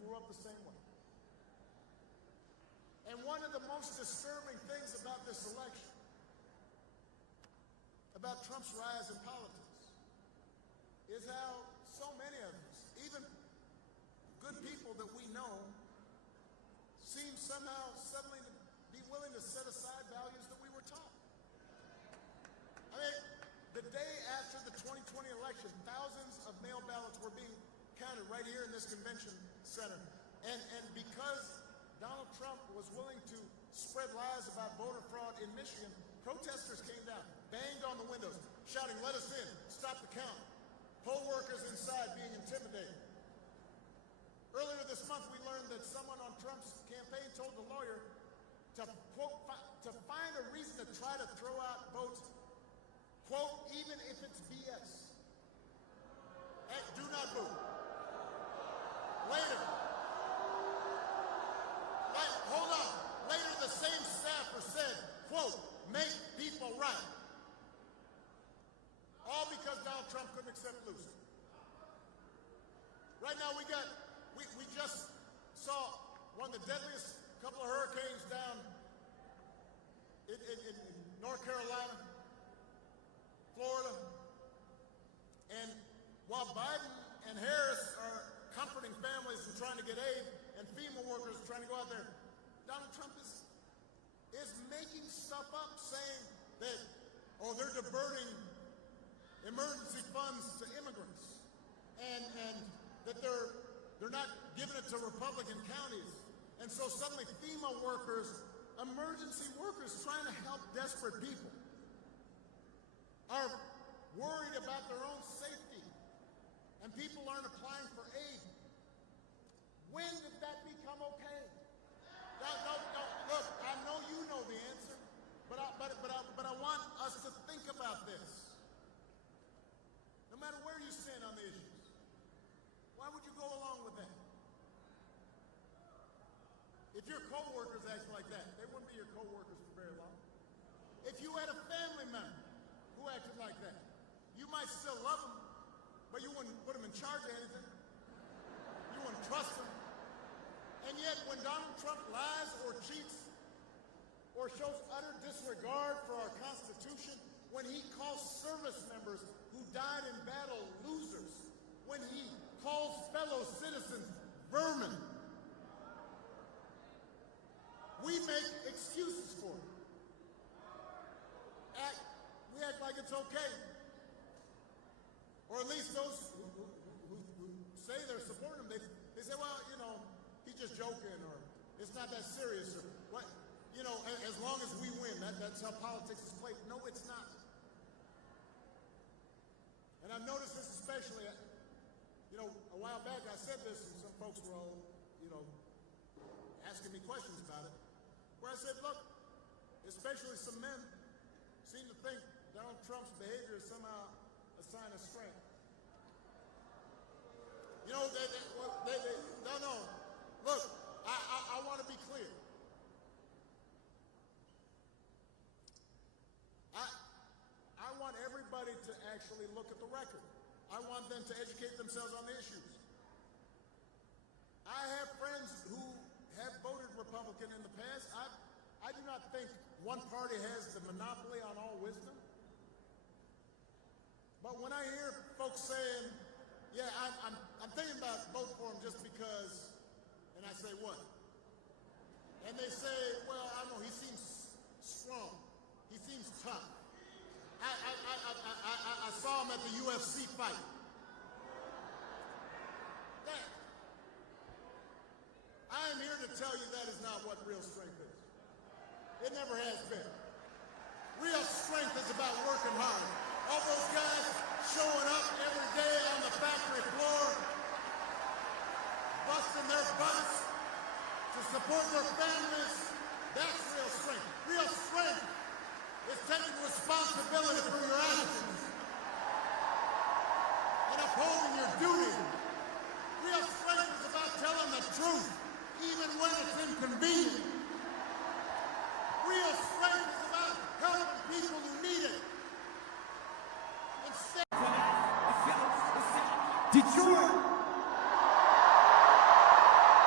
grew up the same way. And one of the most disturbing things about this election, about Trump's rise in politics, is how so many of us, even good people that we know, seem somehow suddenly to be willing to set aside values that we were taught. I mean, the day after the 2020 election, thousands of mail ballots were being counted right here in this convention center. And because Donald Trump was willing to spread lies about voter fraud in Michigan, protesters came down, banged on the windows, shouting, "Let us in, stop the count." Poll workers inside being intimidated. Earlier this month, we learned that someone on Trump's campaign told the lawyer to, quote, to find a reason to try to throw out votes, quote, even if it's BS. Hey, do not boo. Later, hold on. Later, the same staffer said, quote, make people right. All because Donald Trump couldn't accept losing. Right now, we just saw one of the deadliest couple of hurricanes down in North Carolina, Florida. And while Biden and Harris are comforting families and trying to get aid, and FEMA workers are trying to go out there, Donald Trump is making stuff up, saying that, oh, they're diverting emergency funds to immigrants, and that they're not giving it to Republican counties. And so suddenly FEMA workers, emergency workers trying to help desperate people, are worried about their own safety, and people aren't applying for aid. When did that become okay? No, look, I know you know the answer, but I want us to think about this. No matter where you stand on the issues, why would you go along with that? If your co-workers act like that, they wouldn't be your co-workers for very long. If you had a family member who acted like that, you might still love them, but you wouldn't put them in charge of anything. You wouldn't trust them. And yet, when Donald Trump lies or cheats or shows utter disregard for our Constitution, when he calls service members who died in battle losers, when he calls fellow citizens vermin, we make excuses for it. We act like it's okay. Or at least those who say they're supporting him, they say, well, you know, he's just joking, or it's not that serious, or what, you know, as long as we win, that's how politics is played. No, it's not. And I've noticed this especially, you know, a while back I said this, and some folks were all, you know, asking me questions about it, where I said, look, especially some men seem to think Donald Trump's behavior is somehow a sign of strength. You know, no. Look, I want to be clear. I want everybody to actually look at the record. I want them to educate themselves on the issues. I have friends who have voted Republican in the past. I do not think one party has the monopoly on all wisdom. But when I hear folks saying, yeah, I'm thinking about voting for him just because, and I say, what? And they say, well, I don't know, he seems strong. He seems tough. I saw him at the UFC fight. I am here to tell you that is not what real strength is. It never has been. Real strength is about working hard. All those guys showing up every day on the factory floor, busting their butts to support their families, that's real strength. Real strength is taking responsibility for your actions and upholding your duty. Real strength is about telling the truth, even when it's inconvenient. Real strength is about helping people who need it.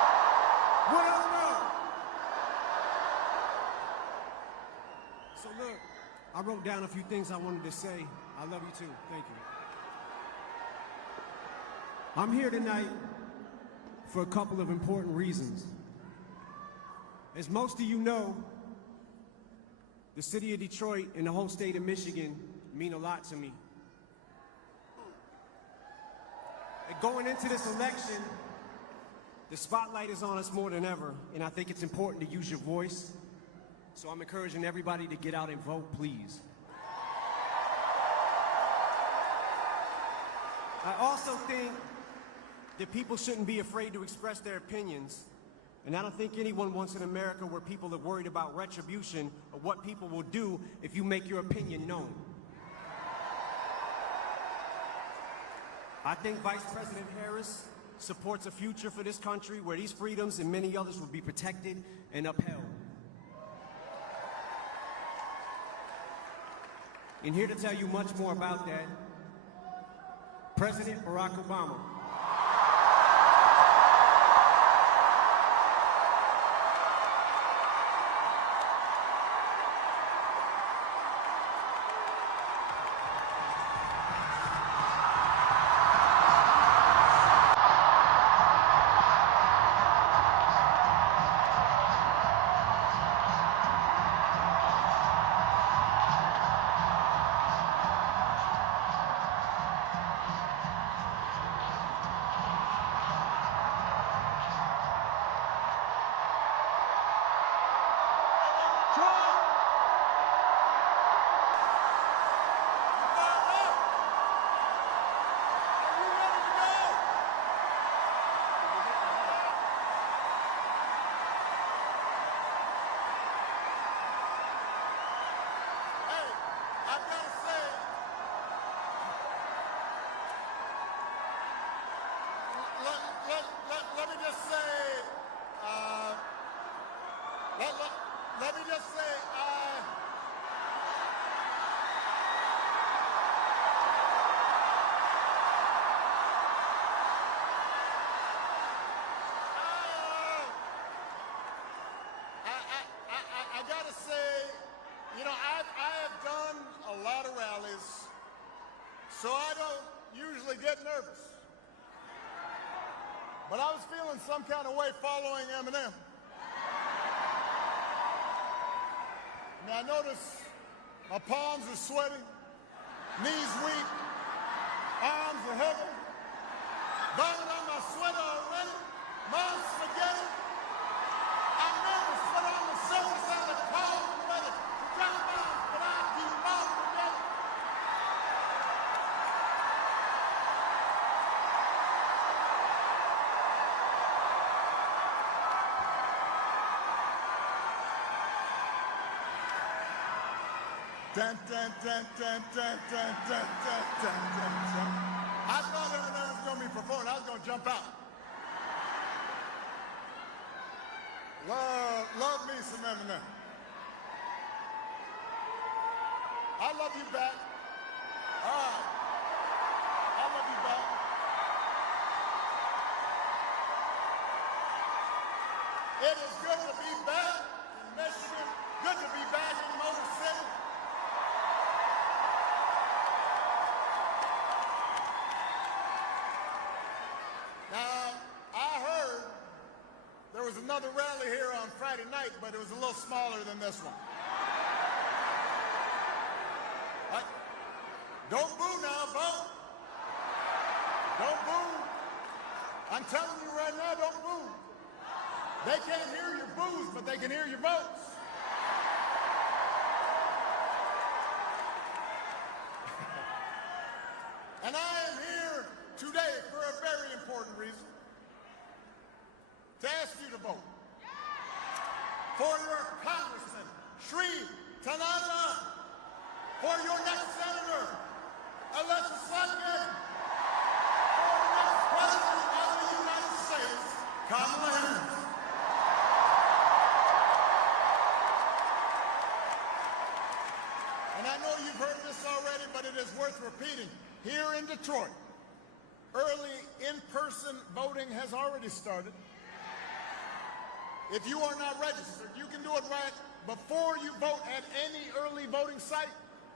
wrote down a few things I wanted to say. I love you too. Thank you. I'm here tonight for a couple of important reasons. As most of you know, the city of Detroit and the whole state of Michigan mean a lot to me. And going into this election, the spotlight is on us more than ever, and I think it's important to use your voice. So I'm encouraging everybody to get out and vote, please. I also think that people shouldn't be afraid to express their opinions. And I don't think anyone wants an America where people are worried about retribution or what people will do if you make your opinion known. I think Vice President Harris supports a future for this country where these freedoms and many others will be protected and upheld. And here to tell you much more about that, President Barack Obama. So I don't usually get nervous. But I was feeling some kind of way following Eminem. And I noticed my palms are sweating, knees weak, arms are heavy, burning on my sweater already, mom's spaghetti. I'm nervous, but on the surface of the cold and ready to drop bombs, but I keep on together. Dun, dun, dun, dun, dun, dun, dun, dun, dun, dun, dun. I thought Eminem was going to be performing. I was going to jump out. Love me some Eminem. I love you back. All right. I love you back. It is good to be back in Michigan. Good to be back in Motor City. There was another rally here on Friday night, but it was a little smaller than this one. Don't boo now, vote. Don't boo. I'm telling you right now, don't boo. They can't hear your boos, but they can hear your votes. And I am here today for a very important reason. To ask you to vote for your Congressman, Shri Tanana, for your next Senator, legislature, for the next President of the United States, Kamala Harris. And I know you've heard this already, but it is worth repeating. Here in Detroit, early in-person voting has already started. If you are not registered, you can do it right before you vote at any early voting site,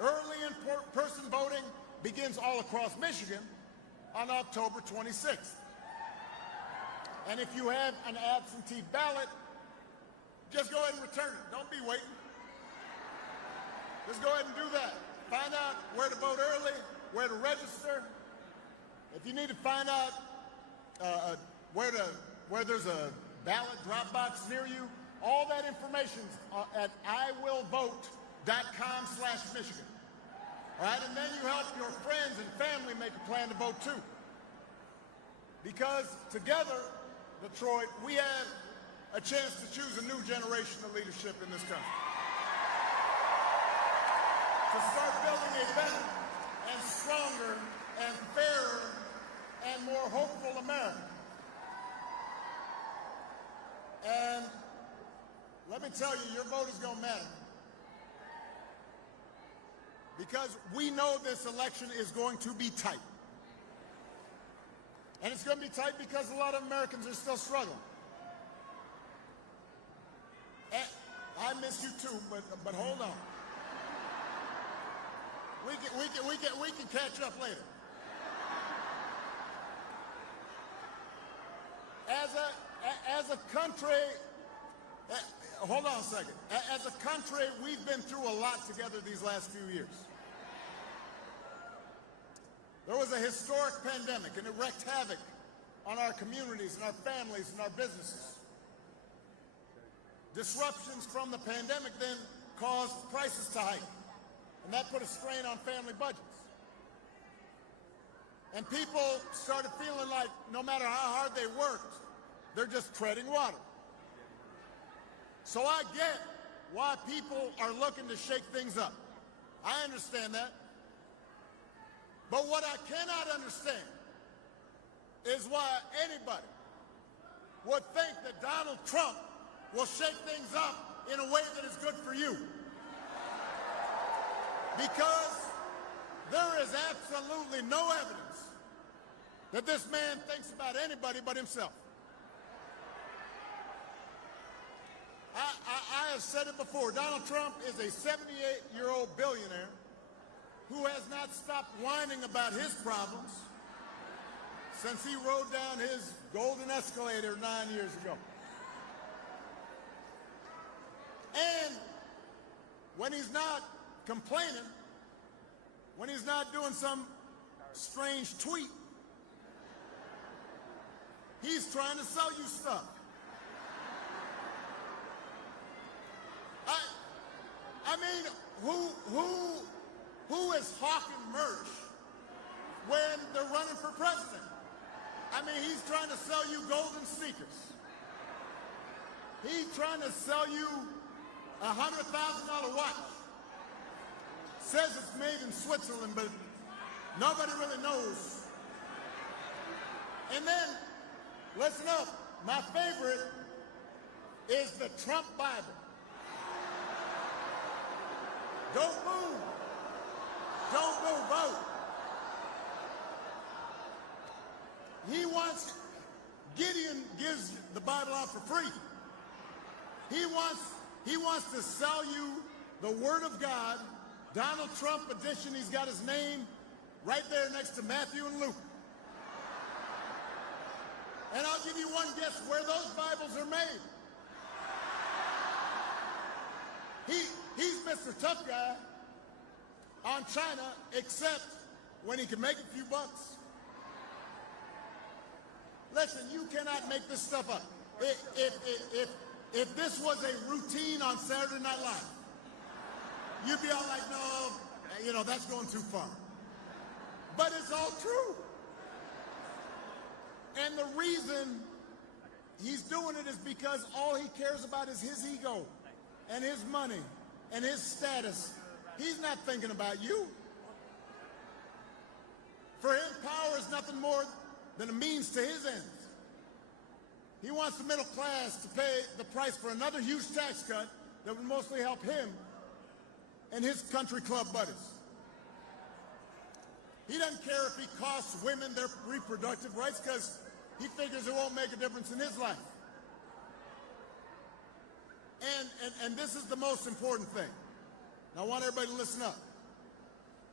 Early in-person voting begins all across Michigan on October 26th. And if you have an absentee ballot, just go ahead and return it. Don't be waiting. Just go ahead and do that. Find out where to vote early, where to register. If you need to find out where there's a ballot drop box near you, all that information's at iwillvote.com/Michigan. All right, and then you help your friends and family make a plan to vote too. Because together, Detroit, we have a chance to choose a new generation of leadership in this country. To start building a better and stronger and fairer and more hopeful America. And let me tell you, your vote is going to matter. Because we know this election is going to be tight. And it's going to be tight because a lot of Americans are still struggling. And I miss you too, but hold on. We can catch up later. As a country, hold on a second. As a country, we've been through a lot together these last few years. There was a historic pandemic, and it wreaked havoc on our communities and our families and our businesses. Disruptions from the pandemic then caused prices to hike, and that put a strain on family budgets. And people started feeling like no matter how hard they worked, they're just treading water. So I get why people are looking to shake things up. I understand that. But what I cannot understand is why anybody would think that Donald Trump will shake things up in a way that is good for you. Because there is absolutely no evidence that this man thinks about anybody but himself. I have said it before. Donald Trump is a 78-year-old billionaire who has not stopped whining about his problems since he rode down his golden escalator 9 years ago. And when he's not complaining, when he's not doing some strange tweet, he's trying to sell you stuff. I mean, who is hawking merch when they're running for president? I mean, he's trying to sell you golden sneakers. He's trying to sell you a $100,000 watch. Says it's made in Switzerland, but nobody really knows. And then, listen up, my favorite is the Trump Bible. Don't move. Don't move, vote. Gideon gives the Bible out for free. He wants to sell you the Word of God, Donald Trump edition. He's got his name right there next to Matthew and Luke. And I'll give you one guess where those Bibles are made. He's Mr. Tough Guy on China, except when he can make a few bucks. Listen, you cannot make this stuff up. If this was a routine on Saturday Night Live, you'd be all like, no, that's going too far. But it's all true. And the reason he's doing it is because all he cares about is his ego and his money and his status. He's not thinking about you. For him, power is nothing more than a means to his ends. He wants the middle class to pay the price for another huge tax cut that would mostly help him and his country club buddies. He doesn't care if he costs women their reproductive rights because he figures it won't make a difference in his life. And this is the most important thing. Now, I want everybody to listen up.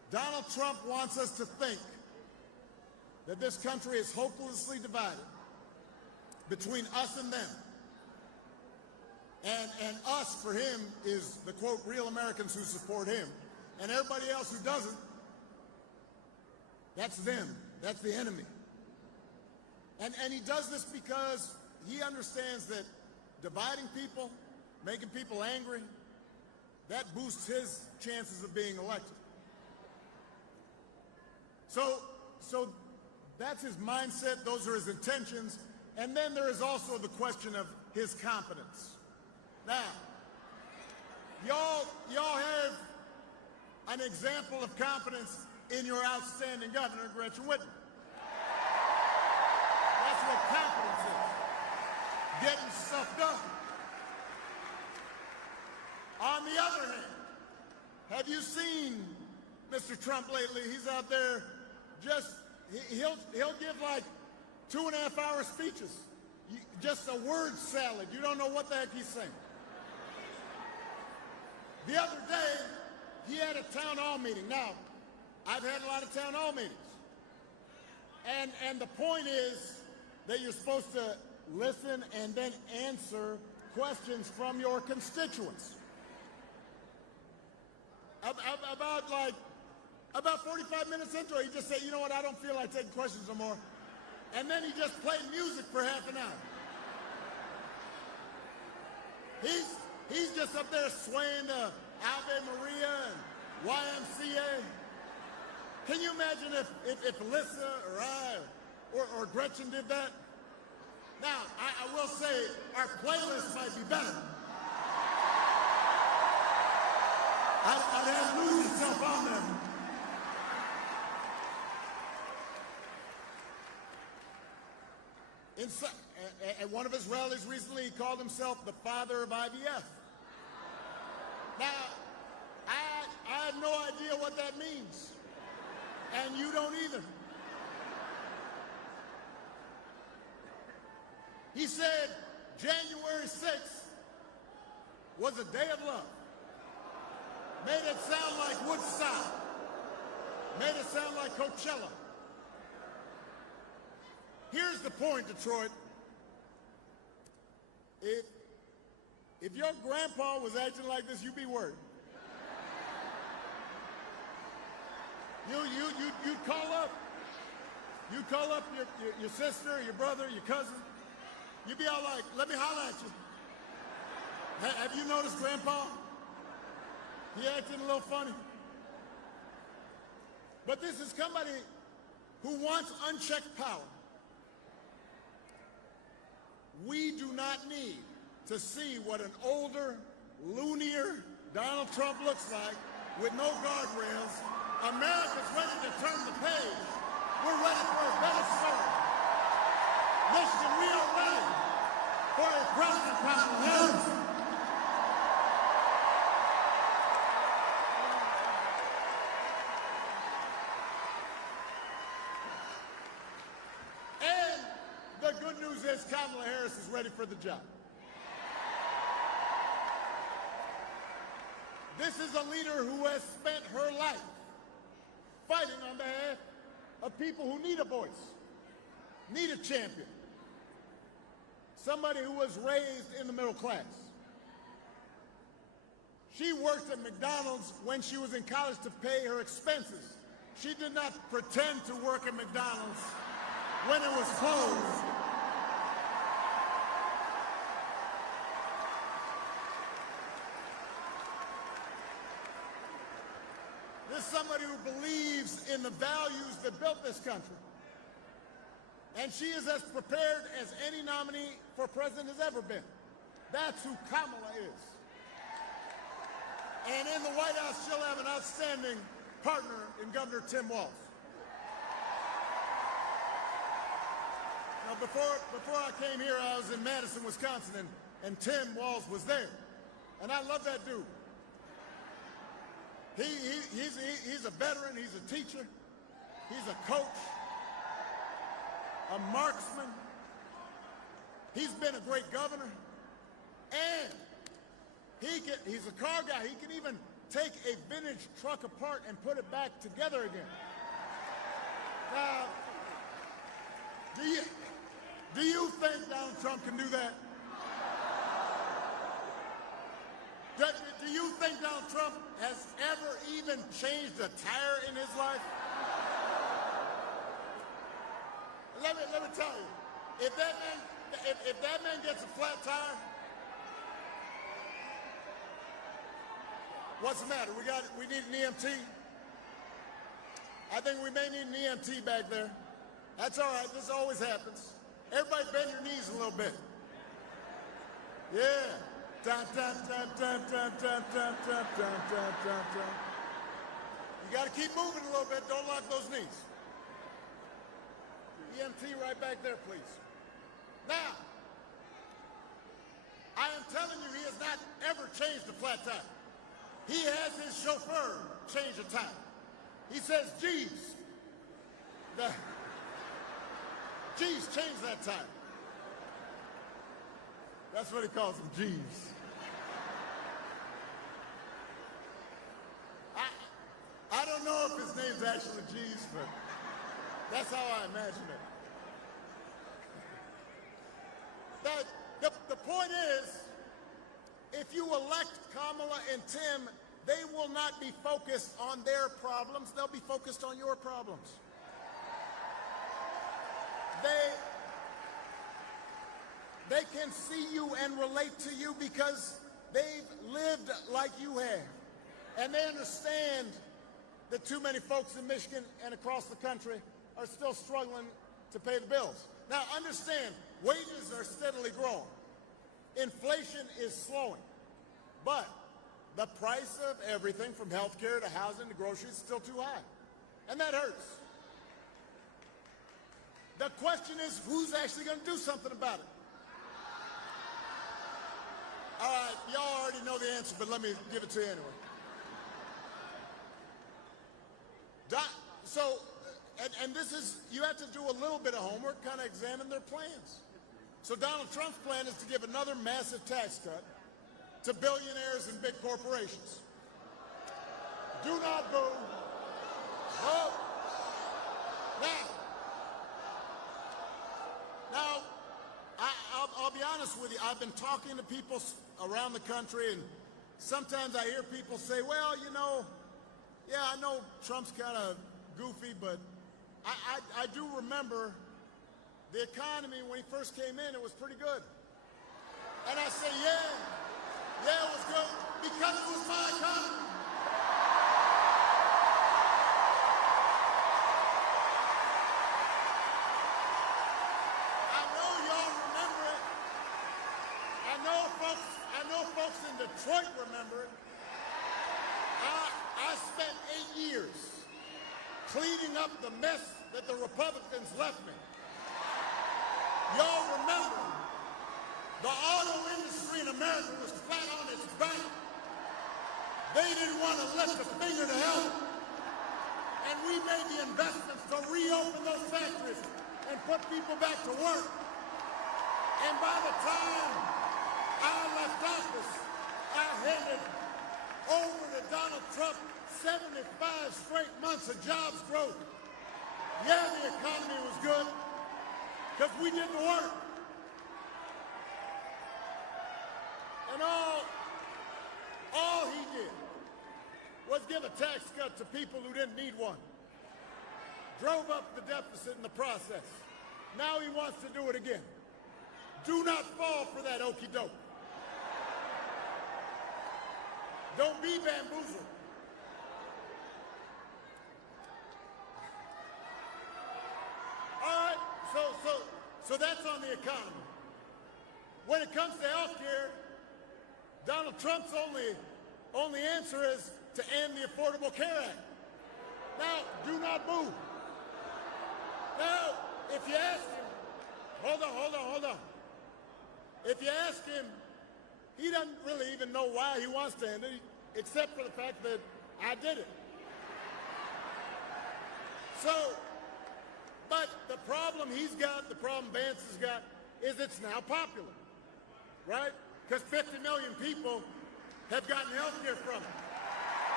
Donald Trump wants us to think that this country is hopelessly divided between us and them. And us, for him, is the, quote, real Americans who support him. And everybody else who doesn't, that's them. That's the enemy. And he does this because he understands that dividing people, making people angry, that boosts his chances of being elected. So that's his mindset. Those are his intentions. And then there is also the question of his competence. Now, y'all have an example of competence in your outstanding governor, Gretchen Whitmer. That's what competence is. Getting stuff done. On the other hand, have you seen Mr. Trump lately? He's out there just, he'll give like 2.5-hour speeches. Just a word salad. You don't know what the heck he's saying. The other day, he had a town hall meeting. Now, I've had a lot of town hall meetings. And the point is that you're supposed to listen and then answer questions from your constituents. About 45 minutes into it, he just said, you know what, I don't feel like taking questions no more. And then he just played music for half an hour. He's just up there swaying to Ave Maria and YMCA. Can you imagine if Alyssa or I or Gretchen did that? Now, I will say our playlist might be better. I'd have to lose yourself on them. At one of his rallies recently, he called himself the father of IVF. Now, I have no idea what that means, and you don't either. He said January 6th was a day of love. Made it sound like Woodstock. Made it sound like Coachella. Here's the point, Detroit. If your grandpa was acting like this, you'd be worried. You'd call up your sister, your brother, your cousin. You'd be all like, let me holler at you. Have you noticed Grandpa? He acting a little funny. But this is somebody who wants unchecked power. We do not need to see what an older, loonier Donald Trump looks like with no guardrails. America's ready to turn the page. We're ready for a better story. Michigan, we are ready for a President Kamala Harris. And the good news is Kamala Harris is ready for the job. This is a leader who has spent her life fighting on behalf of people who need a voice, need a champion, somebody who was raised in the middle class. She worked at McDonald's when she was in college to pay her expenses. She did not pretend to work at McDonald's when it was closed. This is somebody who believes in the values that built this country. And she is as prepared as any nominee for president has ever been. That's who Kamala is. And in the White House, she'll have an outstanding partner in Governor Tim Walz. Now, before I came here, I was in Madison, Wisconsin, and Tim Walz was there. And I love that dude. He's a veteran, he's a teacher, he's a coach, a marksman. He's been a great governor, and he's a car guy. He can even take a vintage truck apart and put it back together again. Now, do you think Donald Trump can do that? Do you think Donald Trump has ever even changed a tire in his life? Let me tell you, if that man gets a flat tire, what's the matter? We need an EMT. I think we may need an EMT back there. That's all right. This always happens. Everybody bend your knees a little bit. Yeah. Dun, dun, dun, dun, dun, dun, dun, dun, dun, dun, dun, dun. You got to keep moving a little bit. Don't lock those knees. EMT right back there, please. Now, I am telling you, he has not ever changed a flat tire. He has his chauffeur change a tire. He says, Jeeves, Jeeves, change that tire. That's what he calls him, Jeeves. I don't know if his name's actually Jeeves, but that's how I imagine it. The point is, if you elect Kamala and Tim, they will not be focused on their problems. They'll be focused on your problems. They can see you and relate to you because they've lived like you have. And they understand that too many folks in Michigan and across the country are still struggling to pay the bills. Now, understand, wages are steadily growing. Inflation is slowing. But the price of everything from health care to housing to groceries is still too high. And that hurts. The question is, who's actually going to do something about it? All right, y'all already know the answer, but let me give it to you anyway. And this is, you have to do a little bit of homework, kind of examine their plans. So Donald Trump's plan is to give another massive tax cut to billionaires and big corporations. Do not boo. Vote. Now, I'll be honest with you. I've been talking to people around the country, and sometimes I hear people say, well, you know, yeah, I know Trump's kind of goofy, but I do remember the economy when he first came in, it was pretty good. And I say, yeah, it was good because it was my economy. I know y'all remember it. I know folks in Detroit remember it. I spent 8 years cleaning up the mess that the Republicans left me. Y'all remember, the auto industry in America was flat on its back. They didn't want to lift a finger to help. And we made the investments to reopen those factories and put people back to work. And by the time I left office, I handed over to Donald Trump 75 straight months of jobs growth. Yeah, the economy was good because we did the work. And all he did was give a tax cut to people who didn't need one. Drove up the deficit in the process. Now he wants to do it again. Do not fall for that okie doke. Don't be bamboozled. All right, so that's on the economy. When it comes to health care, Donald Trump's only answer is to end the Affordable Care Act. Now, do not move. Now, if you ask him, hold on. If you ask him, he doesn't really even know why he wants to end it, except for the fact that I did it. So, but the problem he's got, the problem Vance has got, is it's now popular, right? Because 50 million people have gotten health care from it.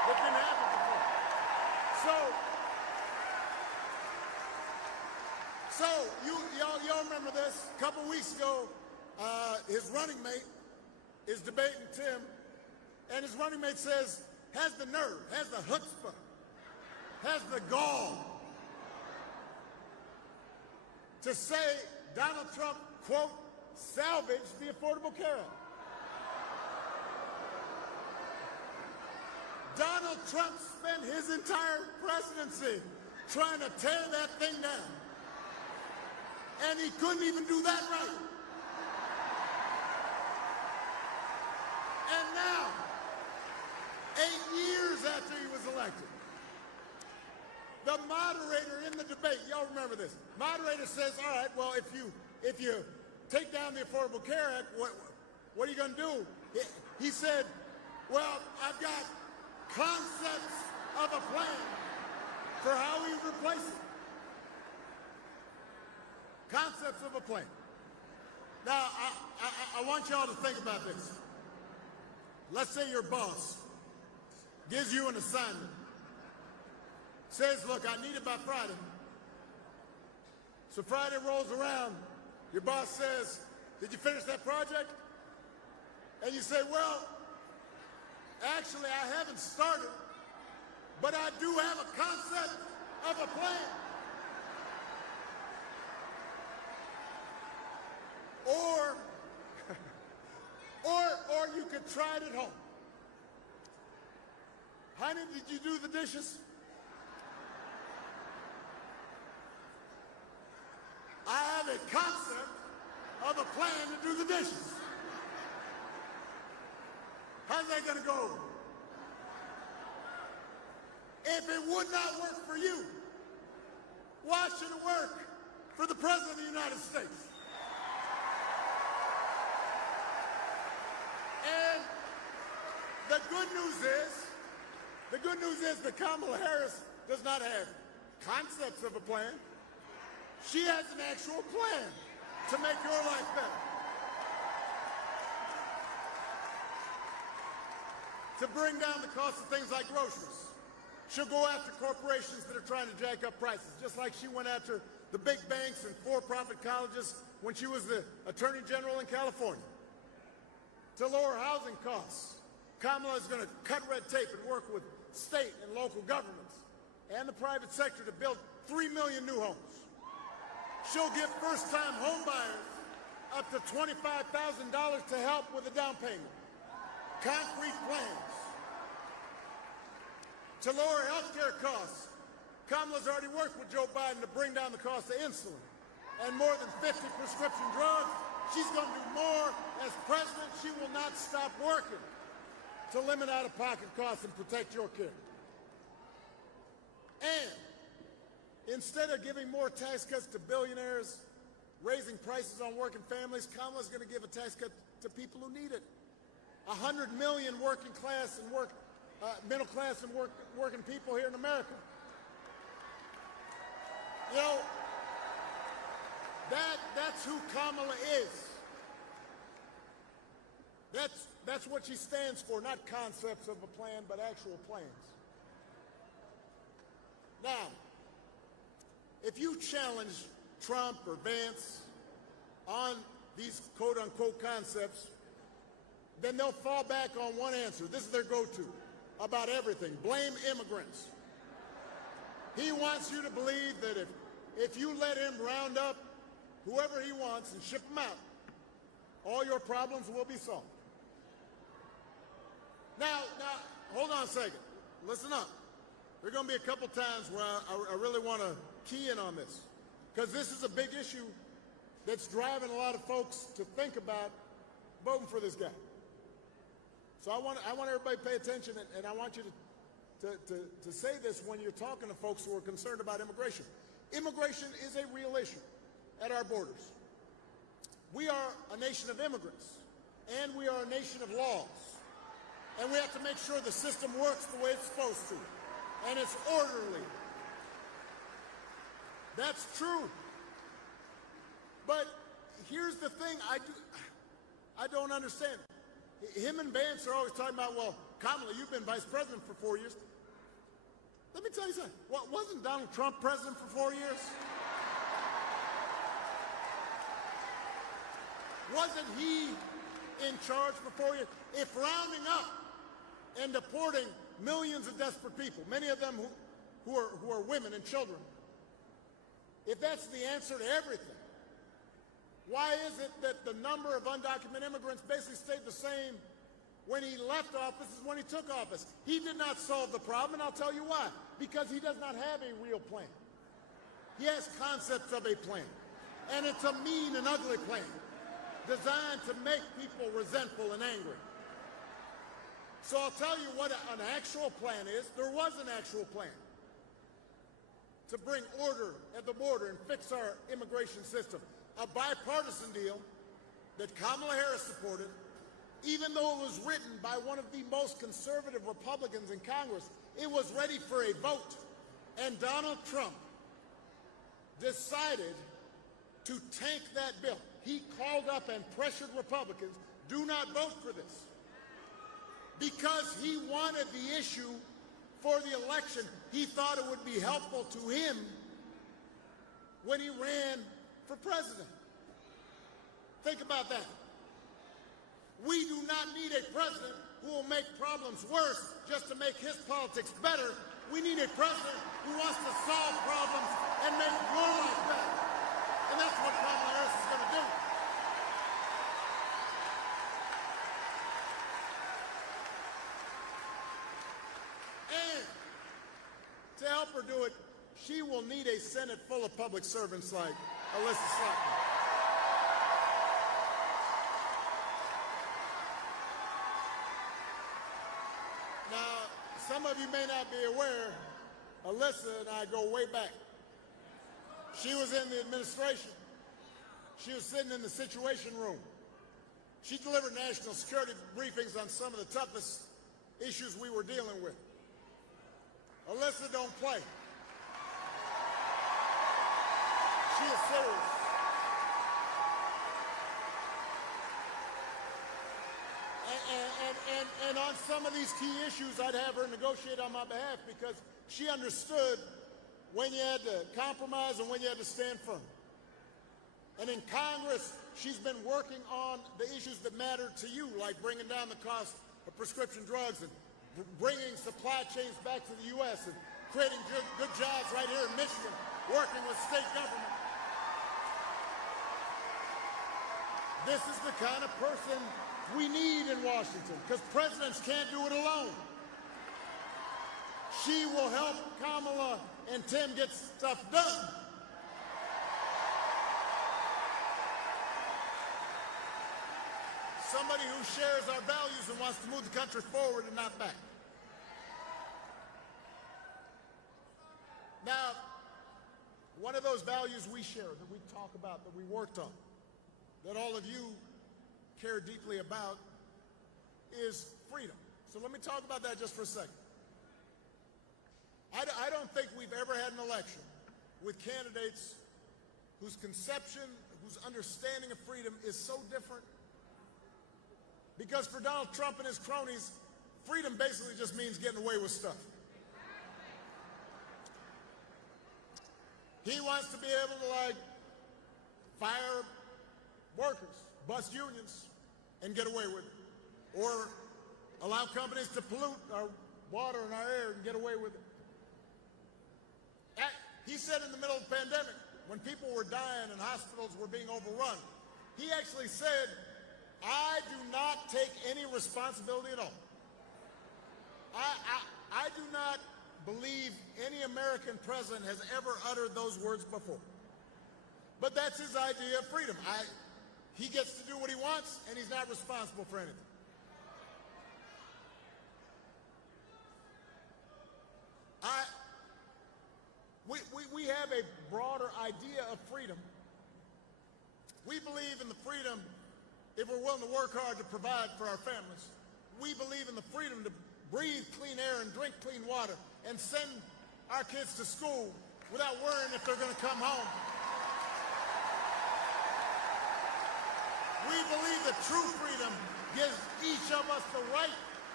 It didn't happen before. So y'all remember this? A couple weeks ago, his running mate is debating Tim, and his running mate says, has the nerve, has the chutzpah, has the gall to say Donald Trump, quote, salvaged the Affordable Care Act. Donald Trump spent his entire presidency trying to tear that thing down. And he couldn't even do that right. And now, 8 years after he was elected, the moderator in the debate, y'all remember this, moderator says, all right, well, if you take down the Affordable Care Act, what are you going to do? He said, well, I've got concepts of a plan for how we replace it. Concepts of a plan. Now, I want y'all to think about this. Let's say your boss gives you an assignment, says, look, I need it by Friday. So Friday rolls around, your boss says, did you finish that project? And you say, well, actually, I haven't started, but I do have a concept of a plan. Or you could try it at home. Honey, did you do the dishes? I have a concept of a plan to do the dishes. How's that going to go over? If it would not work for you, why should it work for the President of the United States? And the good news is that Kamala Harris does not have concepts of a plan. She has an actual plan to make your life better. To bring down the cost of things like groceries. She'll go after corporations that are trying to jack up prices, just like she went after the big banks and for-profit colleges when she was the Attorney General in California. To lower housing costs, Kamala is going to cut red tape and work with state and local governments and the private sector to build 3 million new homes. She'll give first-time home buyers up to $25,000 to help with the down payment. Concrete plans. To lower health care costs, Kamala's already worked with Joe Biden to bring down the cost of insulin and more than 50 prescription drugs. She's going to do more. As president, she will not stop working to limit out-of-pocket costs and protect your care. And instead of giving more tax cuts to billionaires, raising prices on working families, Kamala's going to give a tax cut to people who need it. 100 million working class and middle class and working people here in America. You know, that's who Kamala is. That's what she stands for, not concepts of a plan, but actual plans. Now, if you challenge Trump or Vance on these quote-unquote concepts, then they'll fall back on one answer. This is their go-to about everything. Blame immigrants. He wants you to believe that if you let him round up whoever he wants and ship them out, all your problems will be solved. Now, hold on a second. Listen up. There are going to be a couple times where I really want to key in on this, because this is a big issue that's driving a lot of folks to think about voting for this guy. So I want everybody to pay attention, and I want you to say this when you're talking to folks who are concerned about immigration. Immigration is a real issue at our borders. We are a nation of immigrants, and we are a nation of laws. And we have to make sure the system works the way it's supposed to, and it's orderly. That's true. But here's the thing I don't understand. Him and Vance are always talking about, well, Kamala, you've been vice president for 4 years. Let me tell you something. Wasn't Donald Trump president for 4 years? Wasn't he in charge for 4 years? If rounding up and deporting millions of desperate people, many of them who are women and children, if that's the answer to everything, why is it that the number of undocumented immigrants basically stayed the same when he left office as when he took office? He did not solve the problem, and I'll tell you why. Because he does not have a real plan. He has concepts of a plan, and it's a mean and ugly plan designed to make people resentful and angry. So I'll tell you what an actual plan is. There was an actual plan to bring order at the border and fix our immigration system. A bipartisan deal that Kamala Harris supported, even though it was written by one of the most conservative Republicans in Congress. It was ready for a vote. And Donald Trump decided to tank that bill. He called up and pressured Republicans, do not vote for this. Because he wanted the issue for the election. He thought it would be helpful to him when he ran for president. Think about that. We do not need a president who will make problems worse just to make his politics better. We need a president who wants to solve problems and make your life better. And that's what Kamala Harris is going to do. And to help her do it, she will need a Senate full of public servants like Alyssa Slotman. Now, some of you may not be aware, Alyssa and I go way back. She was in the administration. She was sitting in the Situation Room. She delivered national security briefings on some of the toughest issues we were dealing with. Alyssa don't play. She is serious. And on some of these key issues, I'd have her negotiate on my behalf because she understood when you had to compromise and when you had to stand firm. And in Congress, she's been working on the issues that matter to you, like bringing down the cost of prescription drugs and bringing supply chains back to the U.S. and creating good jobs right here in Michigan, working with state government. This is the kind of person we need in Washington, because presidents can't do it alone. She will help Kamala and Tim get stuff done. Somebody who shares our values and wants to move the country forward and not back. Now, one of those values we share, that we talk about, that we worked on, that all of you care deeply about, is freedom. So let me talk about that just for a second. I don't think we've ever had an election with candidates whose conception, whose understanding of freedom is so different. Because for Donald Trump and his cronies, freedom basically just means getting away with stuff. He wants to be able to, like, fire workers, bust unions, and get away with it. Or allow companies to pollute our water and our air and get away with it. He said in the middle of the pandemic, when people were dying and hospitals were being overrun, he actually said, I do not take any responsibility at all. I do not believe any American president has ever uttered those words before. But that's his idea of freedom. He gets to do what he wants, and he's not responsible for anything. We have a broader idea of freedom. We believe in the freedom, if we're willing to work hard to provide for our families. We believe in the freedom to breathe clean air and drink clean water and send our kids to school without worrying if they're going to come home. We believe that true freedom gives each of us the right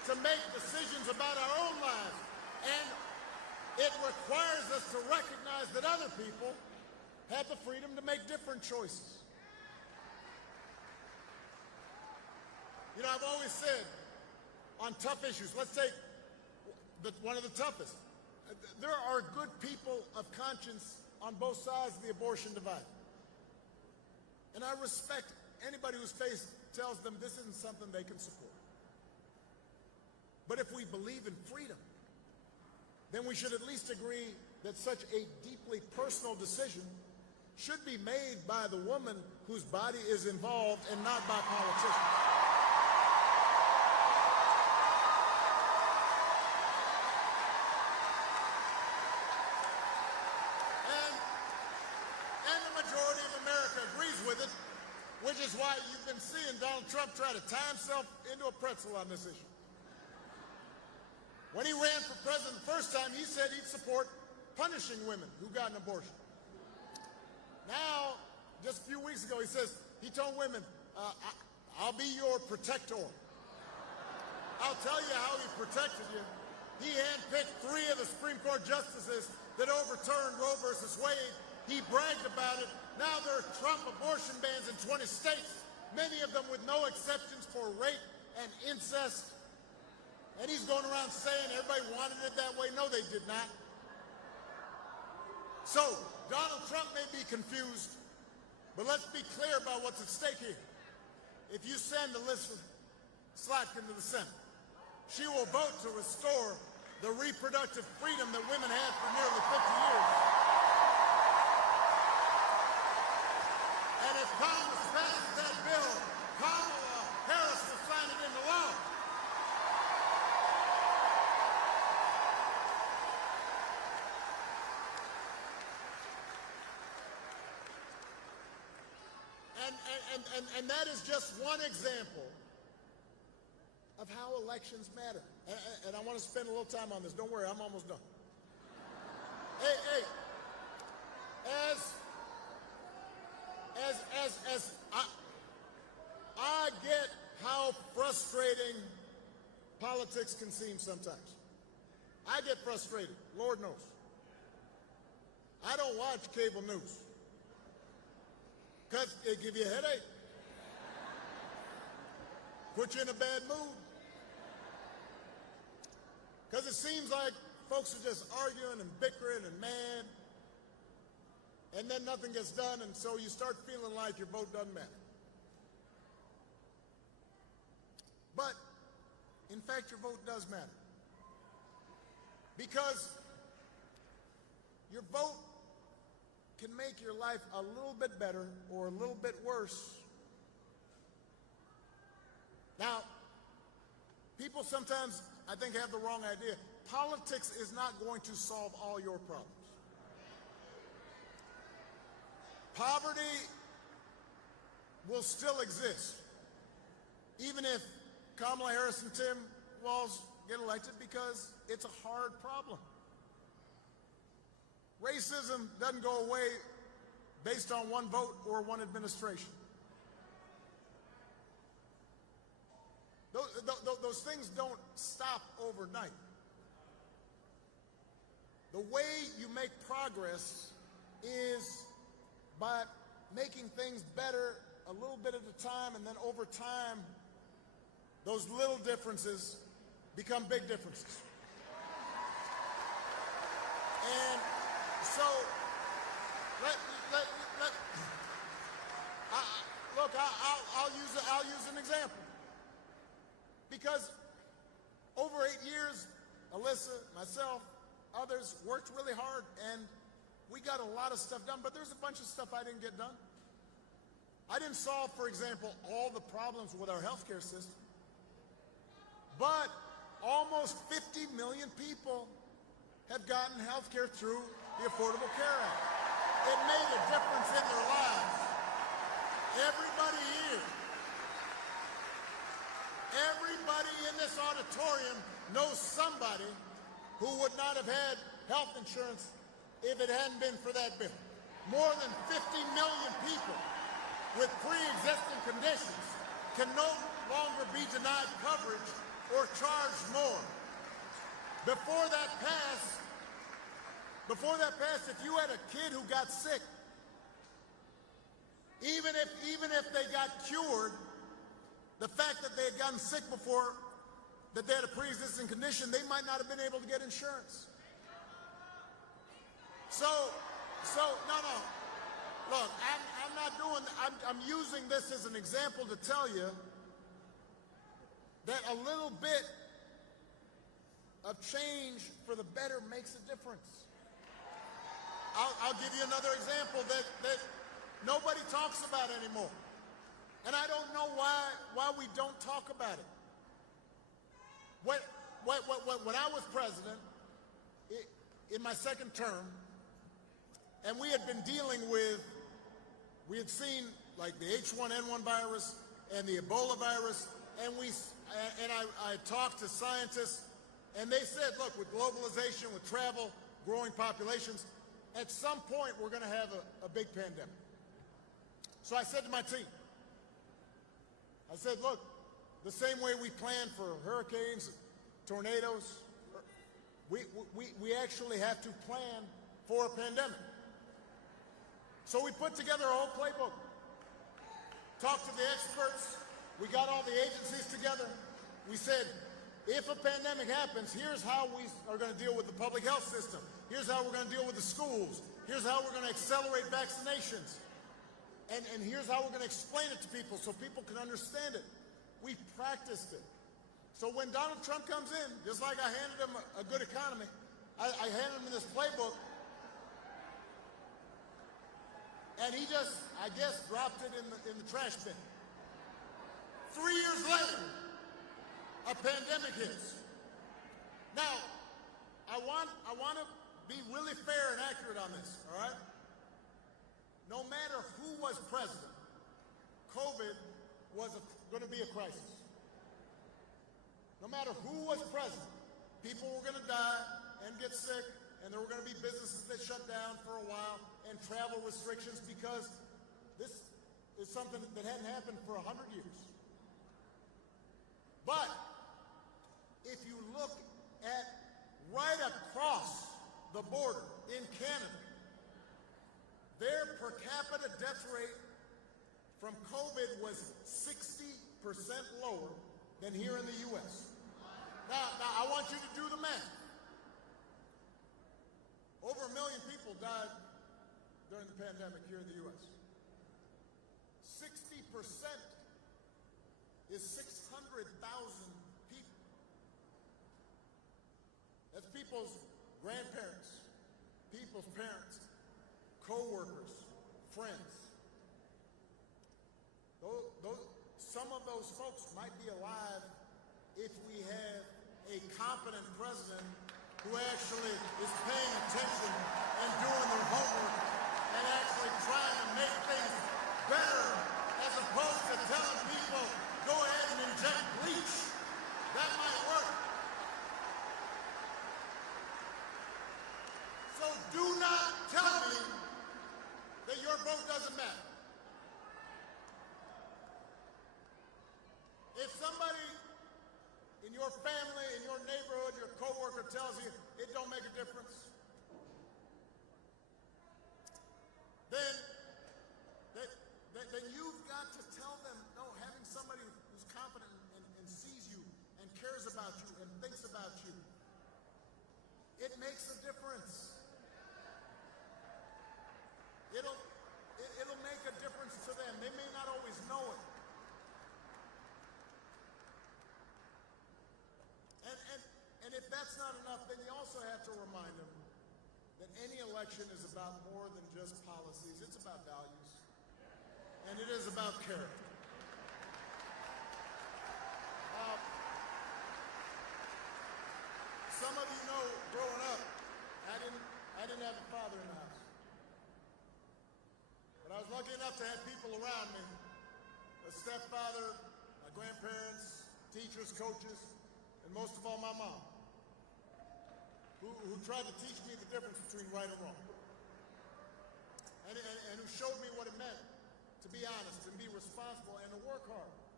to make decisions about our own lives. And it requires us to recognize that other people have the freedom to make different choices. You know, I've always said on tough issues, let's take one of the toughest. There are good people of conscience on both sides of the abortion divide. And I respect anybody whose faith tells them this isn't something they can support. But if we believe in freedom, then we should at least agree that such a deeply personal decision should be made by the woman whose body is involved and not by politicians. And the majority of America agrees with it, which is why you've been seeing Donald Trump try to tie himself into a pretzel on this issue. When he ran for president the first time, he said he'd support punishing women who got an abortion. Now, just a few weeks ago, he told women, I'll be your protector. I'll tell you how he protected you. He handpicked 3 of the Supreme Court justices that overturned Roe versus Wade. He bragged about it. Now there are Trump abortion bans in 20 states, many of them with no exceptions for rape and incest. And he's going around saying everybody wanted it that way. No, they did not. So, Donald Trump may be confused, but let's be clear about what's at stake here. If you send Elizabeth Slotkin to the Senate, she will vote to restore the reproductive freedom that women had for nearly 50 years. And if Congress passes that bill, Kamala Harris will sign it into law. And that is just one example of how elections matter. And I want to spend a little time on this. Don't worry, I'm almost done. Hey, I get how frustrating politics can seem sometimes. I get frustrated, Lord knows. I don't watch cable news because it gives you a headache, put you in a bad mood, because it seems like folks are just arguing and bickering and mad, and then nothing gets done, and so you start feeling like your vote doesn't matter. But, in fact, your vote does matter. Because your vote can make your life a little bit better or a little bit worse. Now, people sometimes, I think, have the wrong idea. Politics is not going to solve all your problems. Poverty will still exist, even if Kamala Harris and Tim Walz get elected, because it's a hard problem. Racism doesn't go away based on one vote or one administration. Those things don't stop overnight. The way you make progress is by making things better a little bit at a time, and then over time, those little differences become big differences. And so, I'll use an example. Because over 8 years, Alyssa, myself, others worked really hard, and we got a lot of stuff done, but there's a bunch of stuff I didn't get done. I didn't solve, for example, all the problems with our healthcare system. But almost 50 million people have gotten health care through the Affordable Care Act. It made a difference in their lives. Everybody here, everybody in this auditorium knows somebody who would not have had health insurance if it hadn't been for that bill. More than 50 million people with pre-existing conditions can no longer be denied coverage or charged more. Before that passed, if you had a kid who got sick, even if they got cured, the fact that they had gotten sick before, that they had a pre-existing condition, they might not have been able to get insurance. So, no. Look, I'm not doing, I'm using this as an example to tell you that a little bit of change for the better makes a difference. I'll give you another example that nobody talks about anymore. And I don't know why we don't talk about it. When I was president, in my second term, and we had been dealing with, we had seen like the H1N1 virus and the Ebola virus, and I talked to scientists, and they said, look, with globalization, with travel, growing populations, at some point we're going to have a big pandemic. So I said to my team, I said, look, the same way we plan for hurricanes, tornadoes, we actually have to plan for a pandemic. So we put together a whole playbook, talked to the experts, we got all the agencies together. We said, if a pandemic happens, here's how we are going to deal with the public health system. Here's how we're going to deal with the schools. Here's how we're going to accelerate vaccinations. And here's how we're going to explain it to people so people can understand it. We practiced it. So when Donald Trump comes in, just like I handed him a good economy, I handed him this playbook, and he just, I guess, dropped it in the trash bin. 3 years later, a pandemic hits. Now, I want to be really fair and accurate on this, all right? No matter who was president, COVID was going to be a crisis. No matter who was president, people were going to die and get sick, and there were going to be businesses that shut down for a while, and travel restrictions, because this is something that hadn't happened for 100 years. But if you look at right across the border in Canada, their per capita death rate from COVID was 60% lower than here in the U.S. Now I want you to do the math. Over 1 million people died during the pandemic here in the U.S. 60% is 600,000 people. That's people's grandparents, people's parents, co-workers, friends. Some of those folks might be alive if we have a competent president who actually is paying attention and doing their homework and actually trying to make things better, as opposed to telling people, go ahead and inject bleach. That might work. So do not tell me that your vote doesn't matter. If somebody in your family, in your neighborhood, your coworker tells you it don't make a difference, then you've got to tell them, no, having somebody who's competent and sees you and cares about you and thinks about you, it makes a difference. It'll make a difference to them. They may not always know it. And if that's not enough, then you also have to remind them that any election is about more than just policies. It's about values. And it is about character. Some of you know, growing up, I didn't have a father in the house. But I was lucky enough to have people around me, a stepfather, my grandparents, teachers, coaches, and most of all my mom, who tried to teach me the difference between right and wrong. And who showed me what it meant to be honest and be responsible and to work hard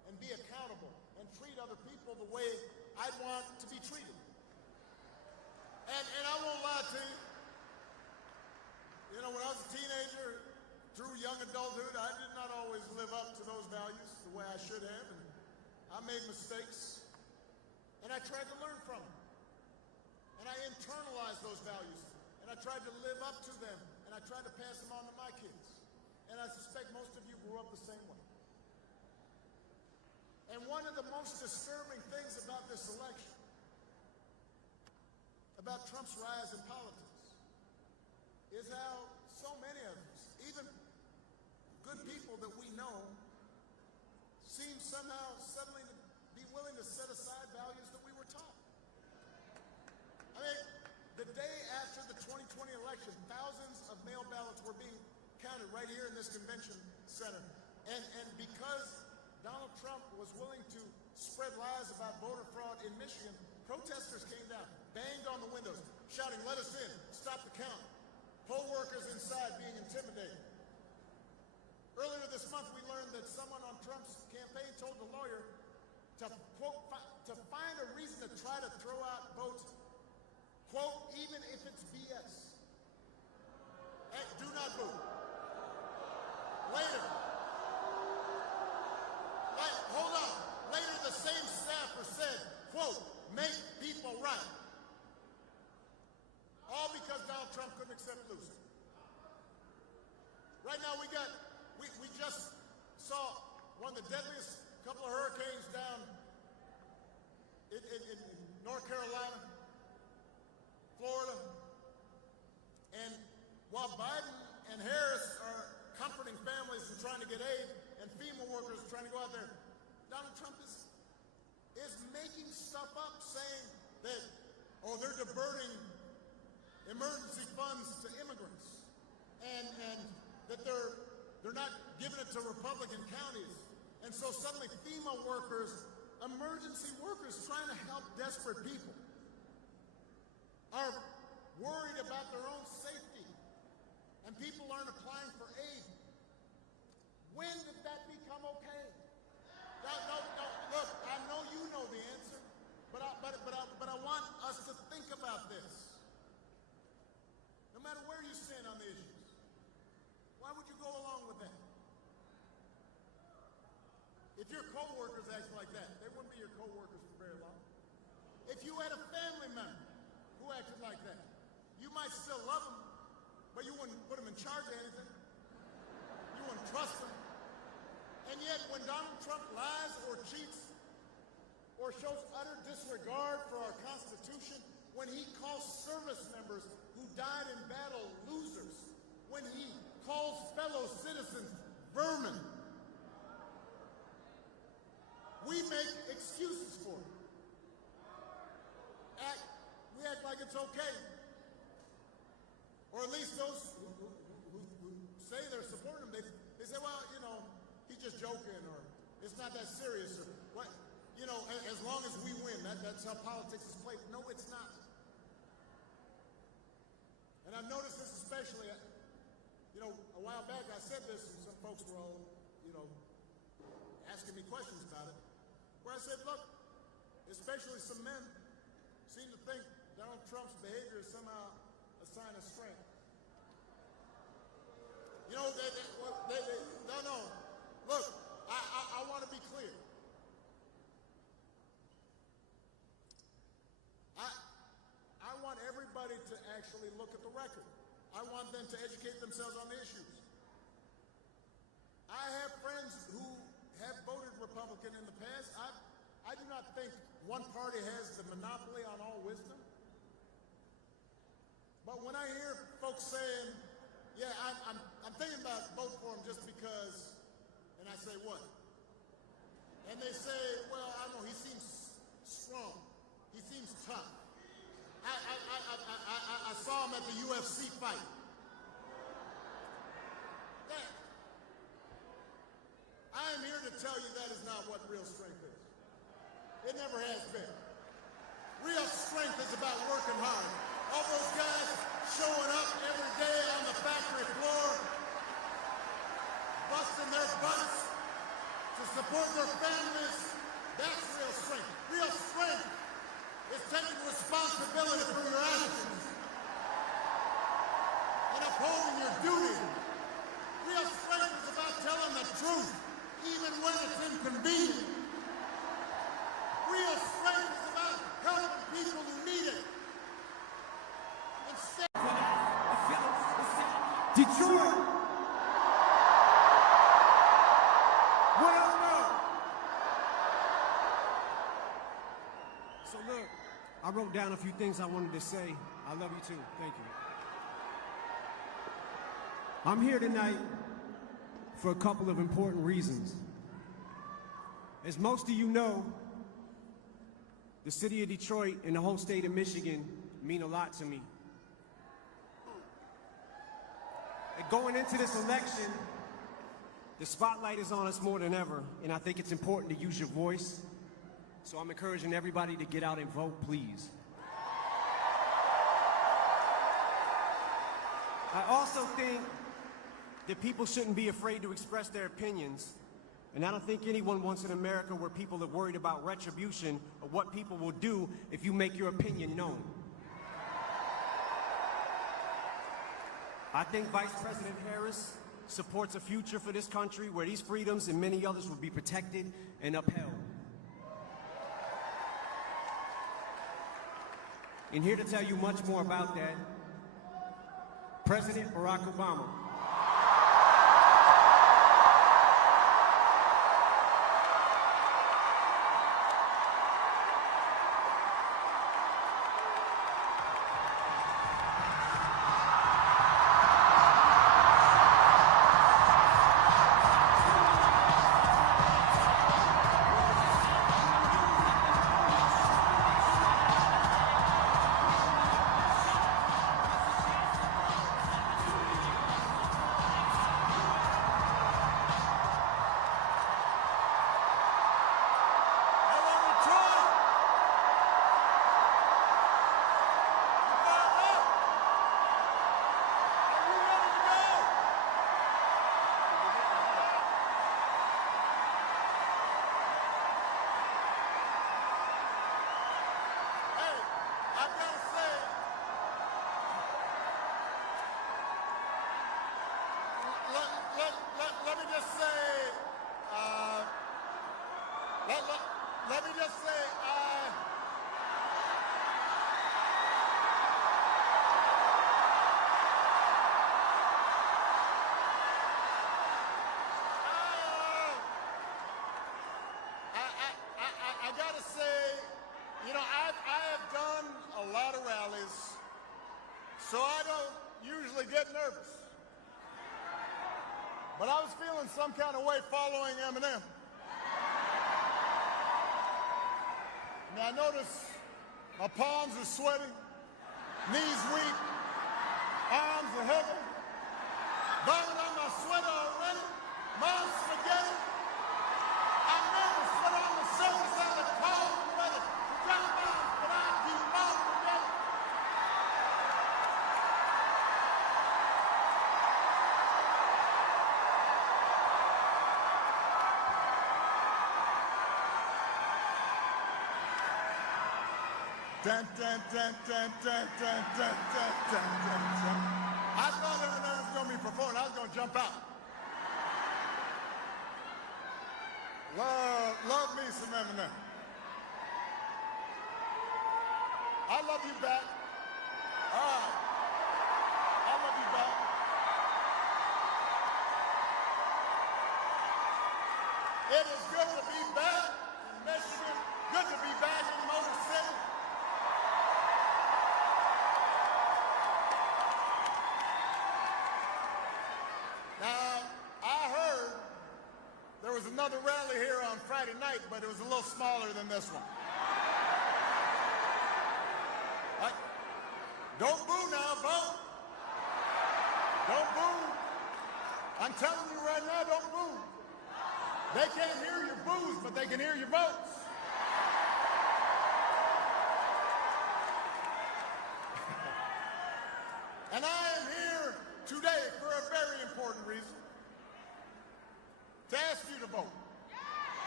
and be accountable and treat other people the way I'd want to be treated. And I won't lie to you. You know, when I was a teenager, through young adulthood, I did not always live up to those values the way I should have, and I made mistakes, and I tried to learn from them. And I internalized those values, and I tried to live up to them, and I tried to pass them on to my kids. And I suspect most of you grew up the same way. And one of the most disturbing things about this election, about Trump's rise in politics, is how so many of us, even good people that we know, seem somehow suddenly to be willing to set aside values that we were taught. I mean, the day after the 2020 election, thousands of mail ballots were being counted right here in this convention center. And because Donald Trump was willing to spread lies about voter fraud in Michigan, protesters came down, banged on the windows, shouting, "Let us in, stop the count." Poll workers inside being intimidated. Earlier this month, we learned that someone on Trump's campaign told the lawyer to, quote, to find a reason to try to throw out votes, quote, even if it's BS. And do not boo. Later, hold on. Later, the same staffer said, quote, make people right. All because Donald Trump couldn't accept losing. Right now, we just saw one of the deadliest couple of hurricanes down in North Carolina, Florida. And while Biden and Harris are comforting families and trying to get aid, and FEMA workers are trying to go out there, Donald Trump is making stuff up, saying that, oh, they're diverting emergency funds to immigrants, and that they're not giving it to Republican counties. And so suddenly FEMA workers, emergency workers trying to help desperate people, are worried about their own safety, and people aren't applying for aid. When did that become okay? No, look, I know you know the answer, but I want us to think about this. No matter where you stand on the issues, why would you go along with that? If your co-workers act like that, they wouldn't be your co-workers for very long. If you had a family member who acted like that, you might still love them, but you wouldn't put them in charge of anything. You wouldn't trust them. And yet, when Donald Trump lies or cheats or shows utter disregard for our Constitution, when he calls service members who died in battle losers, when he calls fellow citizens vermin, we make excuses for it. We act like it's okay. Or at least those who say they're supporting him, they say, well, you know, he's just joking, or it's not that serious, or what, you know, as long as we win, that's how politics is played. No, it's not. And I've noticed this especially, you know, a while back I said this, and some folks were all, you know, asking me questions about it, where I said, look, especially some men seem to think Donald Trump's behavior is somehow a sign of strength. You know, no. Look, I want to be clear. I want everybody to actually look at the record. I want them to educate themselves on the issues. I have friends who have voted Republican in the past. I do not think one party has the monopoly on all wisdom. But when I hear folks saying, yeah, I'm thinking about voting for him just because, and I say, what? And they say, well, I don't know, he seems strong. He seems tough. I saw him at the UFC fight. I am here to tell you that is not what real strength is. It never has been. Real strength is about working hard. All those guys showing up every day on the factory floor, busting their butts to support their families. That's real strength. Real strength is taking responsibility for your actions and upholding your duty. Real strength is about telling the truth, even when it's inconvenient. Real strength is about helping people who need it. Instead, Detroit! What up, though? So look, I wrote down a few things I wanted to say. I love you too. Thank you. I'm here tonight for a couple of important reasons. As most of you know, the city of Detroit and the whole state of Michigan mean a lot to me. And going into this election, the spotlight is on us more than ever, and I think it's important to use your voice. So I'm encouraging everybody to get out and vote, please. I also think that people shouldn't be afraid to express their opinions. And I don't think anyone wants an America where people are worried about retribution or what people will do if you make your opinion known. I think Vice President Harris supports a future for this country where these freedoms and many others will be protected and upheld. And here to tell you much more about that, President Barack Obama. Let me just say, I gotta say, you know, I have done a lot of rallies, so I don't usually get nervous. But I was feeling some kind of way following Eminem. I notice my palms are sweaty, knees weak, arms are heavy, burning on my sweater already, mom's spaghetti. I'm nervous, but on the surface I look cold and ready to drop bombs, but I keep on forgetting. Dun, dun, dun, dun, dun, dun, dun, dun, dun, dun, dun. I thought Eminem was going to be performing. I was going to jump out. Love me some Eminem. I love you back. All right. I love you back. It is good to be back in Michigan. Good to be back in Motor City. There was another rally here on Friday night, but it was a little smaller than this one. Don't boo now, vote. Don't boo. I'm telling you right now, don't boo. They can't hear your boos, but they can hear your votes. And I am here today for a very important reason. To ask you to vote.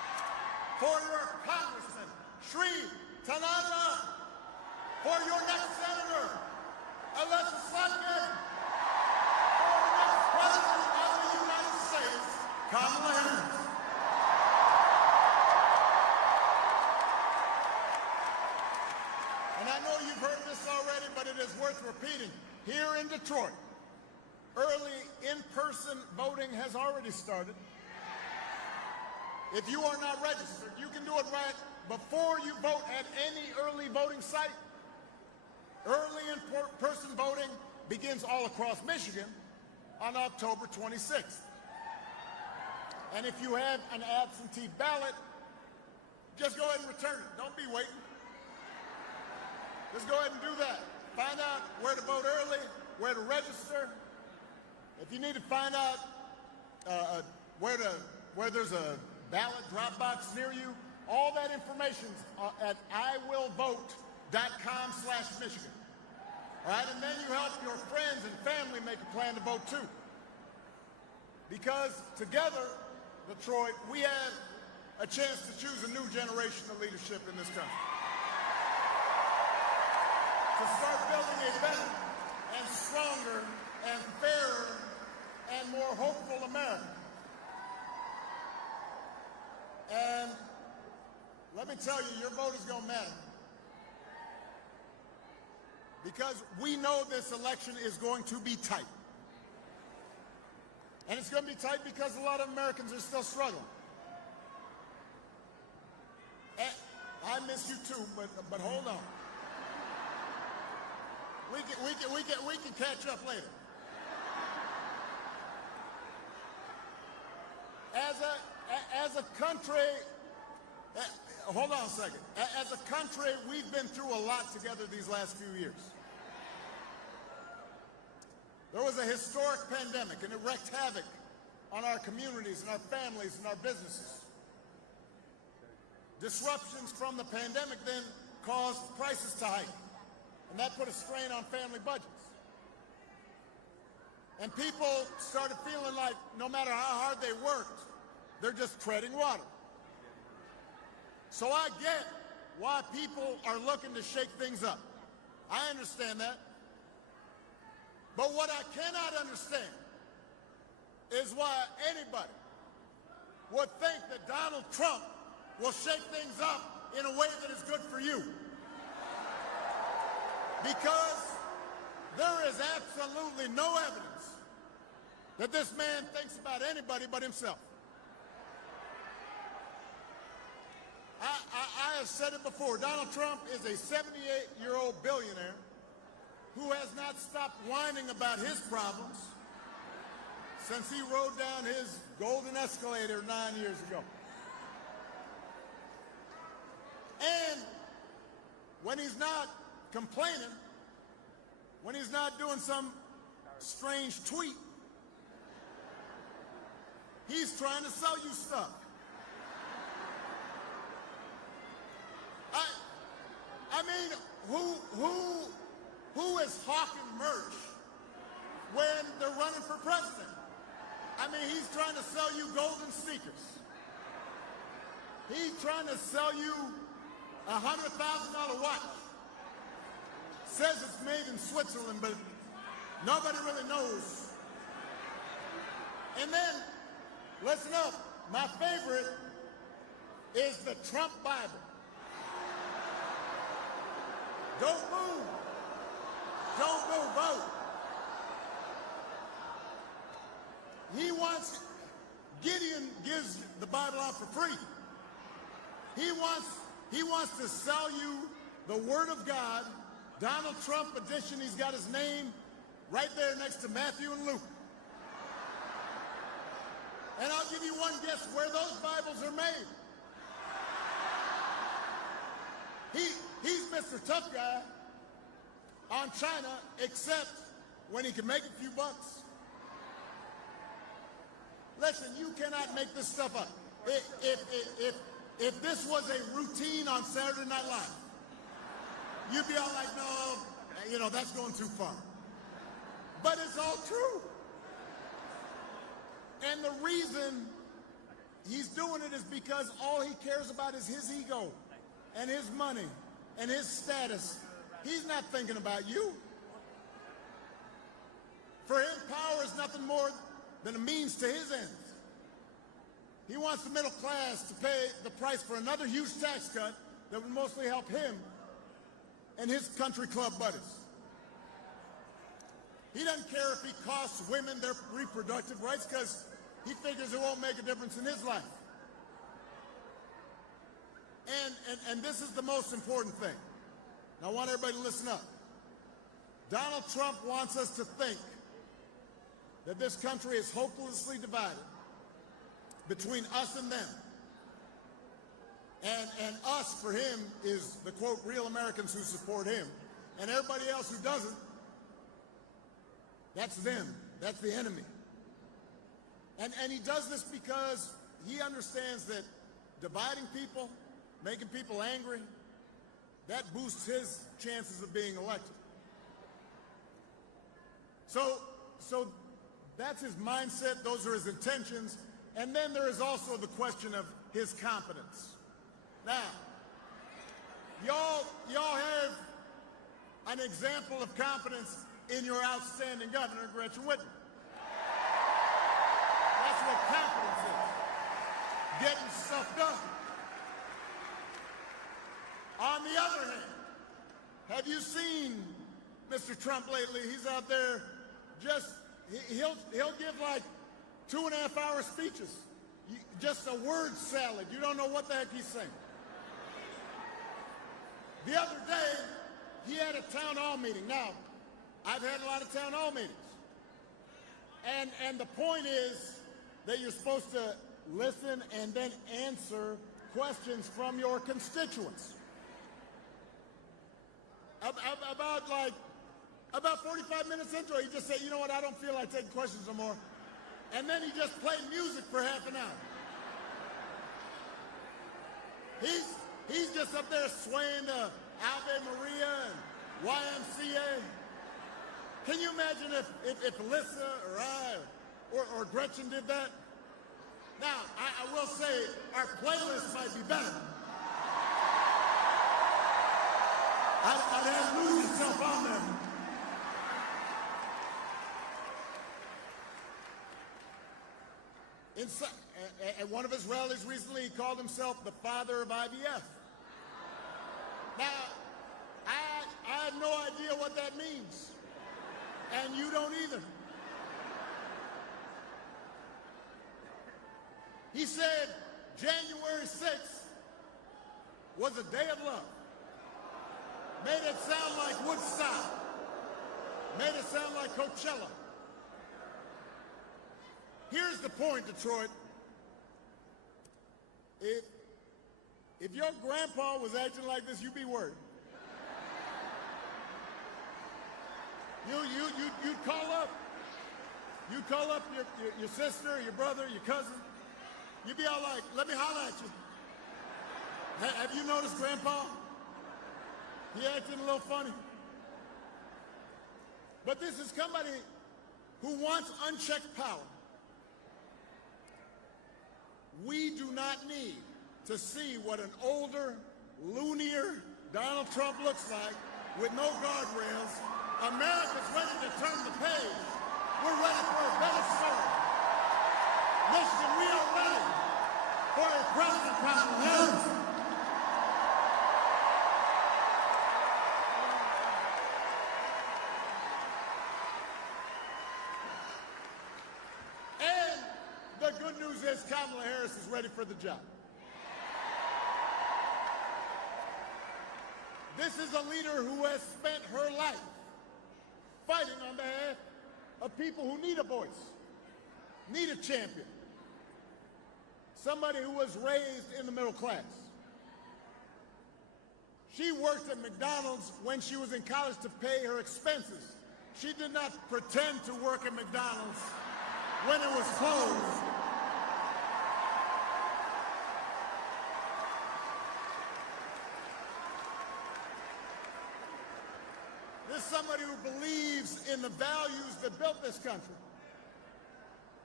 for your congressman, Sri Tananda, for your next senator, Alexa Slotkin, for the next president of the United States, Kamala Harris. And I know you've heard this already, but it is worth repeating. Here in Detroit, early in-person voting has already started. If you are not registered, you can do it right before you vote at any early voting site. Early in-person voting begins all across Michigan on October 26th. And if you have an absentee ballot, just go ahead and return it. Don't be waiting. Just go ahead and do that. Find out where to vote early, where to register. If you need to find out where there's a ballot drop box near you, all that information's at iwillvote.com/Michigan. All right, and then you help your friends and family make a plan to vote too. Because together, Detroit, we have a chance to choose a new generation of leadership in this country. To start building a better and stronger and fairer and more hopeful America. And let me tell you, your vote is going to matter. Because we know this election is going to be tight. And it's going to be tight because a lot of Americans are still struggling. And I miss you too, but hold on. We can catch up later. As a country, hold on a second. As a country, we've been through a lot together these last few years. There was a historic pandemic, and it wreaked havoc on our communities and our families and our businesses. Disruptions from the pandemic then caused prices to hike, and that put a strain on family budgets. And people started feeling like no matter how hard they worked, they're just treading water. So I get why people are looking to shake things up. I understand that. But what I cannot understand is why anybody would think that Donald Trump will shake things up in a way that is good for you. Because there is absolutely no evidence that this man thinks about anybody but himself. I have said it before, Donald Trump is a 78-year-old billionaire who has not stopped whining about his problems since he rode down his golden escalator 9 years ago. And when he's not complaining, when he's not doing some strange tweet, he's trying to sell you stuff. I mean, who is hawking merch when they're running for president? I mean, he's trying to sell you golden sneakers. He's trying to sell you a $100,000 watch. Says it's made in Switzerland, but nobody really knows. And then, listen up, my favorite is the Trump Bible. Don't move. Don't move, vote. Gideon gives the Bible out for free. He wants to sell you the Word of God, Donald Trump edition. He's got his name right there next to Matthew and Luke. And I'll give you one guess where those Bibles are made. He's Mr. Tough Guy on China, except when he can make a few bucks. Listen, you cannot make this stuff up. If this was a routine on Saturday Night Live, you'd be all like, no, that's going too far. But it's all true. And the reason he's doing it is because all he cares about is his ego and his money and his status. He's not thinking about you. For him, power is nothing more than a means to his ends. He wants the middle class to pay the price for another huge tax cut that would mostly help him and his country club buddies. He doesn't care if he costs women their reproductive rights because he figures it won't make a difference in his life. And this is the most important thing. Now, I want everybody to listen up. Donald Trump wants us to think that this country is hopelessly divided between us and them. And us, for him, is the, quote, real Americans who support him. And everybody else who doesn't, that's them. That's the enemy. And he does this because he understands that dividing people, making people angry, that boosts his chances of being elected. So that's his mindset. Those are his intentions. And then there is also the question of his competence. Now, y'all have an example of competence in your outstanding governor, Gretchen Whitmer. That's what competence is. Getting stuff done. On the other hand, have you seen Mr. Trump lately? He's out there he'll give like 2.5-hour speeches. Just a word salad. You don't know what the heck he's saying. The other day, he had a town hall meeting. Now, I've had a lot of town hall meetings. And the point is that you're supposed to listen and then answer questions from your constituents. About 45 minutes into it, he just said, you know what, I don't feel like taking questions no more. And then he just played music for half an hour. He's just up there swaying to Ave Maria and YMCA. Can you imagine if Alyssa or I or Gretchen did that? Now, I will say our playlist might be better. I'd have to lose yourself on them. At one of his rallies recently, he called himself the father of IVF. Now, I have no idea what that means, and you don't either. He said January 6th was a day of love. Made it sound like Woodstock. Made it sound like Coachella. Here's the point, Detroit. If your grandpa was acting like this, you'd be worried. You'd call up your sister, your brother, your cousin. You'd be all like, let me holler at you. Have you noticed Grandpa? He acting a little funny. But this is somebody who wants unchecked power. We do not need to see what an older, loonier Donald Trump looks like with no guardrails. America's ready to turn the page. We're ready for a better story. Michigan, we are ready for a President Kamala Harris. And the good news is Kamala Harris is ready for the job. This is a leader who has spent her life fighting on behalf of people who need a voice, need a champion, somebody who was raised in the middle class. She worked at McDonald's when she was in college to pay her expenses. She did not pretend to work at McDonald's when it was closed. This is somebody who believes in the values that built this country.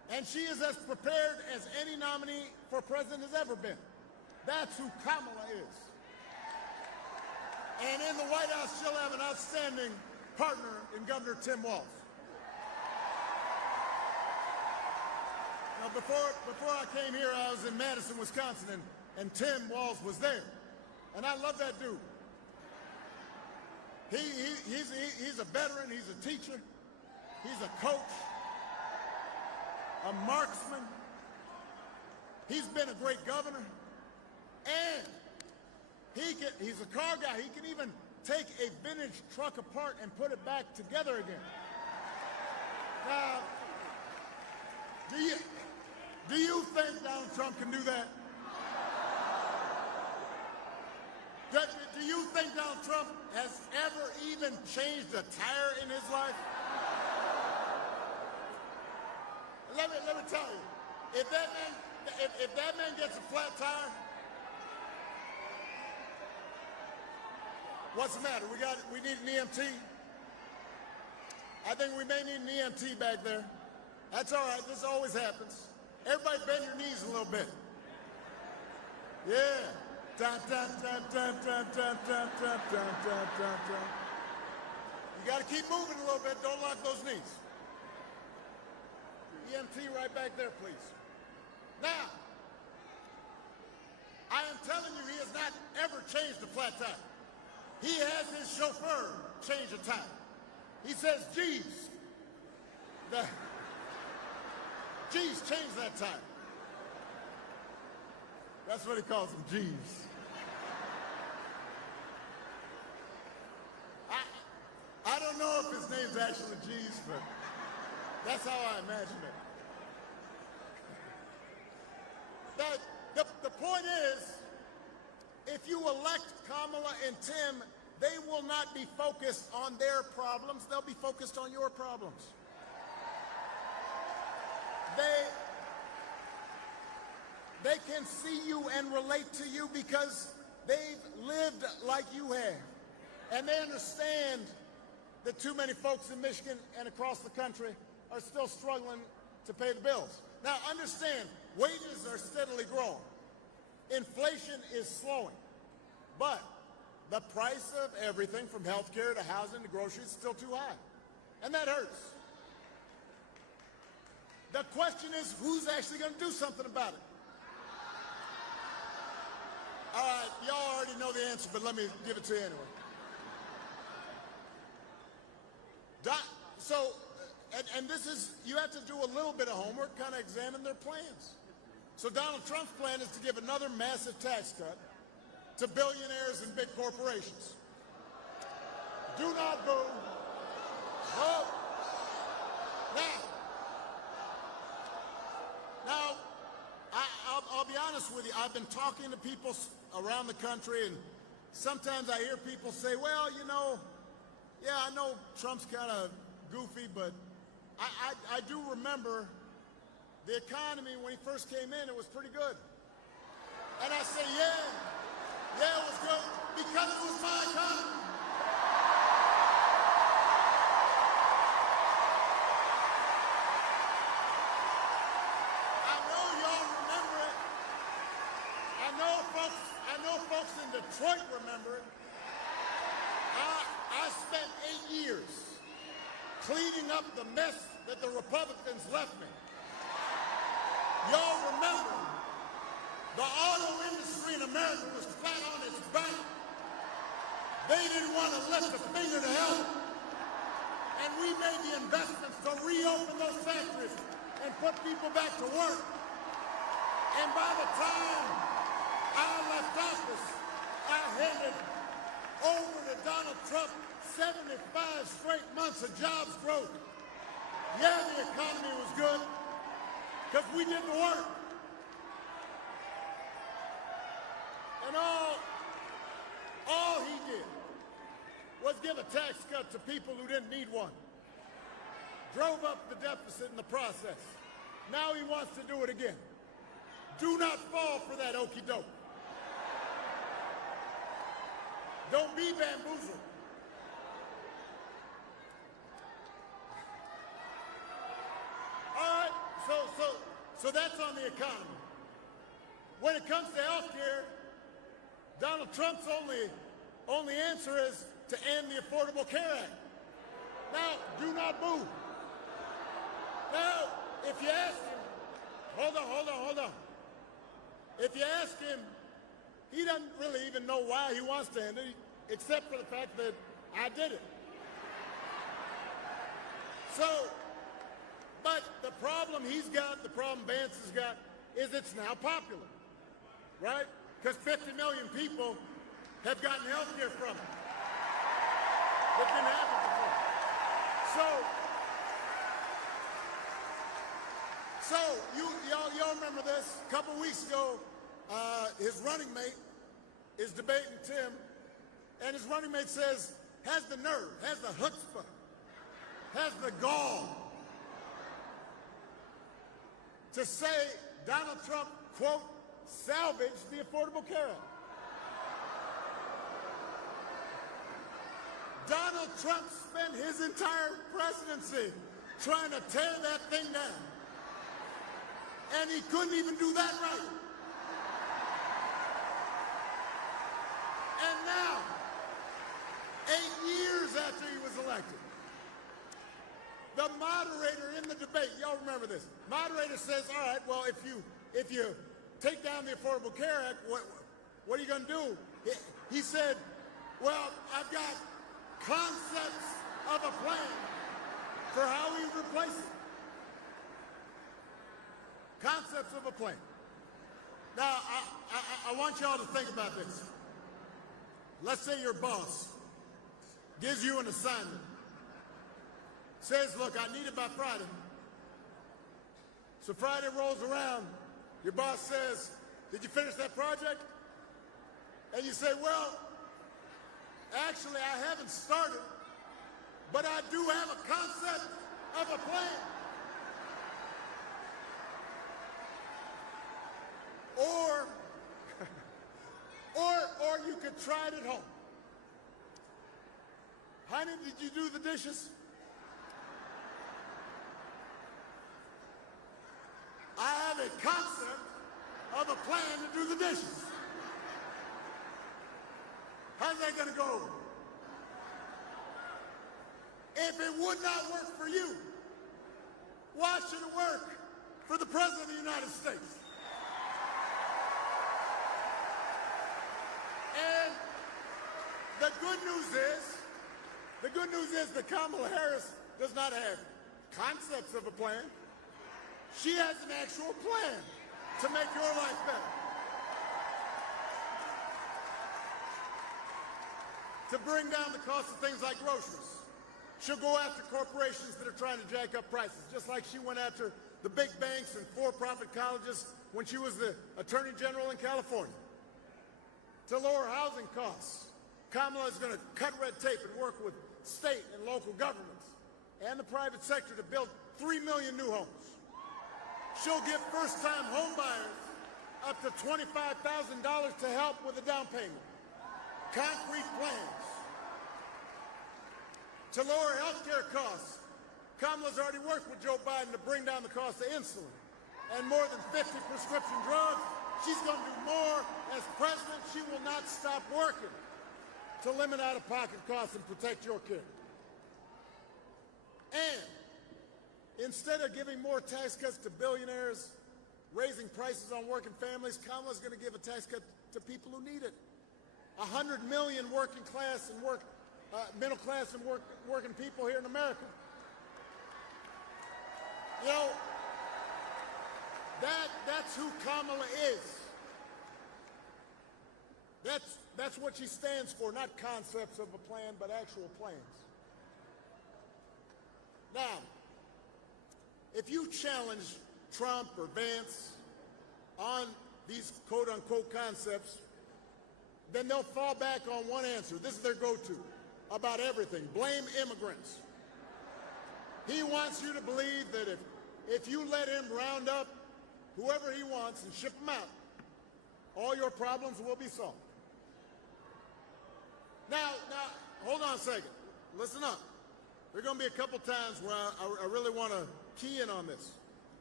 And she is as prepared as any nominee for president has ever been. That's who Kamala is. And in the White House, she'll have an outstanding partner in Governor Tim Walz. Now, before I came here, I was in Madison, Wisconsin, and Tim Walz was there. And I love that dude. He's a veteran, he's a teacher, he's a coach, a marksman. He's been a great governor. And he's a car guy. He can even take a vintage truck apart and put it back together again. Now, do you think Donald Trump can do that? Do you think Donald Trump has ever even changed a tire in his life? Let me tell you, if that man gets a flat tire, what's the matter? We need an EMT? I think we may need an EMT back there. That's all right. This always happens. Everybody bend your knees a little bit. Yeah. Dun, dun, dun, dun, dun, dun, dun, dun, dun, dun, dun, dun. You got to keep moving a little bit. Don't lock those knees. EMT right back there, please. Now, I am telling you, he has not ever changed a flat tire. He has his chauffeur change a tire. He says, "Geez, geez, change that tire." That's what he calls them, G's. I don't know if his name's actually G's, but that's how I imagine it. The point is, if you elect Kamala and Tim, they will not be focused on their problems. They'll be focused on your problems. They can see you and relate to you because they've lived like you have. And they understand that too many folks in Michigan and across the country are still struggling to pay the bills. Now, understand, wages are steadily growing. Inflation is slowing. But the price of everything from health care to housing to groceries is still too high. And that hurts. The question is, who's actually going to do something about it? All right, y'all already know the answer, but let me give it to you anyway. And this is, you have to do a little bit of homework, kind of examine their plans. So Donald Trump's plan is to give another massive tax cut to billionaires and big corporations. Do not boo. Vote. Now, I'll be honest with you. I've been talking to people around the country, and sometimes I hear people say, well, you know, yeah, I know Trump's kind of goofy, but I do remember the economy when he first came in, it was pretty good. And I say, yeah, it was good because it was my economy. I know y'all remember it. I know folks in Detroit remember it. I spent 8 years cleaning up the mess that the Republicans left me. Y'all remember the auto industry in America was flat on its back. They didn't want to lift a finger to help. And we made the investments to reopen those factories and put people back to work. And by the time I left office, I handed over to Donald Trump 75 straight months of jobs growth. Yeah, the economy was good because we did the work. And all he did was give a tax cut to people who didn't need one. Drove up the deficit in the process. Now he wants to do it again. Do not fall for that okey doke. Don't be bamboozled. All right, so So that's on the economy. When it comes to health care, Donald Trump's only answer is to end the Affordable Care Act. Now, do not boo. Now, if you ask him, hold on. If you ask him, he doesn't really even know why he wants to end it, except for the fact that I did it. So, but the problem he's got, the problem Vance has got, is it's now popular, right? Because 50 million people have gotten health care from it. It didn't happen before. So y'all remember this? A couple weeks ago, his running mate is debating Tim, and his running mate says, has the nerve, has the chutzpah, has the gall to say Donald Trump, quote, salvaged the Affordable Care Act. Donald Trump spent his entire presidency trying to tear that thing down. And he couldn't even do that right. And now, 8 years after he was elected, the moderator in the debate, y'all remember this, moderator says, all right, well, if you take down the Affordable Care Act, what are you going to do? He said, well, I've got concepts of a plan for how we replace it. Concepts of a plan. Now, I want y'all to think about this. Let's say your boss gives you an assignment, says, look, I need it by Friday. So Friday rolls around, your boss says, did you finish that project? And you say, well, actually, I haven't started, but I do have a concept of a plan. Or you could try it at home. Honey, did you do the dishes? I have a concept of a plan to do the dishes. How's that going to go over? If it would not work for you, why should it work for the President of the United States? And the good news is that Kamala Harris does not have concepts of a plan. She has an actual plan to make your life better. To bring down the cost of things like groceries. She'll go after corporations that are trying to jack up prices, just like she went after the big banks and for-profit colleges when she was the Attorney General in California. To lower housing costs, Kamala is going to cut red tape and work with state and local governments and the private sector to build 3 million new homes. She'll give first-time home buyers up to $25,000 to help with a down payment. Concrete plans. To lower health care costs, Kamala's already worked with Joe Biden to bring down the cost of insulin and more than 50 prescription drugs. She's going to do more. As president, she will not stop working to limit out-of-pocket costs and protect your care. And instead of giving more tax cuts to billionaires, raising prices on working families, Kamala's going to give a tax cut to people who need it. 100 million working class and middle class and working people here in America. You know, that's who Kamala is. That's what she stands for, not concepts of a plan, but actual plans. Now, if you challenge Trump or Vance on these quote-unquote concepts, then they'll fall back on one answer. This is their go-to about everything. Blame immigrants. He wants you to believe that if you let him round up whoever he wants and ship them out, all your problems will be solved. Now, hold on a second. Listen up. There are going to be a couple times where I really want to key in on this.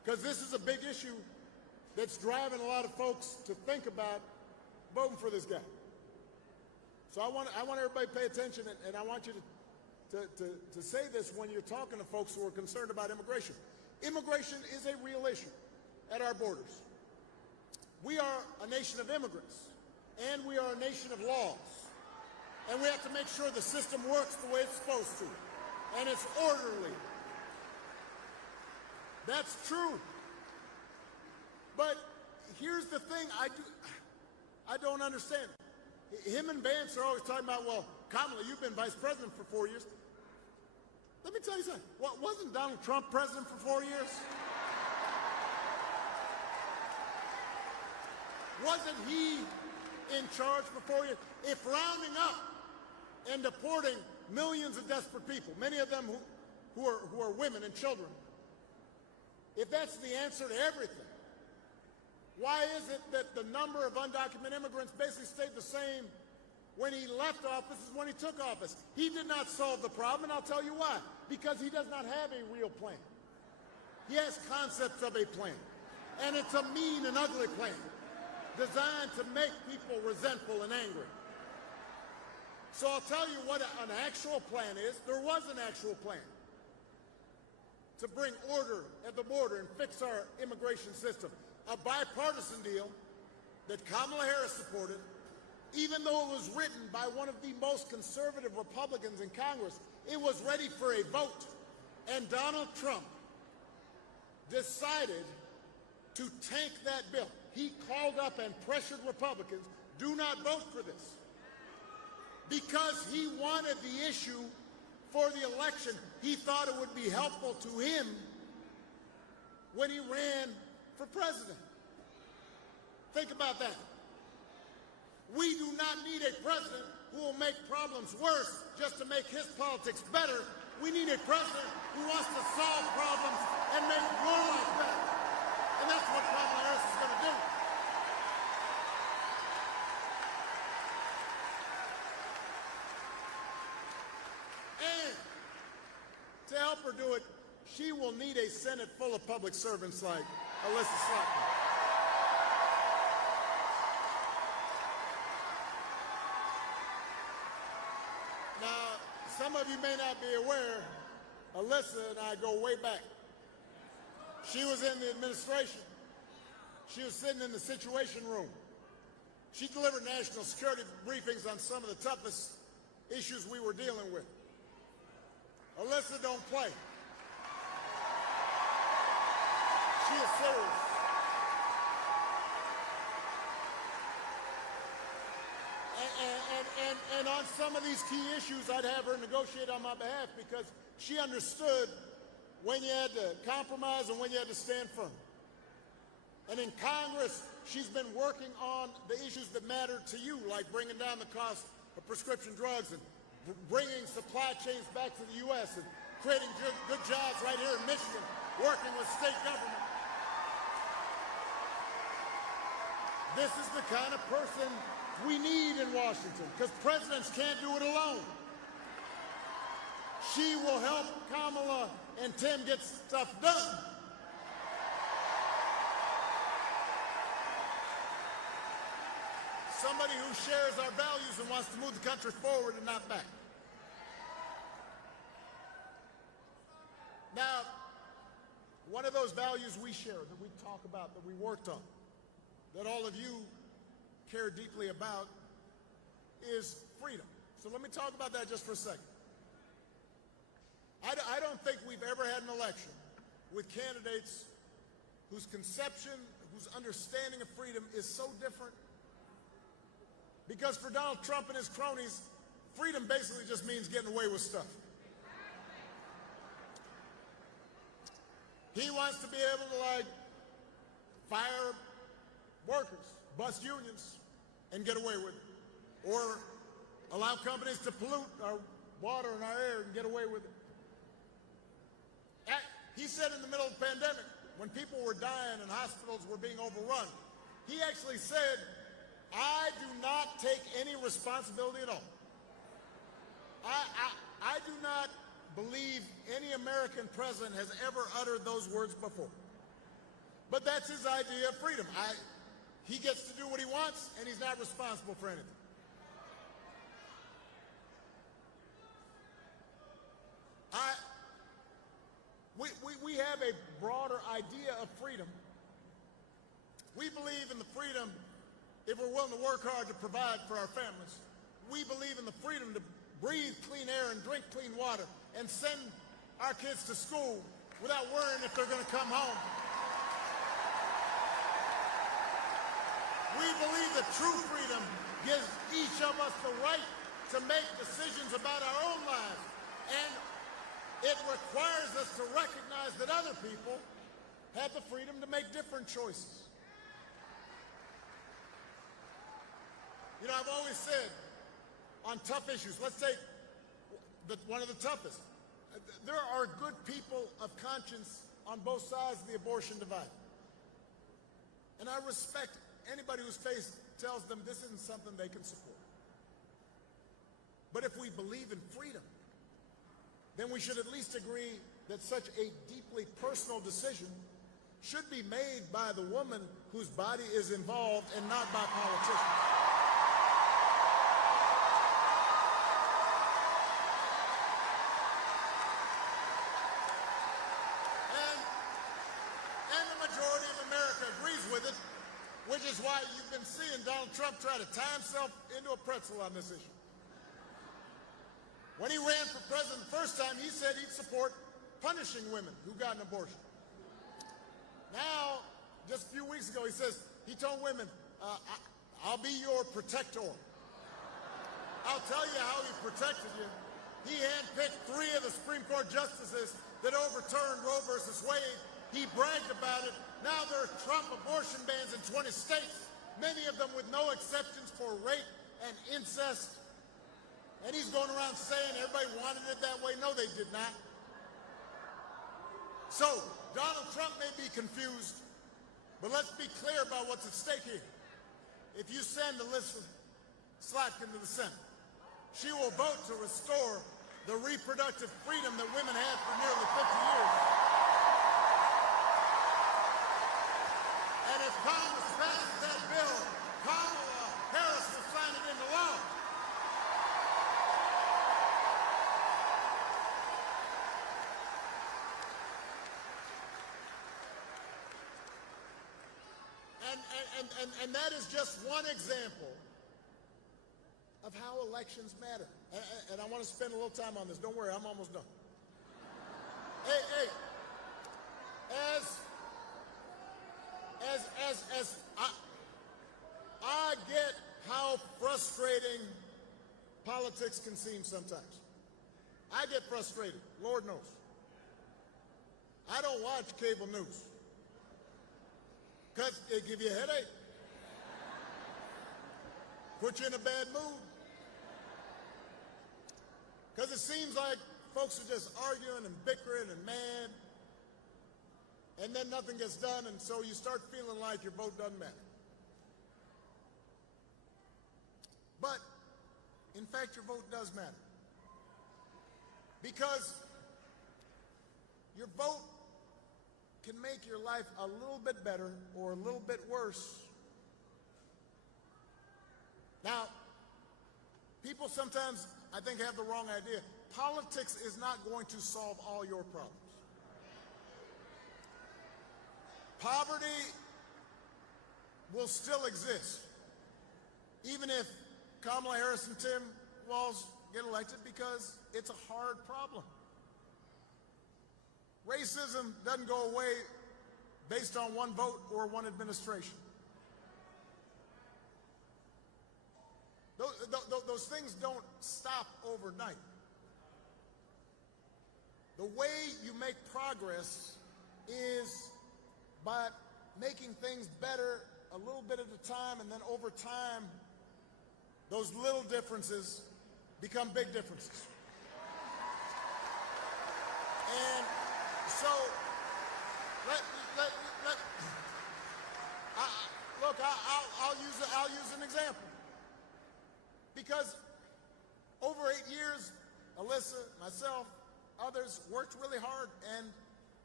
because this is a big issue that's driving a lot of folks to think about voting for this guy. So I want everybody to pay attention, and I want you to say this when you're talking to folks who are concerned about immigration. Immigration is a real issue at our borders. We are a nation of immigrants, and we are a nation of laws. And we have to make sure the system works the way it's supposed to, and it's orderly. That's true. But here's the thing I don't understand. Him and Vance are always talking about, well, Kamala, you've been vice president for 4 years. Let me tell you something. Wasn't Donald Trump president for 4 years? Wasn't he in charge for 4 years? If rounding up and deporting millions of desperate people, many of them who are women and children, if that's the answer to everything, why is it that the number of undocumented immigrants basically stayed the same when he left office as when he took office? He did not solve the problem, and I'll tell you why. Because he does not have a real plan. He has concepts of a plan, and it's a mean and ugly plan designed to make people resentful and angry. So I'll tell you what an actual plan is. There was an actual plan to bring order at the border and fix our immigration system. A bipartisan deal that Kamala Harris supported, even though it was written by one of the most conservative Republicans in Congress. It was ready for a vote. And Donald Trump decided to tank that bill. He called up and pressured Republicans, do not vote for this. Because he wanted the issue for the election. He thought it would be helpful to him when he ran for president. Think about that. We do not need a president who will make problems worse just to make his politics better. We need a president who wants to solve problems and make your life better. And that's what Kamala Harris is going to do. And to help her do it, she will need a Senate full of public servants like Alyssa Slotkin. Now, some of you may not be aware, Alyssa and I go way back. She was in the administration. She was sitting in the Situation Room. She delivered national security briefings on some of the toughest issues we were dealing with. Alyssa don't play. She is serious. And on some of these key issues, I'd have her negotiate on my behalf because she understood when you had to compromise and when you had to stand firm. And in Congress, she's been working on the issues that matter to you, like bringing down the cost of prescription drugs and bringing supply chains back to the U.S. and creating good jobs right here in Michigan, working with state government. This is the kind of person we need in Washington, because presidents can't do it alone. She will help Kamala and Tim get stuff done. Somebody who shares our values and wants to move the country forward and not back. Now, one of those values we share, that we talk about, that we worked on, that all of you care deeply about, is freedom. So let me talk about that just for a second. I don't think we've ever had an election with candidates whose conception, whose understanding of freedom is so different. Because for Donald Trump and his cronies, freedom basically just means getting away with stuff. He wants to be able to, like, fire workers, bust unions, and get away with it. Or allow companies to pollute our water and our air and get away with it. He said in the middle of the pandemic, when people were dying and hospitals were being overrun, he actually said, I do not take any responsibility at all. I do not believe any American president has ever uttered those words before. But that's his idea of freedom. He gets to do what he wants, and he's not responsible for anything. We have a broader idea of freedom. We believe in the freedom if we're willing to work hard to provide for our families. We believe in the freedom to breathe clean air and drink clean water and send our kids to school without worrying if they're going to come home. We believe that true freedom gives each of us the right to make decisions about our own lives, and it requires us to recognize that other people have the freedom to make different choices. You know, I've always said on tough issues, let's take one of the toughest. There are good people of conscience on both sides of the abortion divide. And I respect anybody whose faith tells them this isn't something they can support. But if we believe in freedom, then we should at least agree that such a deeply personal decision should be made by the woman whose body is involved and not by politicians. And the majority of America agrees with it, which is why you've been seeing Donald Trump try to tie himself into a pretzel on this issue. When he ran for president the first time, he said he'd support punishing women who got an abortion. Now, just a few weeks ago, he told women, I'll be your protector. I'll tell you how he protected you. He handpicked 3 of the Supreme Court justices that overturned Roe versus Wade. He bragged about it. Now there are Trump abortion bans in 20 states, many of them with no exceptions for rape and incest. And he's going around saying everybody wanted it that way. No, they did not. So, Donald Trump may be confused, but let's be clear about what's at stake here. If you send Alyssa Slotkin to the Senate, she will vote to restore the reproductive freedom that women had for nearly 50 years. And if Congress passes that bill, Kamala Harris will sign it into law. And that is just one example of how elections matter. And I want to spend a little time on this. Don't worry, I'm almost done. Hey, I get how frustrating politics can seem sometimes. I get frustrated, Lord knows. I don't watch cable news because it gives you a headache, put you in a bad mood, because it seems like folks are just arguing and bickering and mad, and then nothing gets done, and so you start feeling like your vote doesn't matter. But, in fact, your vote does matter, because your vote can make your life a little bit better or a little bit worse. Now, people sometimes, I think, have the wrong idea. Politics is not going to solve all your problems. Poverty will still exist, even if Kamala Harris and Tim Walz get elected, because it's a hard problem. Racism doesn't go away based on one vote or one administration. Those things don't stop overnight. The way you make progress is by making things better a little bit at a time, and then over time, those little differences become big differences. And so, I'll use an example. Because over 8 years, Alyssa, myself, others worked really hard, and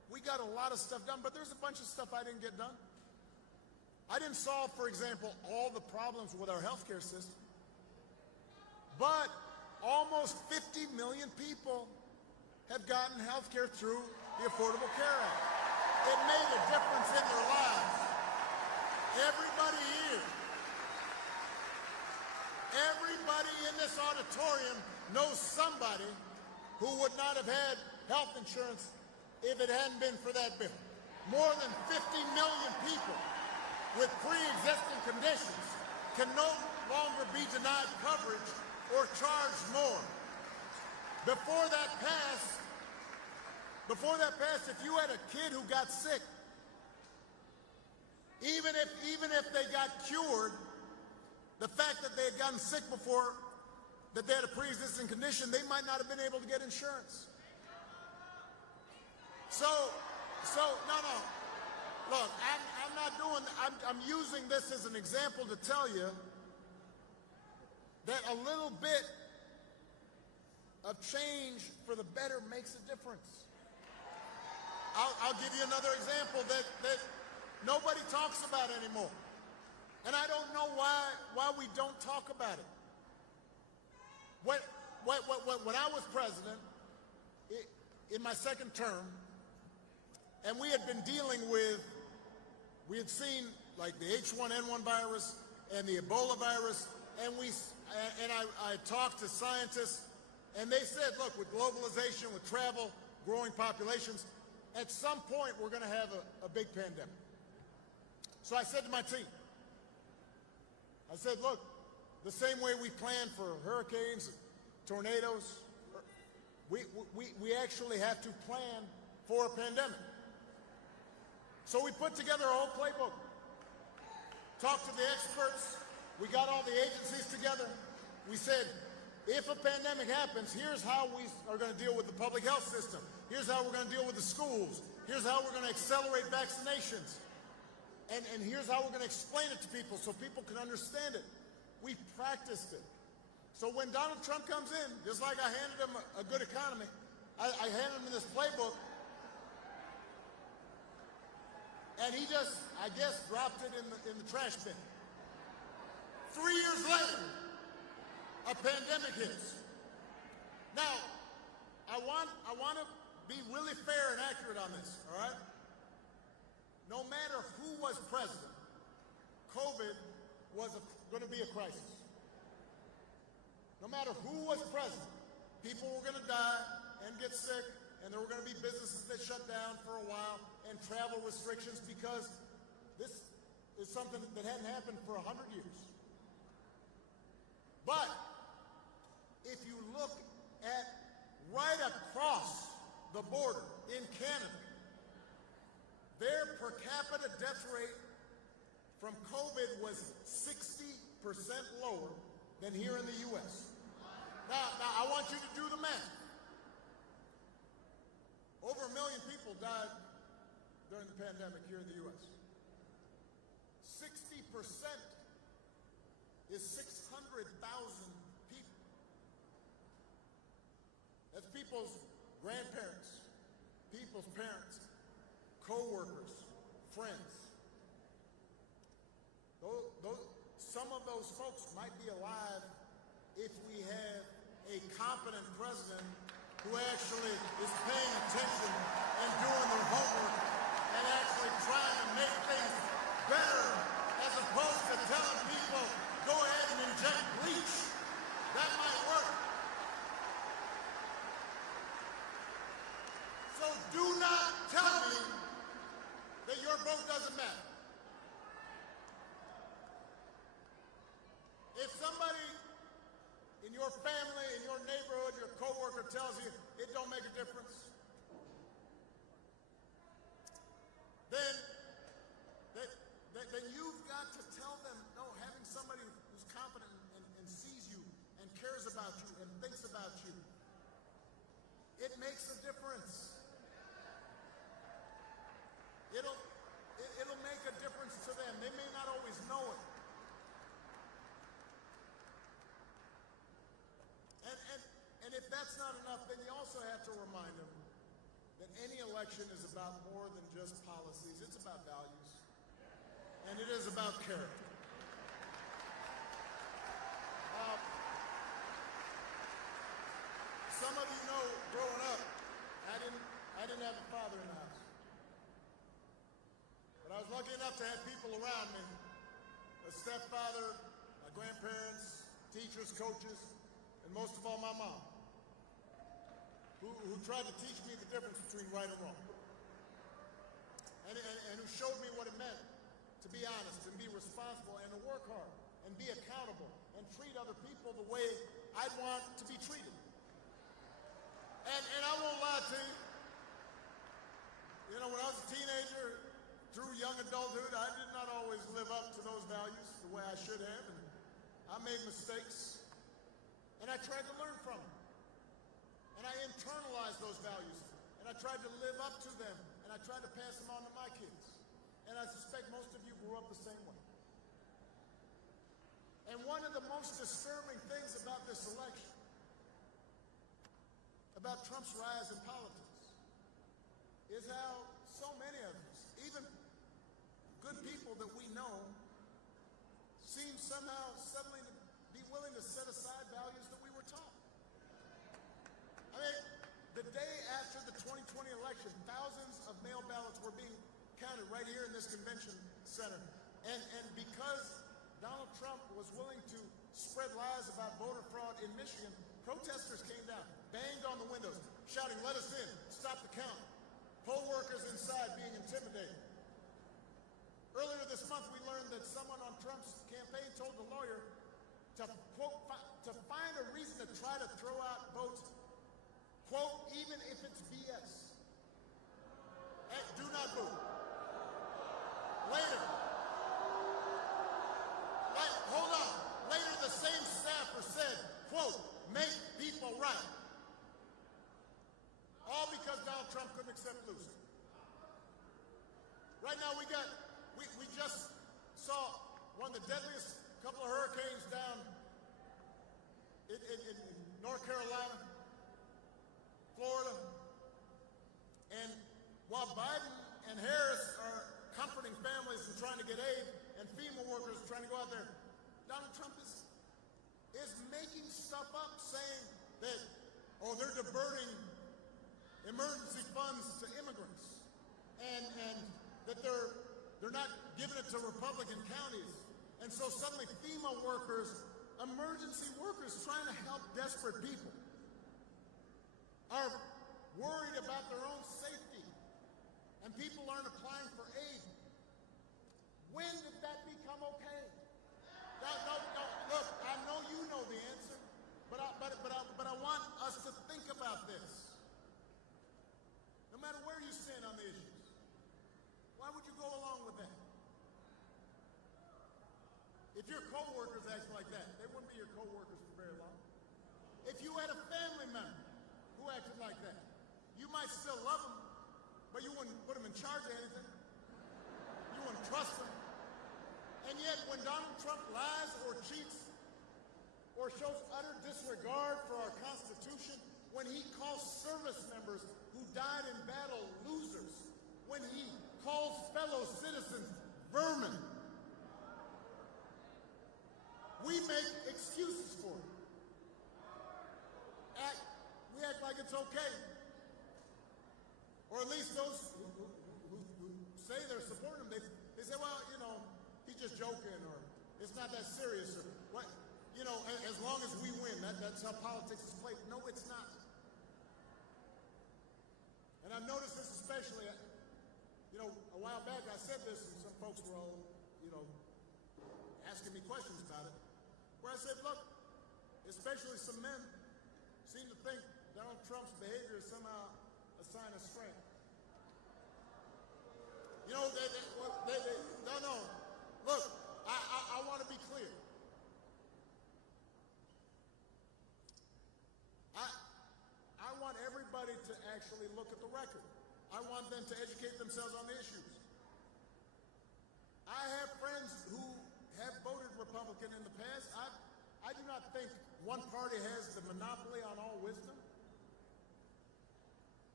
we got a lot of stuff done, but there's a bunch of stuff I didn't get done. I didn't solve, for example, all the problems with our healthcare system. But almost 50 million people have gotten healthcare through the Affordable Care Act. It made a difference in their lives. Everybody in this auditorium knows somebody who would not have had health insurance if it hadn't been for that bill. More than 50 million people with pre-existing conditions can no longer be denied coverage or charged more. Before that passed, if you had a kid who got sick, even if they got cured, the fact that they had gotten sick before, that they had a pre-existing condition, they might not have been able to get insurance. So, no. Look, I'm not doing, I'm using this as an example to tell you that a little bit of change for the better makes a difference. I'll give you another example that nobody talks about anymore. And I don't know why we don't talk about it. When I was president, in my second term, and we had been dealing with, we had seen like the H1N1 virus and the Ebola virus, and I talked to scientists, and they said, look, with globalization, with travel, growing populations, at some point we're going to have a big pandemic. So I said to my team, I said, look, the same way we plan for hurricanes, tornadoes, we actually have to plan for a pandemic. So we put together a whole playbook, talked to the experts, we got all the agencies together. We said, if a pandemic happens, here's how we are going to deal with the public health system. Here's how we're going to deal with the schools. Here's how we're going to accelerate vaccinations. And here's how we're going to explain it to people so people can understand it. We practiced it. So when Donald Trump comes in, just like I handed him a good economy, I handed him this playbook, and he just, I guess, dropped it in the trash bin. 3 years later, a pandemic hits. Now, I want to be really fair and accurate on this, all right? No matter who was president, COVID was going to be a crisis. No matter who was president, people were going to die and get sick, and there were going to be businesses that shut down for a while, and travel restrictions, because this is something that hadn't happened for 100 years. But if you look at right across the border in Canada, their per capita death rate from COVID was 60% lower than here in the U.S. Now I want you to do the math. Over 1 million people died during the pandemic here in the U.S. 60% is 600,000 people. That's people's grandparents, people's parents, co-workers, friends. Some of those folks might be alive if we have a competent president who actually is paying attention and doing their homework and actually trying to make things better, as opposed to telling people, go ahead and inject bleach. That might work. So do not tell me that your vote doesn't matter. If somebody in your family, in your neighborhood, your coworker tells you it don't make a difference, then you've got to tell them, no, having somebody who's competent and sees you and cares about you and thinks about you, it makes a difference. It'll make a difference to them. They may not always know it. And if that's not enough, then you also have to remind them that any election is about more than just policies. It's about values, and it is about character. Some of you know, growing up, I didn't have a father in the house. But I was lucky enough to have people around me, a stepfather, my grandparents, teachers, coaches, and most of all my mom, who tried to teach me the difference between right and wrong. And who showed me what it meant to be honest and be responsible and to work hard and be accountable and treat other people the way I'd want to be treated. And I won't lie to you. You know, when I was a teenager, through young adulthood, I did not always live up to those values the way I should have, and I made mistakes, and I tried to learn from them. And I internalized those values, and I tried to live up to them, and I tried to pass them on to my kids. And I suspect most of you grew up the same way. And one of the most disturbing things about this election, about Trump's rise in politics, is how so many of us, even good people that we know, seem somehow suddenly to be willing to set aside values that we were taught. I mean, the day after the 2020 election, thousands of mail ballots were being counted right here in this convention center. And because Donald Trump was willing to spread lies about voter fraud in Michigan, protesters came down, banged on the windows, shouting, "Let us in, stop the count." Poll workers inside being intimidated. Earlier this month, we learned that someone on Trump's campaign told the lawyer to, quote, to find a reason to try to throw out votes, quote, even if it's BS. And do not boo. Later, hold on. Later, the same staffer said, quote, make people right. All because Donald Trump couldn't accept losing. Right now, we just saw one of the deadliest couple of hurricanes down in North Carolina, Florida. And while Biden and Harris are comforting families and trying to get aid, and FEMA workers trying to go out there, Donald Trump is making stuff up, saying that, oh, they're diverting emergency funds to immigrants, and that they're not giving it to Republican counties. And so suddenly FEMA workers, emergency workers trying to help desperate people, are worried about their own safety, and people aren't applying for aid. When did that become okay? No, look, I know you know the answer, but I want us to think about this. No matter where you stand on the issues, why would you go along with that? If your coworkers act like that, they wouldn't be your coworkers for very long. If you had a family member who acted like that, you might still love them, but you wouldn't put them in charge of anything. You wouldn't trust them. And yet, when Donald Trump lies or cheats or shows utter disregard for our Constitution, when he calls service members who died in battle losers, when he calls fellow citizens vermin, we make excuses for it. We act like it's okay. Or at least those who say they're supporting him, they say, well, you know, he's just joking, or it's not that serious, or what, you know, as long as we win, that's how politics is played. No, it's not. And I've noticed this especially, you know, a while back I said this, and some folks were all, you know, asking me questions about it, where I said, look, especially some men seem to think Donald Trump's behavior is somehow a sign of strength. You know, no. Look, I want to be clear. I want everybody to actually look at the record. I want them to educate themselves on the issues. I have friends who have voted Republican in the past. I do not think one party has the monopoly on all wisdom.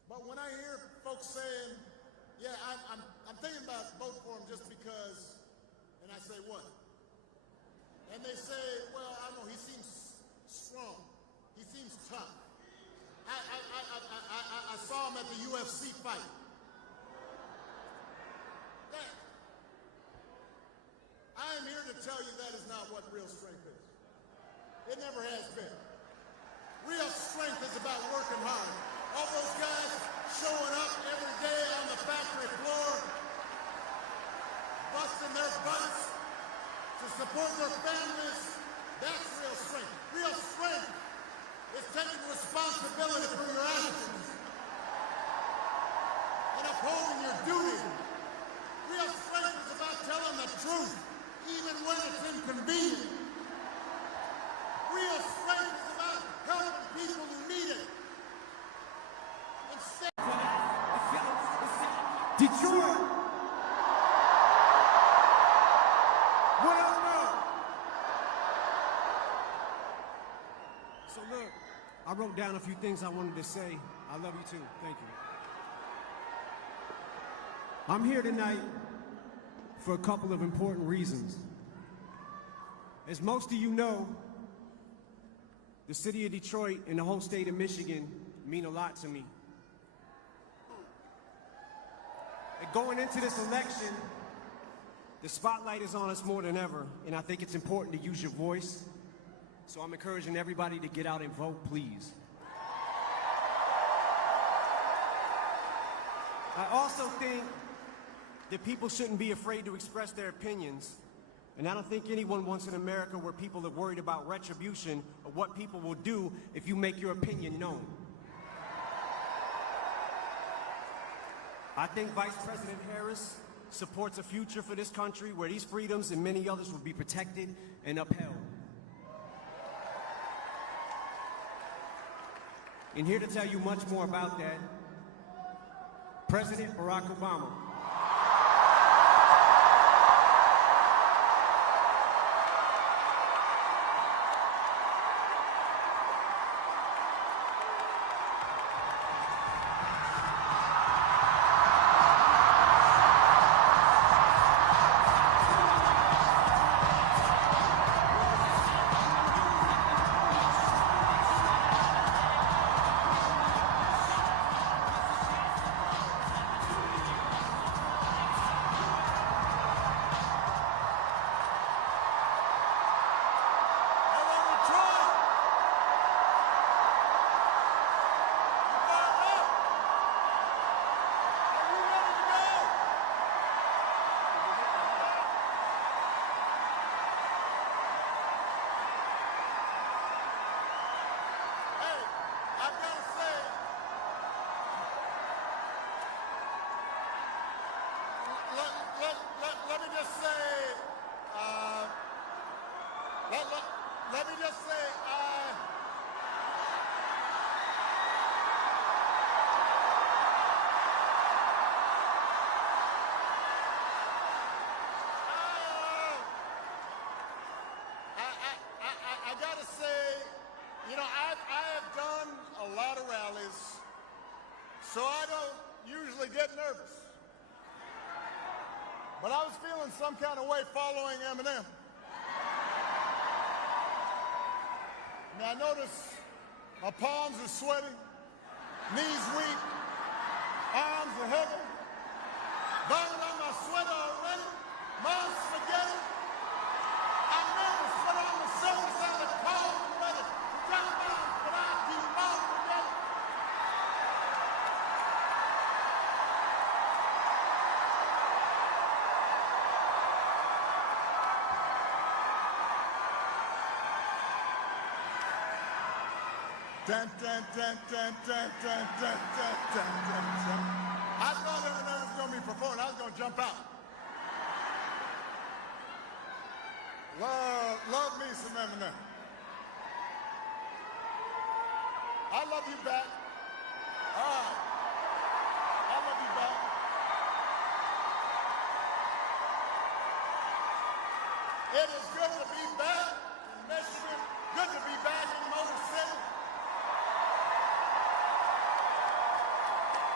But when I hear folks saying, yeah, I'm thinking about vote for him just because, and I say, what? And they say, well, I don't know, he seems strong. He seems tough. I saw him at the UFC fight. I am here to tell you that is not what real strength is. It never has been. Real strength is about working hard. All those guys showing up every day on the factory floor, busting their butts to support their families, that's real strength. Real strength is taking responsibility for your actions and upholding your duty. Real strength is about telling the truth, even when it's inconvenient. Real strength is about helping people who need it. Detroit! What up, bro? So look, I wrote down a few things I wanted to say. I love you too. Thank you. I'm here tonight for a couple of important reasons. As most of you know, the city of Detroit and the whole state of Michigan mean a lot to me. And going into this election, the spotlight is on us more than ever, and I think it's important to use your voice. So I'm encouraging everybody to get out and vote, please. I also think that people shouldn't be afraid to express their opinions. And I don't think anyone wants an America where people are worried about retribution or what people will do if you make your opinion known. I think Vice President Harris supports a future for this country where these freedoms and many others will be protected and upheld. And here to tell you much more about that, President Barack Obama. Let me just say, I gotta say, you know, I have done a lot of rallies, so I don't usually get nervous. But I was feeling some kind of way following Eminem. Now, I notice my palms are sweating, knees weak, arms are heavy, burning on my sweater already, mom's spaghetti. I'm nervous, but on the surface of the cold, ready to drop bombs, but I keep mom's spaghetti. Dun, dun, dun, dun, dun, dun, dun, dun, dun, dun, dun. I thought Eminem was going to be performing. I was going to jump out. Love me some Eminem. I love you back. All right. I love you back. It is good to be back in Michigan. Good to be back in Motor City.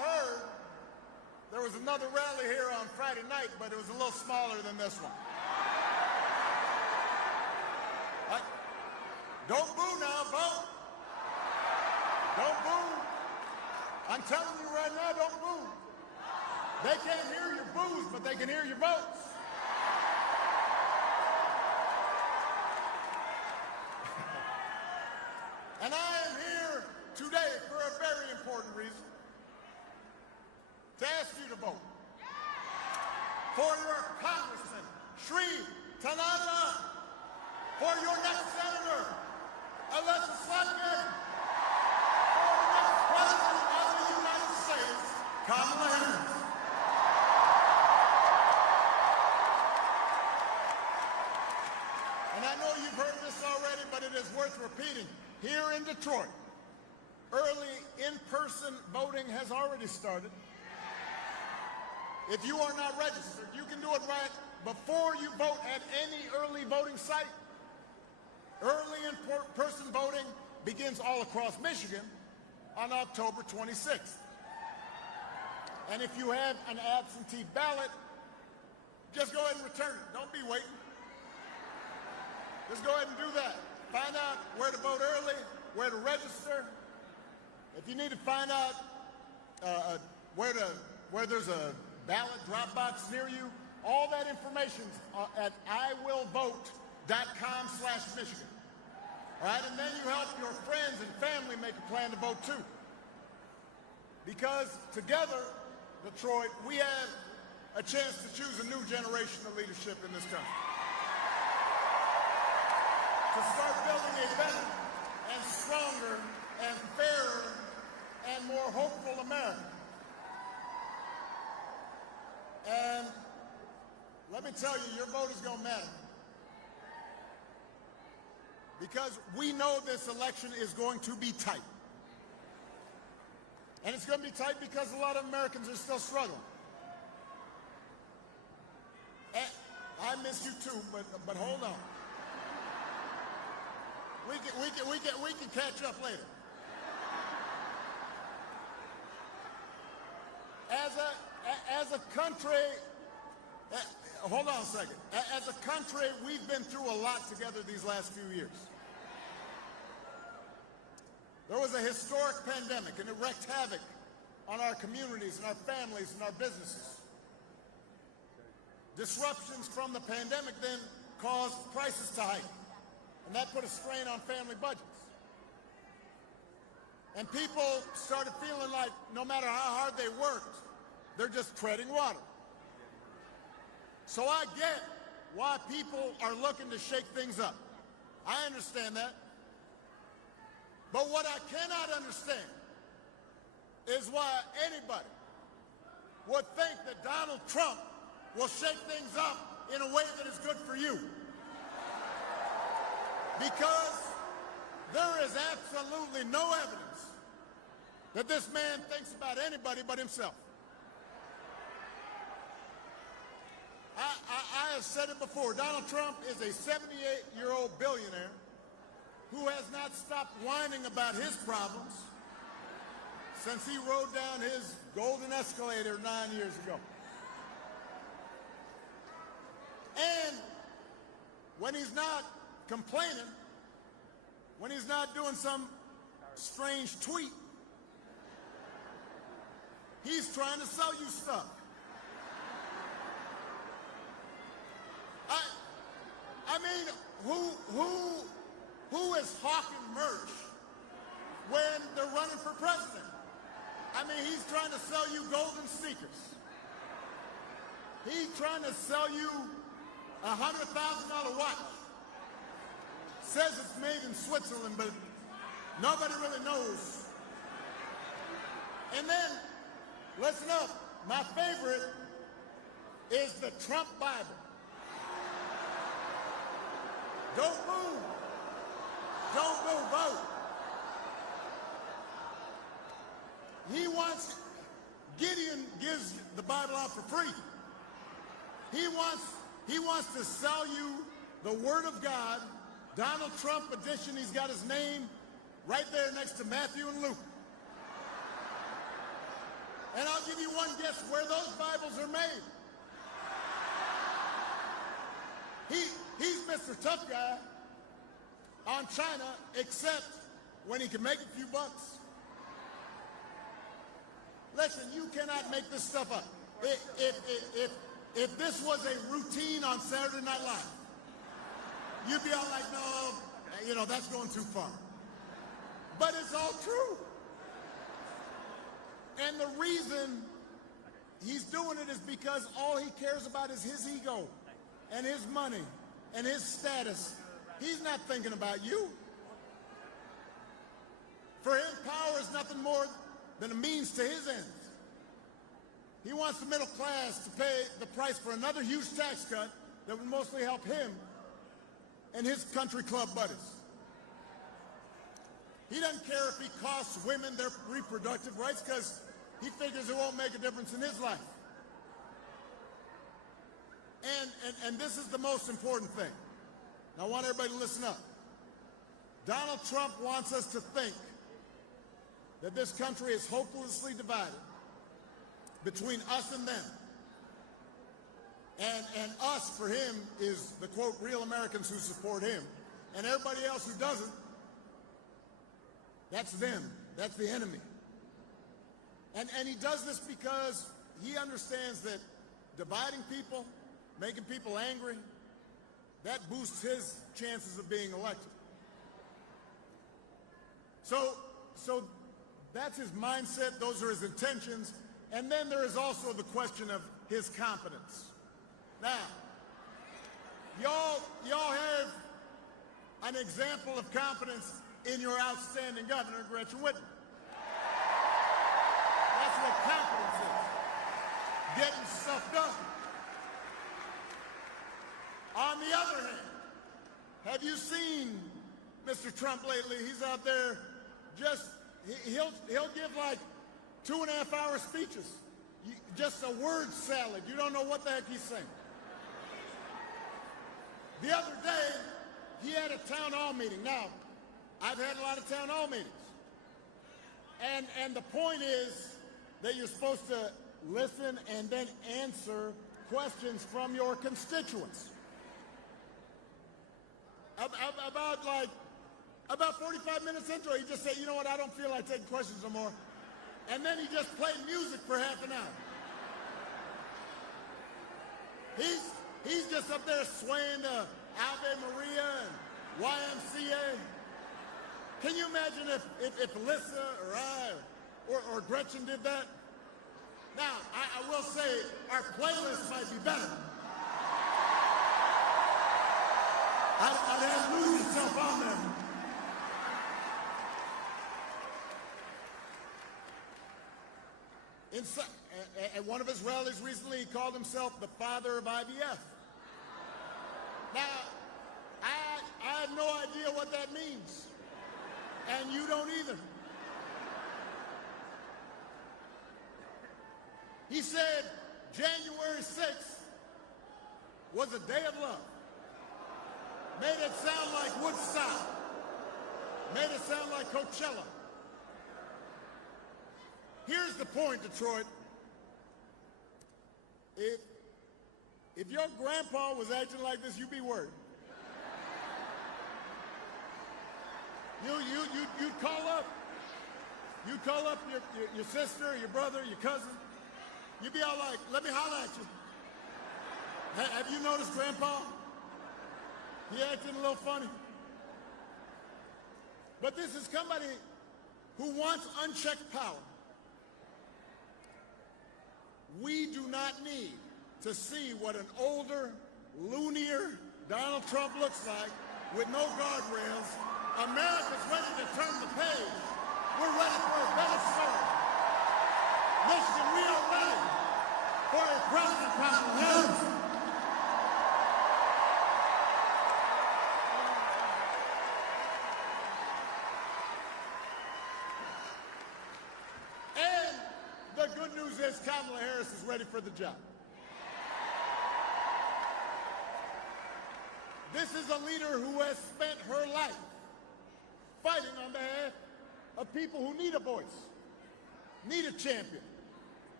another rally here on Friday night, but it was a little smaller than this one. Don't boo now, vote. Don't boo. I'm telling you right now, don't boo. They can't hear your boos, but they can hear your votes. And I am here today for a very important reason. To ask you to vote for your Congressman, Shri Tananda, for your next senator, legislature, for the next president of the United States, Kamala Harris. And I know you've heard this already, but it is worth repeating. Here in Detroit, early in-person voting has already started. If you are not registered, you can do it right before you vote at any early voting site. Early in-person voting begins all across Michigan on October 26th. And if you have an absentee ballot, just go ahead and return it. Don't be waiting. Just go ahead and do that. Find out where to vote early, where to register. If you need to find out where there's a ballot drop box near you, all that information's at iwillvote.com/Michigan. All right, and then you help your friends and family make a plan to vote too. Because together, Detroit, we have a chance to choose a new generation of leadership in this country. To start building a better and stronger and fairer and more hopeful America. And let me tell you, your vote is going to matter. Because we know this election is going to be tight. And it's going to be tight because a lot of Americans are still struggling. And I miss you too, but hold on. We can catch up later. As a country, hold on a second. As a country, we've been through a lot together these last few years. There was a historic pandemic, and it wreaked havoc on our communities and our families and our businesses. Disruptions from the pandemic then caused prices to hike, and that put a strain on family budgets. And people started feeling like no matter how hard they worked, they're just treading water. So I get why people are looking to shake things up. I understand that. But what I cannot understand is why anybody would think that Donald Trump will shake things up in a way that is good for you. Because there is absolutely no evidence that this man thinks about anybody but himself. I have said it before. Donald Trump is a 78-year-old billionaire who has not stopped whining about his problems since he rode down his golden escalator 9 years ago. And when he's not complaining, when he's not doing some strange tweet, he's trying to sell you stuff. I mean, who is hawking merch when they're running for president? I mean, he's trying to sell you golden sneakers. He's trying to sell you a $100,000 watch. Says it's made in Switzerland, but nobody really knows. And then, listen up, my favorite is the Trump Bible. Don't move. Don't move, vote. Gideon gives the Bible out for free. He wants to sell you the Word of God, Donald Trump edition. He's got his name right there next to Matthew and Luke. And I'll give you one guess where those Bibles are made. He's Mr. Tough Guy on China, except when he can make a few bucks. Listen, you cannot make this stuff up. If this was a routine on Saturday Night Live, you'd be all like, no, that's going too far. But it's all true. And the reason he's doing it is because all he cares about is his ego and his money and his status. He's not thinking about you. For him, power is nothing more than a means to his ends. He wants the middle class to pay the price for another huge tax cut that would mostly help him and his country club buddies. He doesn't care if he costs women their reproductive rights because he figures it won't make a difference in his life. And this is the most important thing. Now, I want everybody to listen up. Donald Trump wants us to think that this country is hopelessly divided between us and them. And us, for him, is the, quote, real Americans who support him. And everybody else who doesn't, that's them. That's the enemy. And he does this because he understands that dividing people, making people angry, that boosts his chances of being elected. So that's his mindset. Those are his intentions. And then there is also the question of his competence. Now, y'all have an example of competence in your outstanding governor, Gretchen Whitmer. That's what competence is. Getting stuff done. On the other hand, have you seen Mr. Trump lately? He's out there he'll give like 2.5-hour speeches. Just a word salad. You don't know what the heck he's saying. The other day, he had a town hall meeting. Now, I've had a lot of town hall meetings. And the point is that you're supposed to listen and then answer questions from your constituents. About 45 minutes into it, he just said, you know what, I don't feel like taking questions no more. And then he just played music for half an hour. He's just up there swaying to Ave Maria and YMCA. Can you imagine if Alyssa or I or Gretchen did that? Now, I will say our playlist might be better. I'd have to lose yourself on there. At one of his rallies recently, he called himself the father of IVF. Now, I have no idea what that means. And you don't either. He said January 6th was a day of love. Made it sound like Woodstock. Made it sound like Coachella. Here's the point, Detroit. If your grandpa was acting like this, you'd be worried. You'd call up. You'd call up your sister, your brother, your cousin. You'd be all like, let me holler at you. Have you noticed Grandpa? He acting a little funny. But this is somebody who wants unchecked power. We do not need to see what an older, loonier Donald Trump looks like with no guardrails. America's ready to turn the page. We're ready for a better story. Michigan, we are ready for a President Kamala Harris. And the good news is Kamala Harris is ready for the job. This is a leader who has spent her life fighting on behalf of people who need a voice, need a champion,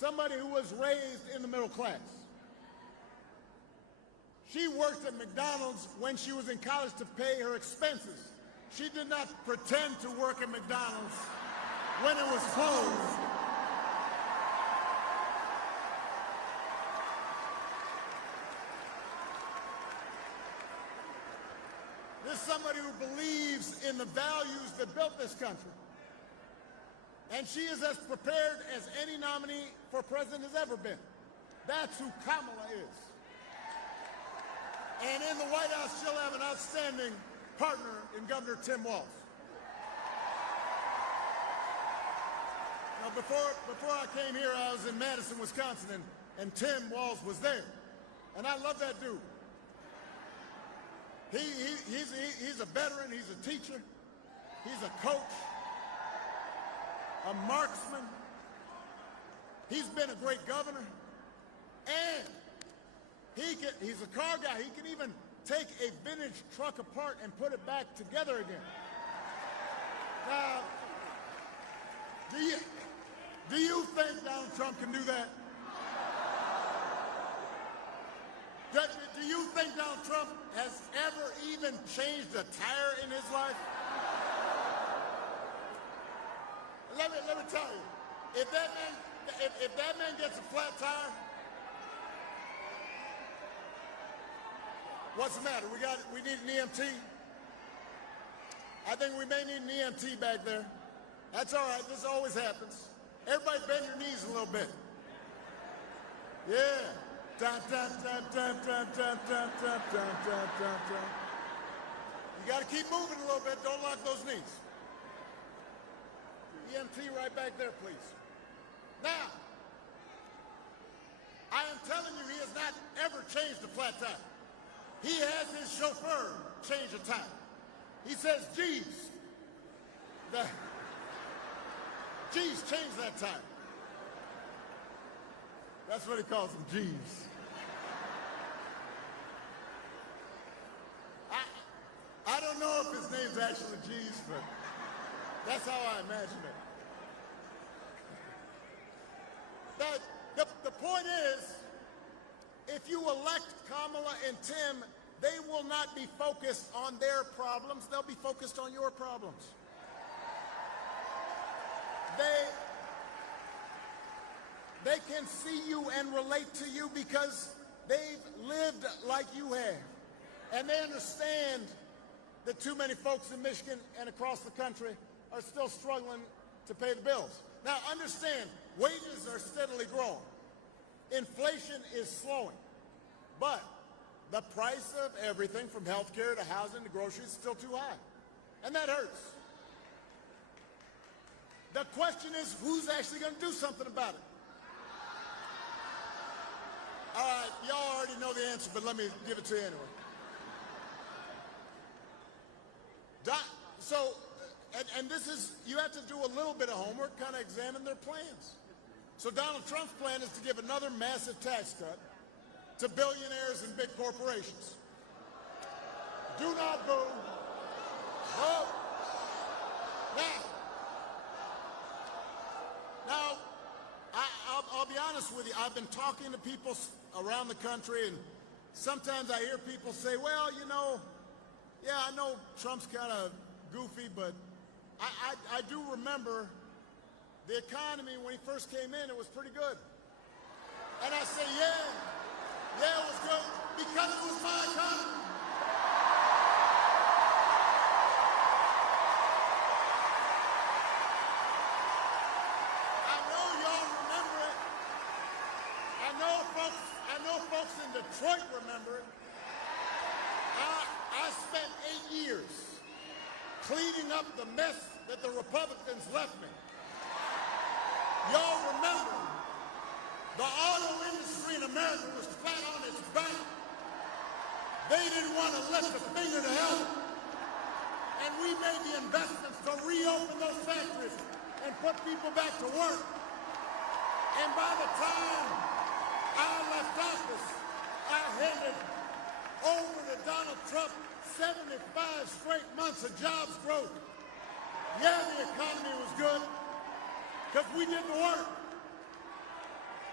somebody who was raised in the middle class. She worked at McDonald's when she was in college to pay her expenses. She did not pretend to work at McDonald's when it was closed. This is somebody who believes in the values that built this country. And she is as prepared as any nominee for president has ever been. That's who Kamala is. And in the White House, she'll have an outstanding partner in Governor Tim Walz. Now, before I came here, I was in Madison, Wisconsin, and Tim Walz was there. And I love that dude. He's a veteran, he's a teacher, he's a coach, a marksman. He's been a great governor. And he's a car guy. He can even take a vintage truck apart and put it back together again. Now, do you think Donald Trump can do that? Do you think Donald Trump has ever even changed a tire in his life? Let me tell you, if that man gets a flat tire, what's the matter? We need an EMT? I think we may need an EMT back there. That's all right. This always happens. Everybody bend your knees a little bit. Yeah. Dun, dun, dun, dun, dun, dun, dun, dun, dun, dun, dun, dun. You got to keep moving a little bit. Don't lock those knees. EMT right back there, please. Now, I am telling you, he has not ever changed a flat tire. He has his chauffeur change a tire. He says, Jeeves, Jeeves, change that tire. That's what he calls him, Jeeves. I don't know if his name's actually Jeeves, but that's how I imagine it. The point is, if you elect Kamala and Tim, they will not be focused on their problems. They'll be focused on your problems. They can see you and relate to you because they've lived like you have. And they understand that too many folks in Michigan and across the country are still struggling to pay the bills. Now, understand, wages are steadily growing. Inflation is slowing. But the price of everything from health care to housing to groceries is still too high. And that hurts. The question is, who's actually going to do something about it? All right, y'all already know the answer, but let me give it to you anyway. And this is, you have to do a little bit of homework, kind of examine their plans. So Donald Trump's plan is to give another massive tax cut to billionaires and big corporations. Do not boo. Vote. Now, I'll be honest with you. I've been talking to people around the country, and sometimes I hear people say, well, you know, yeah, I know Trump's kind of goofy, but I do remember the economy when he first came in, it was pretty good. And I say, yeah, it was good because it was my economy. I know y'all remember it. I know folks in Detroit remember it. I spent 8 years cleaning up the mess that the Republicans left me. Y'all remember, the auto industry in America was flat on its back. They didn't want to lift a finger to help. And we made the investments to reopen those factories and put people back to work. And by the time I left office, I handed over to Donald Trump 75 straight months of jobs growth. Yeah, the economy was good because we did the work.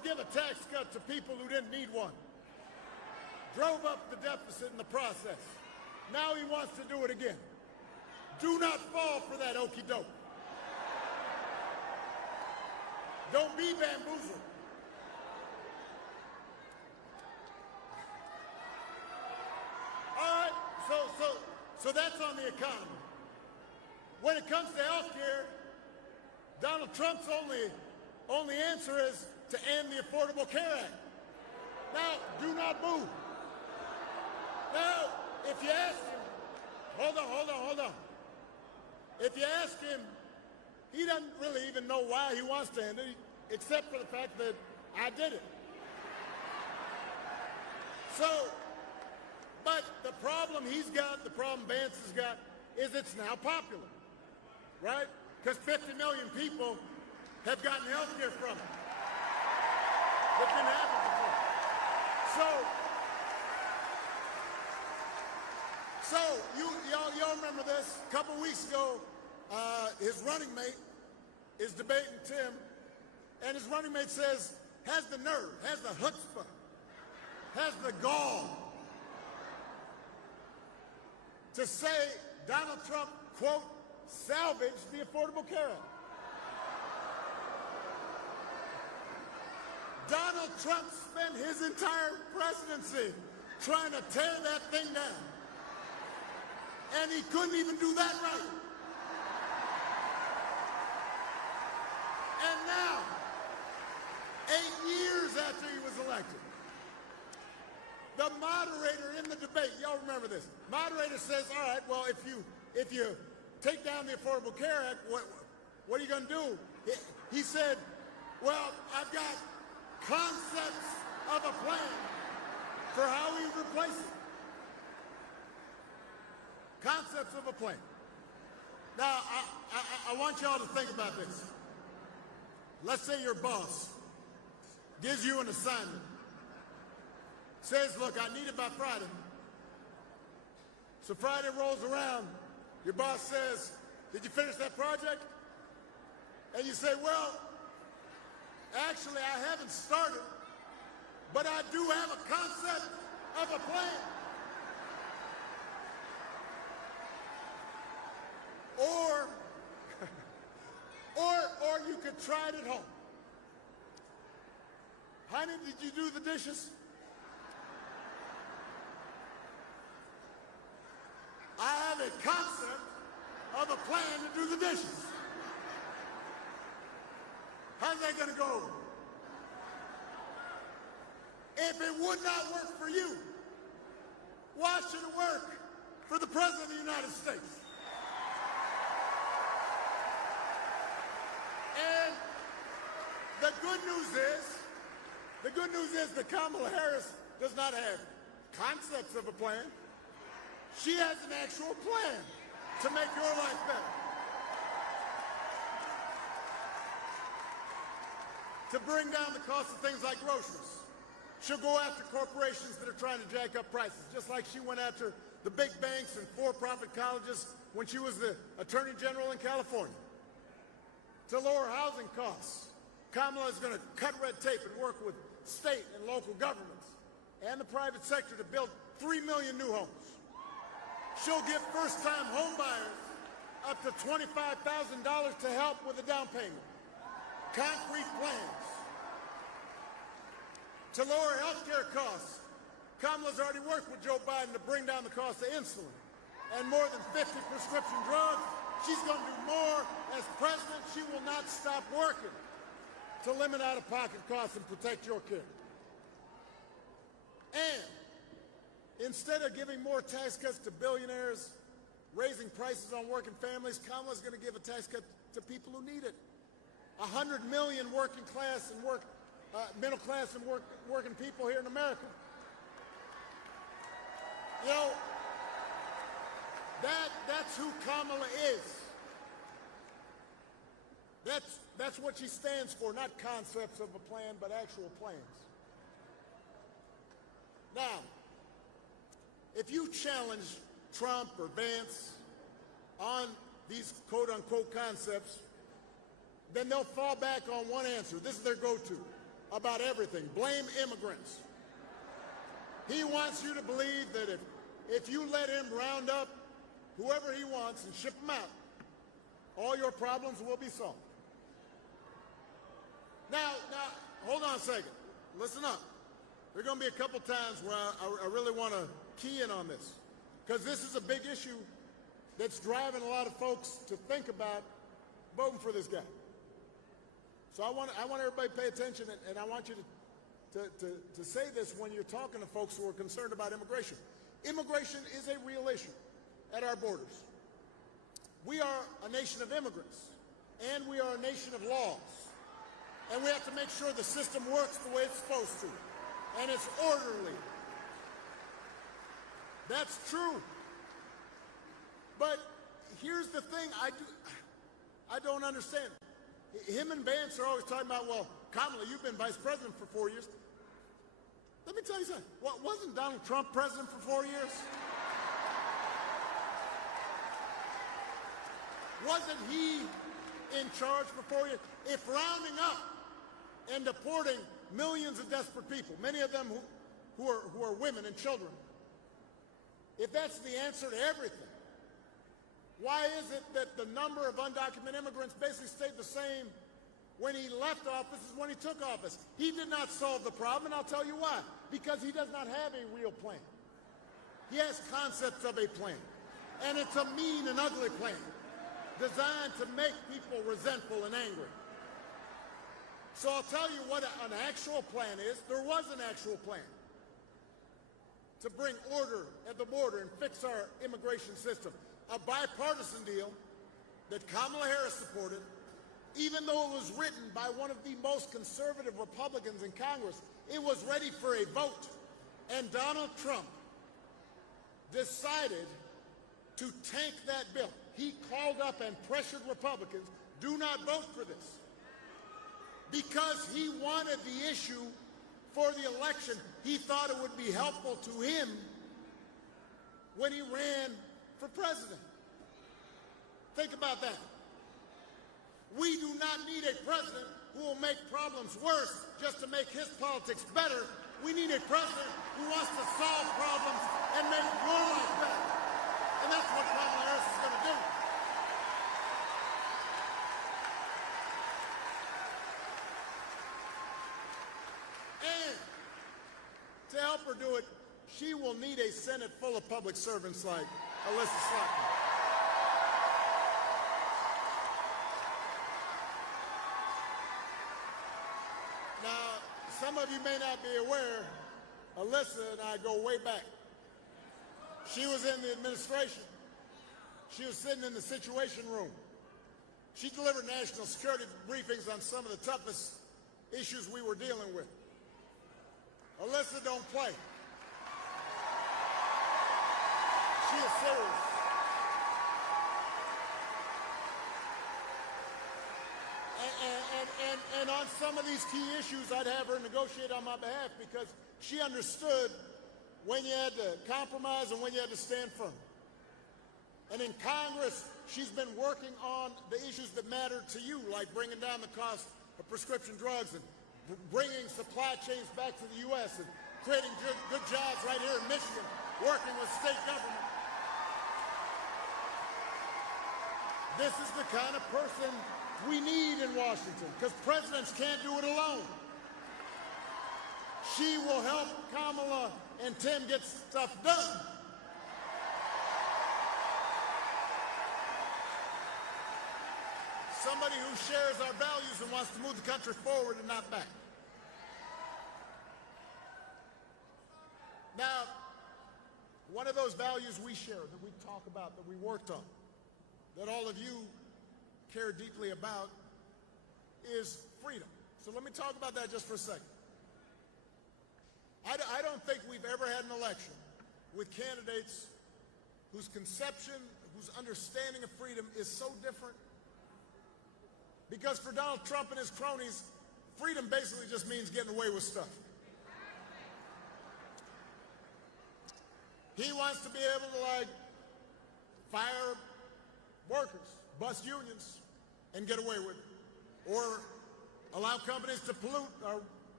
to give a tax cut to people who didn't need one. Drove up the deficit in the process. Now he wants to do it again. Do not fall for that okey doke. Don't be bamboozled. All right, so that's on the economy. When it comes to health care, Donald Trump's only answer is to end the Affordable Care Act. Now, do not move. Now, if you ask him, hold on. If you ask him, he doesn't really even know why he wants to end it, except for the fact that I did it. So, but the problem he's got, the problem Vance has got, is it's now popular, right? Because 50 million people have gotten health care from it. It didn't happen before. So y'all remember this? A couple weeks ago, his running mate is debating Tim, and his running mate says, has the nerve, has the chutzpah, has the gall to say Donald Trump, quote, salvaged the Affordable Care Act. Donald Trump spent his entire presidency trying to tear that thing down. And he couldn't even do that right. And now, 8 years after he was elected, the moderator in the debate, y'all remember this, moderator says, all right, well, if you take down the Affordable Care Act, what are you going to do? He said, well, I've got concepts of a plan for how we replace it. Concepts of a plan. Now, I want y'all to think about this. Let's say your boss gives you an assignment, says, look, I need it by Friday. So Friday rolls around, your boss says, did you finish that project? And you say, well, actually, I haven't started, but I do have a concept of a plan. Or you could try it at home. Honey, did you do the dishes? I have a concept of a plan to do the dishes. How's that going to go over? If it would not work for you, why should it work for the President of the United States? And the good news is that Kamala Harris does not have concepts of a plan. She has an actual plan to make your life better. To bring down the cost of things like groceries. She'll go after corporations that are trying to jack up prices, just like she went after the big banks and for-profit colleges when she was the Attorney General in California. To lower housing costs, Kamala is going to cut red tape and work with state and local governments and the private sector to build 3 million new homes. She'll give first-time home buyers up to $25,000 to help with the down payment. Concrete plans. To lower health care costs, Kamala's already worked with Joe Biden to bring down the cost of insulin and more than 50 prescription drugs. She's going to do more. As president, she will not stop working to limit out-of-pocket costs and protect your care. And instead of giving more tax cuts to billionaires, raising prices on working families, Kamala's going to give a tax cut to people who need it. 100 million working class and middle class and working people here in America. You know, that's who Kamala is. That's what she stands for, not concepts of a plan, but actual plans. Now, if you challenge Trump or Vance on these quote-unquote concepts, then they'll fall back on one answer. This is their go-to. about everything. Blame immigrants. He wants you to believe that if you let him round up whoever he wants and ship them out, all your problems will be solved. Now, hold on a second. Listen up. There are going to be a couple times where I really want to key in on this, because this is a big issue that's driving a lot of folks to think about voting for this guy. So I want everybody to pay attention, and I want you to say this when you're talking to folks who are concerned about immigration. Immigration is a real issue at our borders. We are a nation of immigrants, and we are a nation of laws. And we have to make sure the system works the way it's supposed to, and it's orderly. That's true. But here's the thing I don't understand. Him and Vance are always talking about, well, Kamala, you've been vice president for 4 years. Let me tell you something. Wasn't Donald Trump president for 4 years? Wasn't he in charge for 4 years? If rounding up and deporting millions of desperate people, many of them who are women and children, if that's the answer to everything, why is it that the number of undocumented immigrants basically stayed the same when he left office as when he took office? He did not solve the problem, and I'll tell you why. Because he does not have a real plan. He has concepts of a plan, and it's a mean and ugly plan designed to make people resentful and angry. So I'll tell you what an actual plan is. There was an actual plan to bring order at the border and fix our immigration system. A bipartisan deal that Kamala Harris supported, even though it was written by one of the most conservative Republicans in Congress. It was ready for a vote. And Donald Trump decided to tank that bill. He called up and pressured Republicans, do not vote for this. Because he wanted the issue for the election. He thought it would be helpful to him when he ran for president. Think about that. We do not need a president who will make problems worse just to make his politics better. We need a president who wants to solve problems and make your life better. And that's what Kamala Harris is going to do. And to help her do it, she will need a Senate full of public servants like Alyssa Slotman. Now, some of you may not be aware, Alyssa and I go way back. She was in the administration. She was sitting in the Situation Room. She delivered national security briefings on some of the toughest issues we were dealing with. Alyssa don't play. She is serious. And on some of these key issues, I'd have her negotiate on my behalf because she understood when you had to compromise and when you had to stand firm. And in Congress, she's been working on the issues that matter to you, like bringing down the cost of prescription drugs and bringing supply chains back to the U.S. and creating good jobs right here in Michigan, working with state government. This is the kind of person we need in Washington, because presidents can't do it alone. She will help Kamala and Tim get stuff done. Somebody who shares our values and wants to move the country forward and not back. Now, one of those values we share, that we talk about, that we worked on, that all of you care deeply about, is freedom. So let me talk about that just for a second. I don't think we've ever had an election with candidates whose conception, whose understanding of freedom is so different. Because for Donald Trump and his cronies, freedom basically just means getting away with stuff. He wants to be able to, like, fire workers, bust unions, and get away with it. Or allow companies to pollute our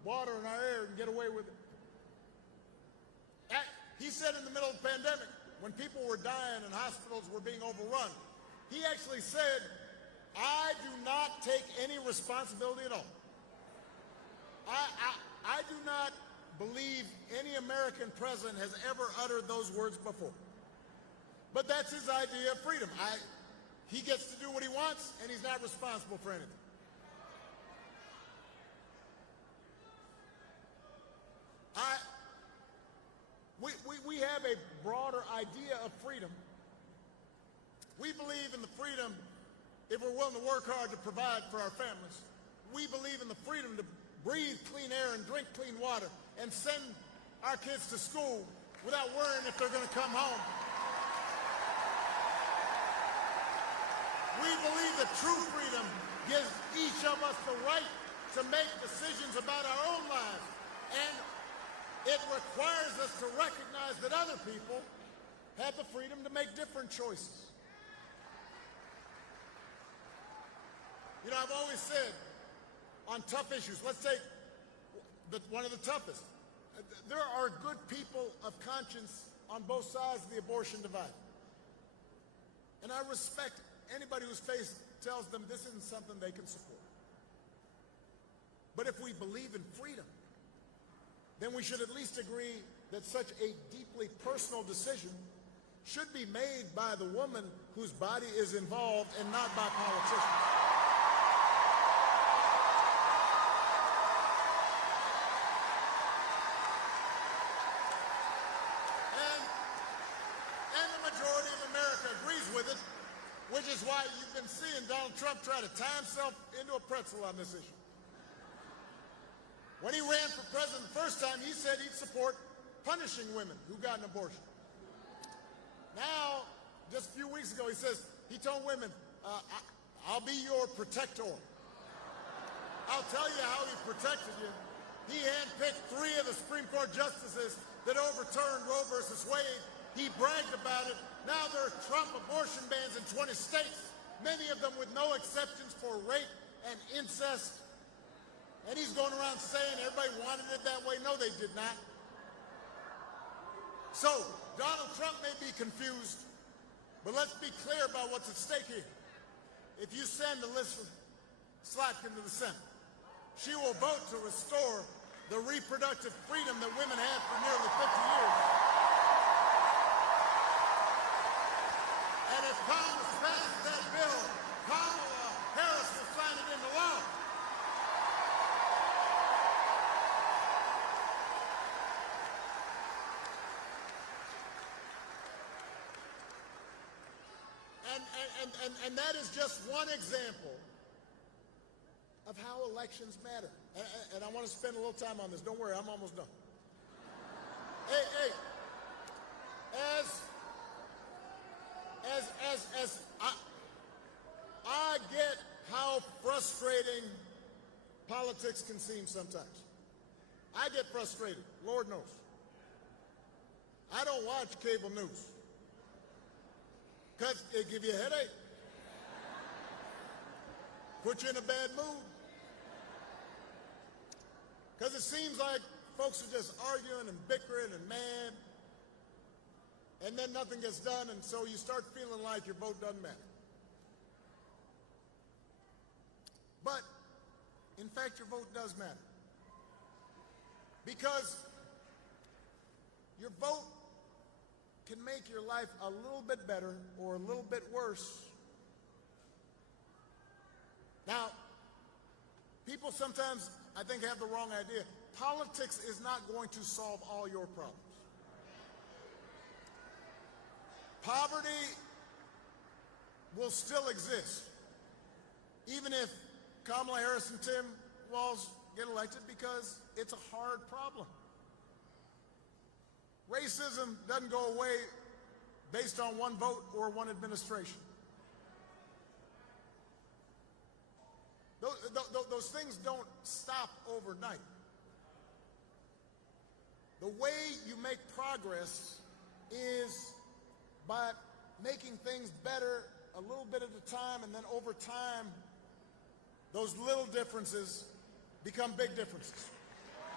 water and our air and get away with it. He said in the middle of the pandemic, when people were dying and hospitals were being overrun, he actually said, I do not take any responsibility at all. I do not believe any American president has ever uttered those words before. But that's his idea of freedom. He gets to do what he wants, and he's not responsible for anything. We have a broader idea of freedom. We believe in the freedom if we're willing to work hard to provide for our families. We believe in the freedom to breathe clean air and drink clean water and send our kids to school without worrying if they're going to come home. We believe that true freedom gives each of us the right to make decisions about our own lives, and it requires us to recognize that other people have the freedom to make different choices. You know, I've always said on tough issues, let's take one of the toughest. There are good people of conscience on both sides of the abortion divide. And I respect anybody whose faith tells them this isn't something they can support. But if we believe in freedom, then we should at least agree that such a deeply personal decision should be made by the woman whose body is involved and not by politicians. And the majority of America agrees with it, which is why you've been seeing Donald Trump try to tie himself into a pretzel on this issue. When he ran for president the first time, he said he'd support punishing women who got an abortion. Now, just a few weeks ago, he told women, I'll be your protector. I'll tell you how he protected you. He handpicked 3 of the Supreme Court justices that overturned Roe versus Wade. He bragged about it. Now there are Trump abortion bans in 20 states, many of them with no exceptions for rape and incest. And he's going around saying everybody wanted it that way. No, they did not. So, Donald Trump may be confused, but let's be clear about what's at stake here. If you send Elizabeth Slotkin to the Senate, she will vote to restore the reproductive freedom that women had for nearly 50 years. And if Congress passes that bill, Kamala Harris will sign it into law. And that is just one example of how elections matter. And I want to spend a little time on this. Don't worry, I'm almost done. Hey, I get how frustrating politics can seem sometimes. I get frustrated, Lord knows. I don't watch cable news because it gives you a headache, put you in a bad mood, because it seems like folks are just arguing and bickering and mad, and then nothing gets done, and so you start feeling like your vote doesn't matter. But, in fact, your vote does matter, because your vote can make your life a little bit better or a little bit worse. Now, people sometimes, I think, have the wrong idea. Politics is not going to solve all your problems. Poverty will still exist, even if Kamala Harris and Tim Walz get elected, because it's a hard problem. Racism doesn't go away based on one vote or one administration. Those things don't stop overnight. The way you make progress is by making things better a little bit at a time, and then over time, those little differences become big differences.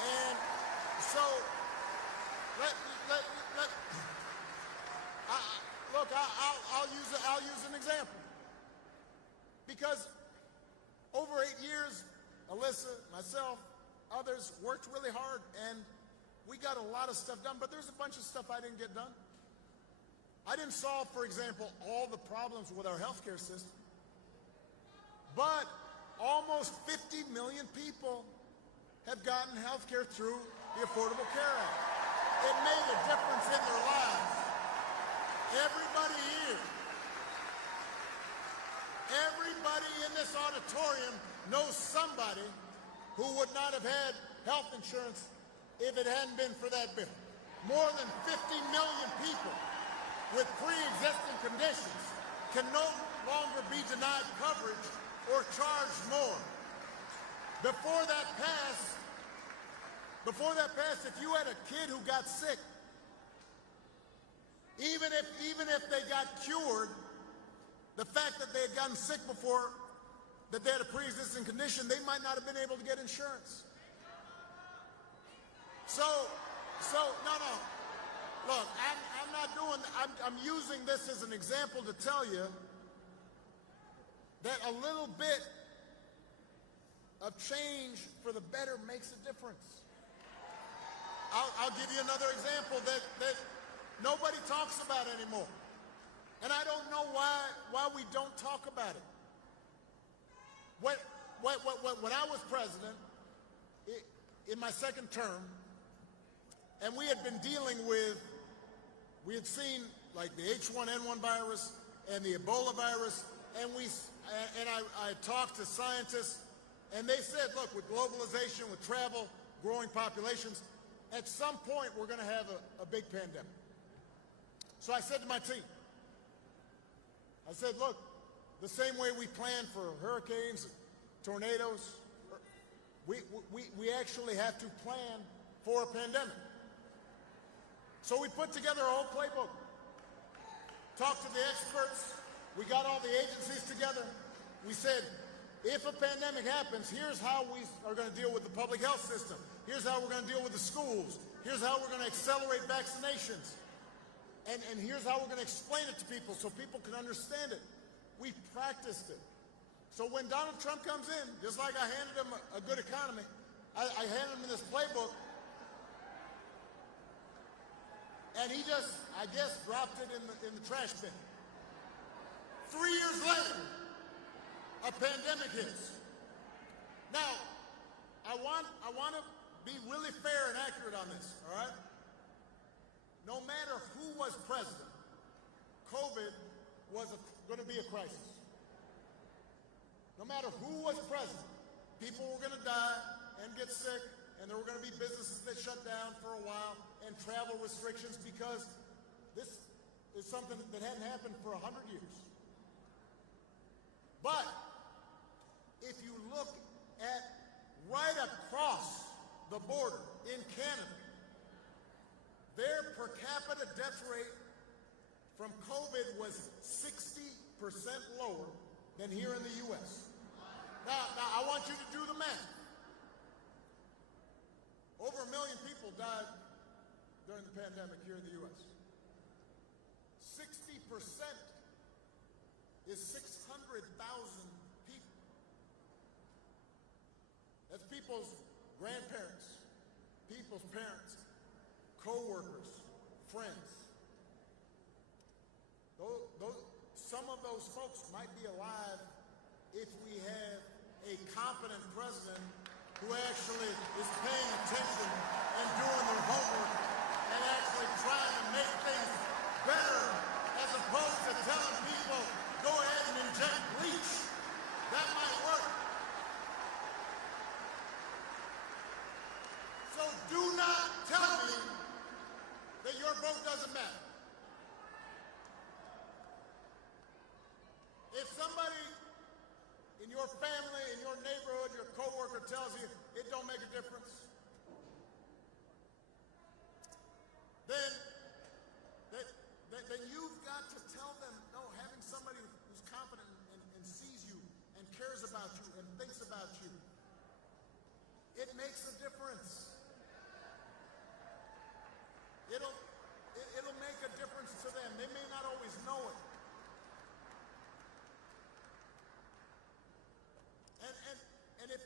And so, let, let, let, look, I'll use an example. Because over 8 years, Alyssa, myself, others worked really hard, and we got a lot of stuff done, but there's a bunch of stuff I didn't get done. I didn't solve, for example, all the problems with our healthcare system. But almost 50 million people have gotten healthcare through the Affordable Care Act. It made a difference in their lives. Everybody here, everybody in this auditorium knows somebody who would not have had health insurance if it hadn't been for that bill. More than 50 million people with pre-existing conditions can no longer be denied coverage or charged more. Before that passed, if you had a kid who got sick, even if they got cured, the fact that they had gotten sick before, that they had a pre-existing condition, they might not have been able to get insurance. So, no. Look, I'm using this as an example to tell you that a little bit of change for the better makes a difference. I'll give you another example that nobody talks about anymore. And I don't know why we don't talk about it. When I was president, in my second term, and we had been dealing with, we had seen like the H1N1 virus and the Ebola virus, and I talked to scientists, and they said, look, with globalization, with travel, growing populations, at some point we're going to have a big pandemic. So I said to my team, I said, look, the same way we plan for hurricanes, tornadoes, we actually have to plan for a pandemic. So we put together a whole playbook, talked to the experts, we got all the agencies together. We said, if a pandemic happens, here's how we are going to deal with the public health system. Here's how we're going to deal with the schools. Here's how we're going to accelerate vaccinations. And here's how we're going to explain it to people so people can understand it. We practiced it. So when Donald Trump comes in, just like I handed him a good economy, I handed him this playbook, and he just, I guess, dropped it in the trash bin. 3 years later, a pandemic hits. Now, I want to be really fair and accurate on this, all right? No matter who was president, COVID was going to be a crisis. No matter who was president, people were going to die and get sick, and there were going to be businesses that shut down for a while, and travel restrictions, because this is something that hadn't happened for 100 years. But if you look at right across the border in Canada, their per capita death rate from COVID was 60% lower than here in the U.S. Now I want you to do the math. Over 1 million people died during the pandemic here in the U.S. 60% is 600,000 people. That's people's grandparents, people's parents, co-workers, friends. Some of those folks might be alive if we have a competent president who actually is paying attention and doing their homework and actually trying to make things better, as opposed to telling people, go ahead and inject bleach. That might work. So do not tell me that your vote doesn't matter. If somebody in your family, in your neighborhood, your coworker tells you it don't make a difference, then you've got to tell them, no, having somebody who's competent and sees you and cares about you and thinks about you, it makes a difference.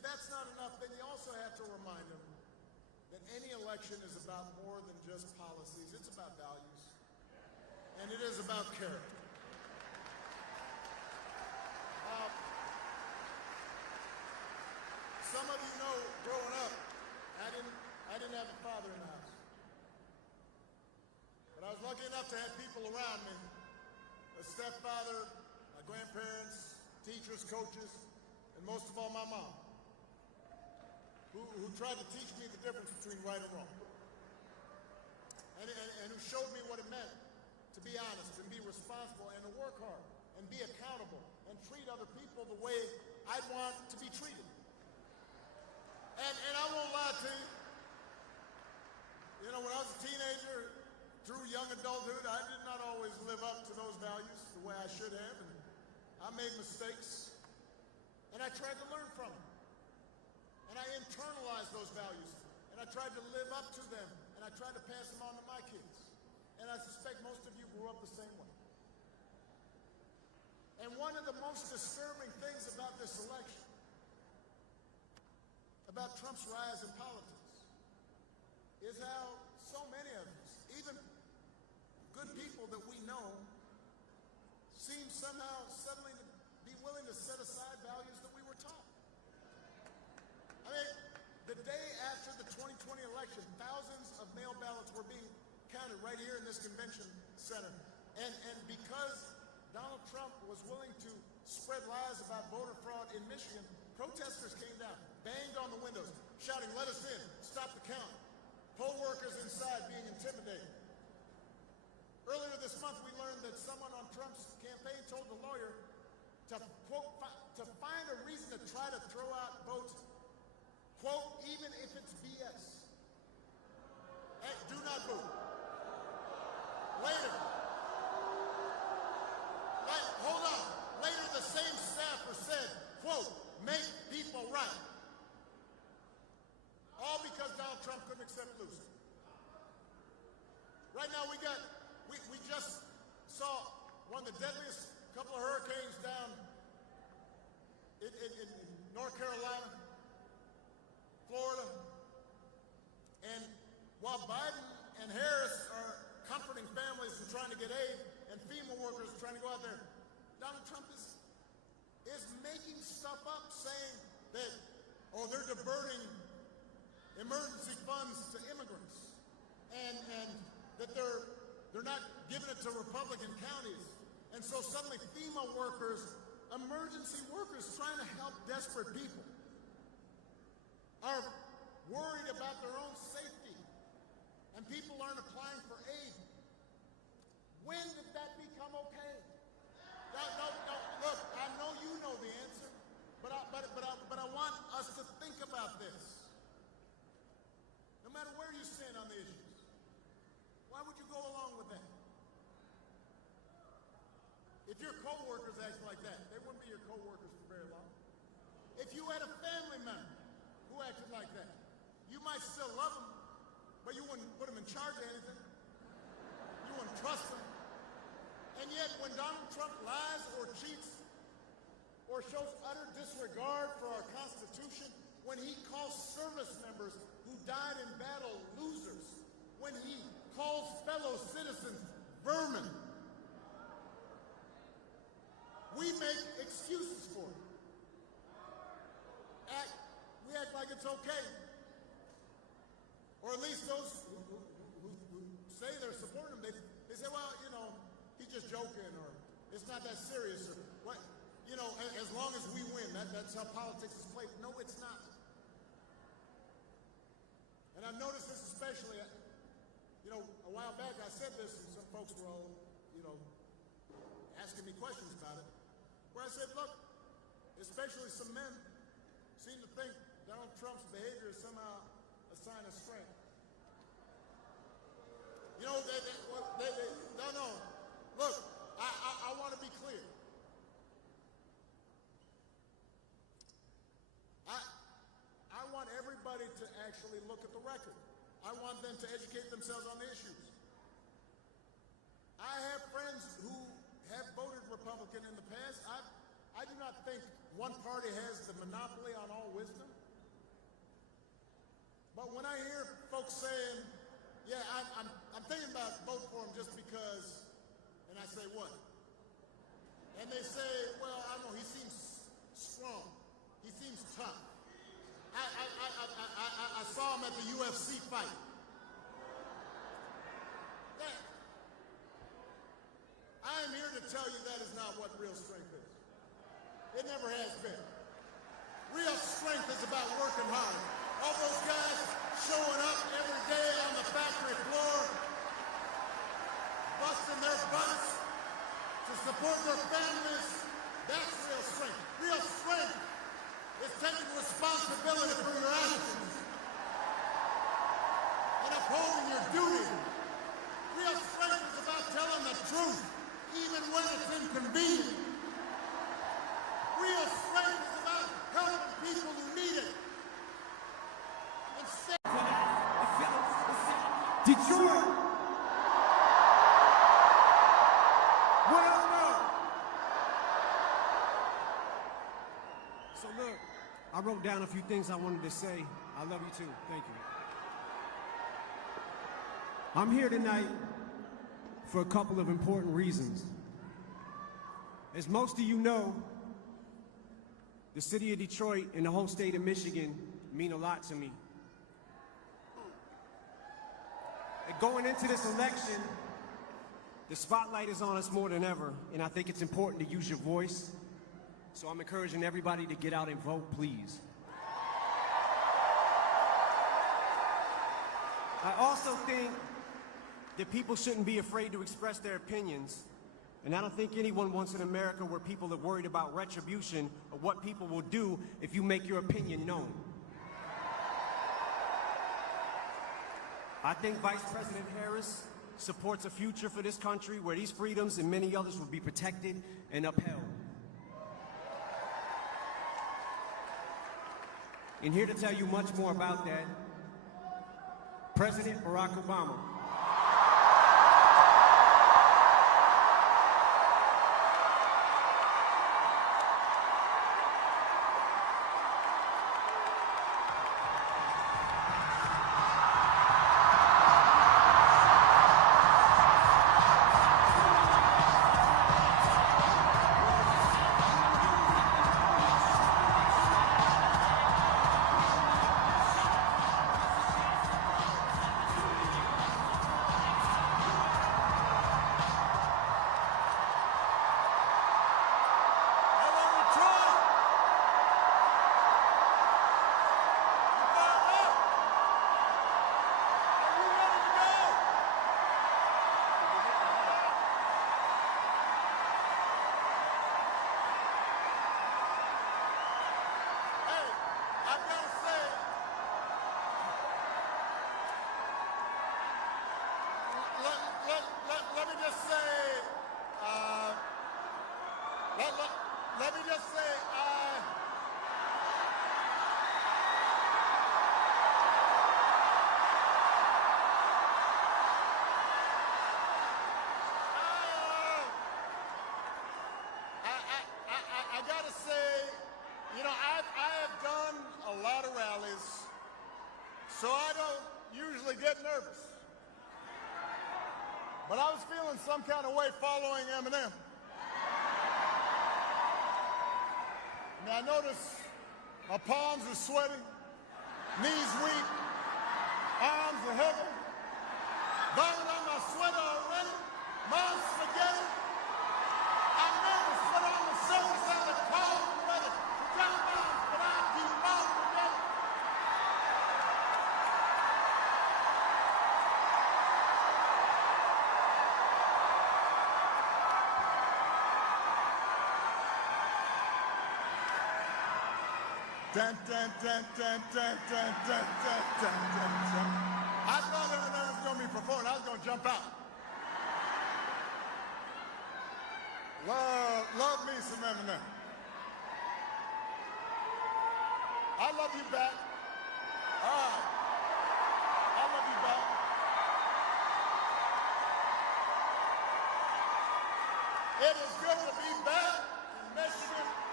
that's not enough, then you also have to remind them that any election is about more than just policies. It's about values, and it is about character. Some of you know, growing up, I didn't have a father in the house. But I was lucky enough to have people around me, a stepfather, my grandparents, teachers, coaches, and most of all my mom, who tried to teach me the difference between right and wrong. And who showed me what it meant to be honest and be responsible and to work hard and be accountable and treat other people the way I'd want to be treated. And I won't lie to you. You know, when I was a teenager, through young adulthood, I did not always live up to those values the way I should have, and I made mistakes, and I tried to learn from them. And I internalized those values, and I tried to live up to them, and I tried to pass them on to my kids. And I suspect most of you grew up the same way. And one of the most disturbing things about this election, about Trump's rise in politics, is how so many of us, even good people that we know, seem somehow suddenly to be willing to set aside values that we were taught. I mean, the day after the 2020 election, thousands of mail ballots were being counted right here in this convention center. And because Donald Trump was willing to spread lies about voter fraud in Michigan, protesters came down, banged on the windows, shouting, "Let us in, stop the count." Poll workers inside being intimidated. Earlier this month, we learned that someone on Trump's campaign told the lawyer to, quote, to find a reason to try to throw out votes, quote, even if it's BS. Hey, do not boo. Later. Hold on. Later, the same staffer said, quote, make people right. All because Donald Trump couldn't accept losing. Right now, we just saw one of the deadliest couple of hurricanes down in North Carolina, Florida. And while Biden and Harris are comforting families and trying to get aid, and FEMA workers are trying to go out there, Donald Trump is making stuff up, saying that, oh, they're diverting emergency funds to immigrants, and that they're not giving it to Republican counties. And so suddenly FEMA workers, emergency workers trying to help desperate people, are worried about their own safety, and people aren't applying for aid. When did that become okay? No, look, I know you know the answer, but I want us to think about this. No matter where you stand on the issues, why would you go along with that? If your co-workers act like that, they wouldn't be your co-workers for very long. If you had a family member who acted like that, you might still love them, but you wouldn't put them in charge of anything. You wouldn't trust them. And yet, when Donald Trump lies or cheats or shows utter disregard for our Constitution, when he calls service members who died in battle losers, when he calls fellow citizens vermin, we make excuses for it. We act like it's okay. Or at least those who say they're supporting him, they say, well, you know, he's just joking, or it's not that serious, or what, you know, as long as we win, that's how politics is played. No, it's not. And I've noticed this especially, you know, a while back I said this, and some folks were all, you know, asking me questions about it, where I said, look, especially some men seem to think Donald Trump's behavior is somehow a sign of strength. You know, no. Look, I want to be clear. I want everybody to actually look at the record. I want them to educate themselves on the issues. I have friends who have voted Republican in the past. I do not think one party has the monopoly on all wisdom. But when I hear folks saying, yeah, I'm thinking about voting for him just because, and I say, what? And they say, well, I don't know, he seems strong. He seems tough. I saw him at the UFC fight. I am here to tell you that is not what real strength is. It never has been. Real strength is about working hard. All those guys showing up every day on the factory floor, busting their butts to support their families, that's real strength. Real strength is taking responsibility for your actions and upholding your duty. Real strength is about telling the truth, even when it's inconvenient. Real strength is about helping people who need it. Detroit! What up, though? So look, I wrote down a few things I wanted to say. I love you too. Thank you. I'm here tonight for a couple of important reasons. As most of you know, the city of Detroit and the whole state of Michigan mean a lot to me. And going into this election, the spotlight is on us more than ever, and I think it's important to use your voice. So I'm encouraging everybody to get out and vote, please. I also think that people shouldn't be afraid to express their opinions. And I don't think anyone wants an America where people are worried about retribution or what people will do if you make your opinion known. I think Vice President Harris supports a future for this country where these freedoms and many others will be protected and upheld. And here to tell you much more about that, President Barack Obama. Let me just say, I gotta say, you know, I have done a lot of rallies, so I don't usually get nervous. But I was feeling some kind of way following Eminem. I notice my palms are sweaty, knees weak, arms are heavy, burning on my sweater already, mom's spaghetti. I'm nervous, but on the surface I'm the cold and ready to drop bombs, but I keep on together. Dun, dun, dun, dun, dun, dun, dun, dun, dun, dun, dun. I thought Eminem was going to be performing. I was going to jump out. Love me some Eminem. I love you back. All right. I love you back. It is good to be back in Michigan.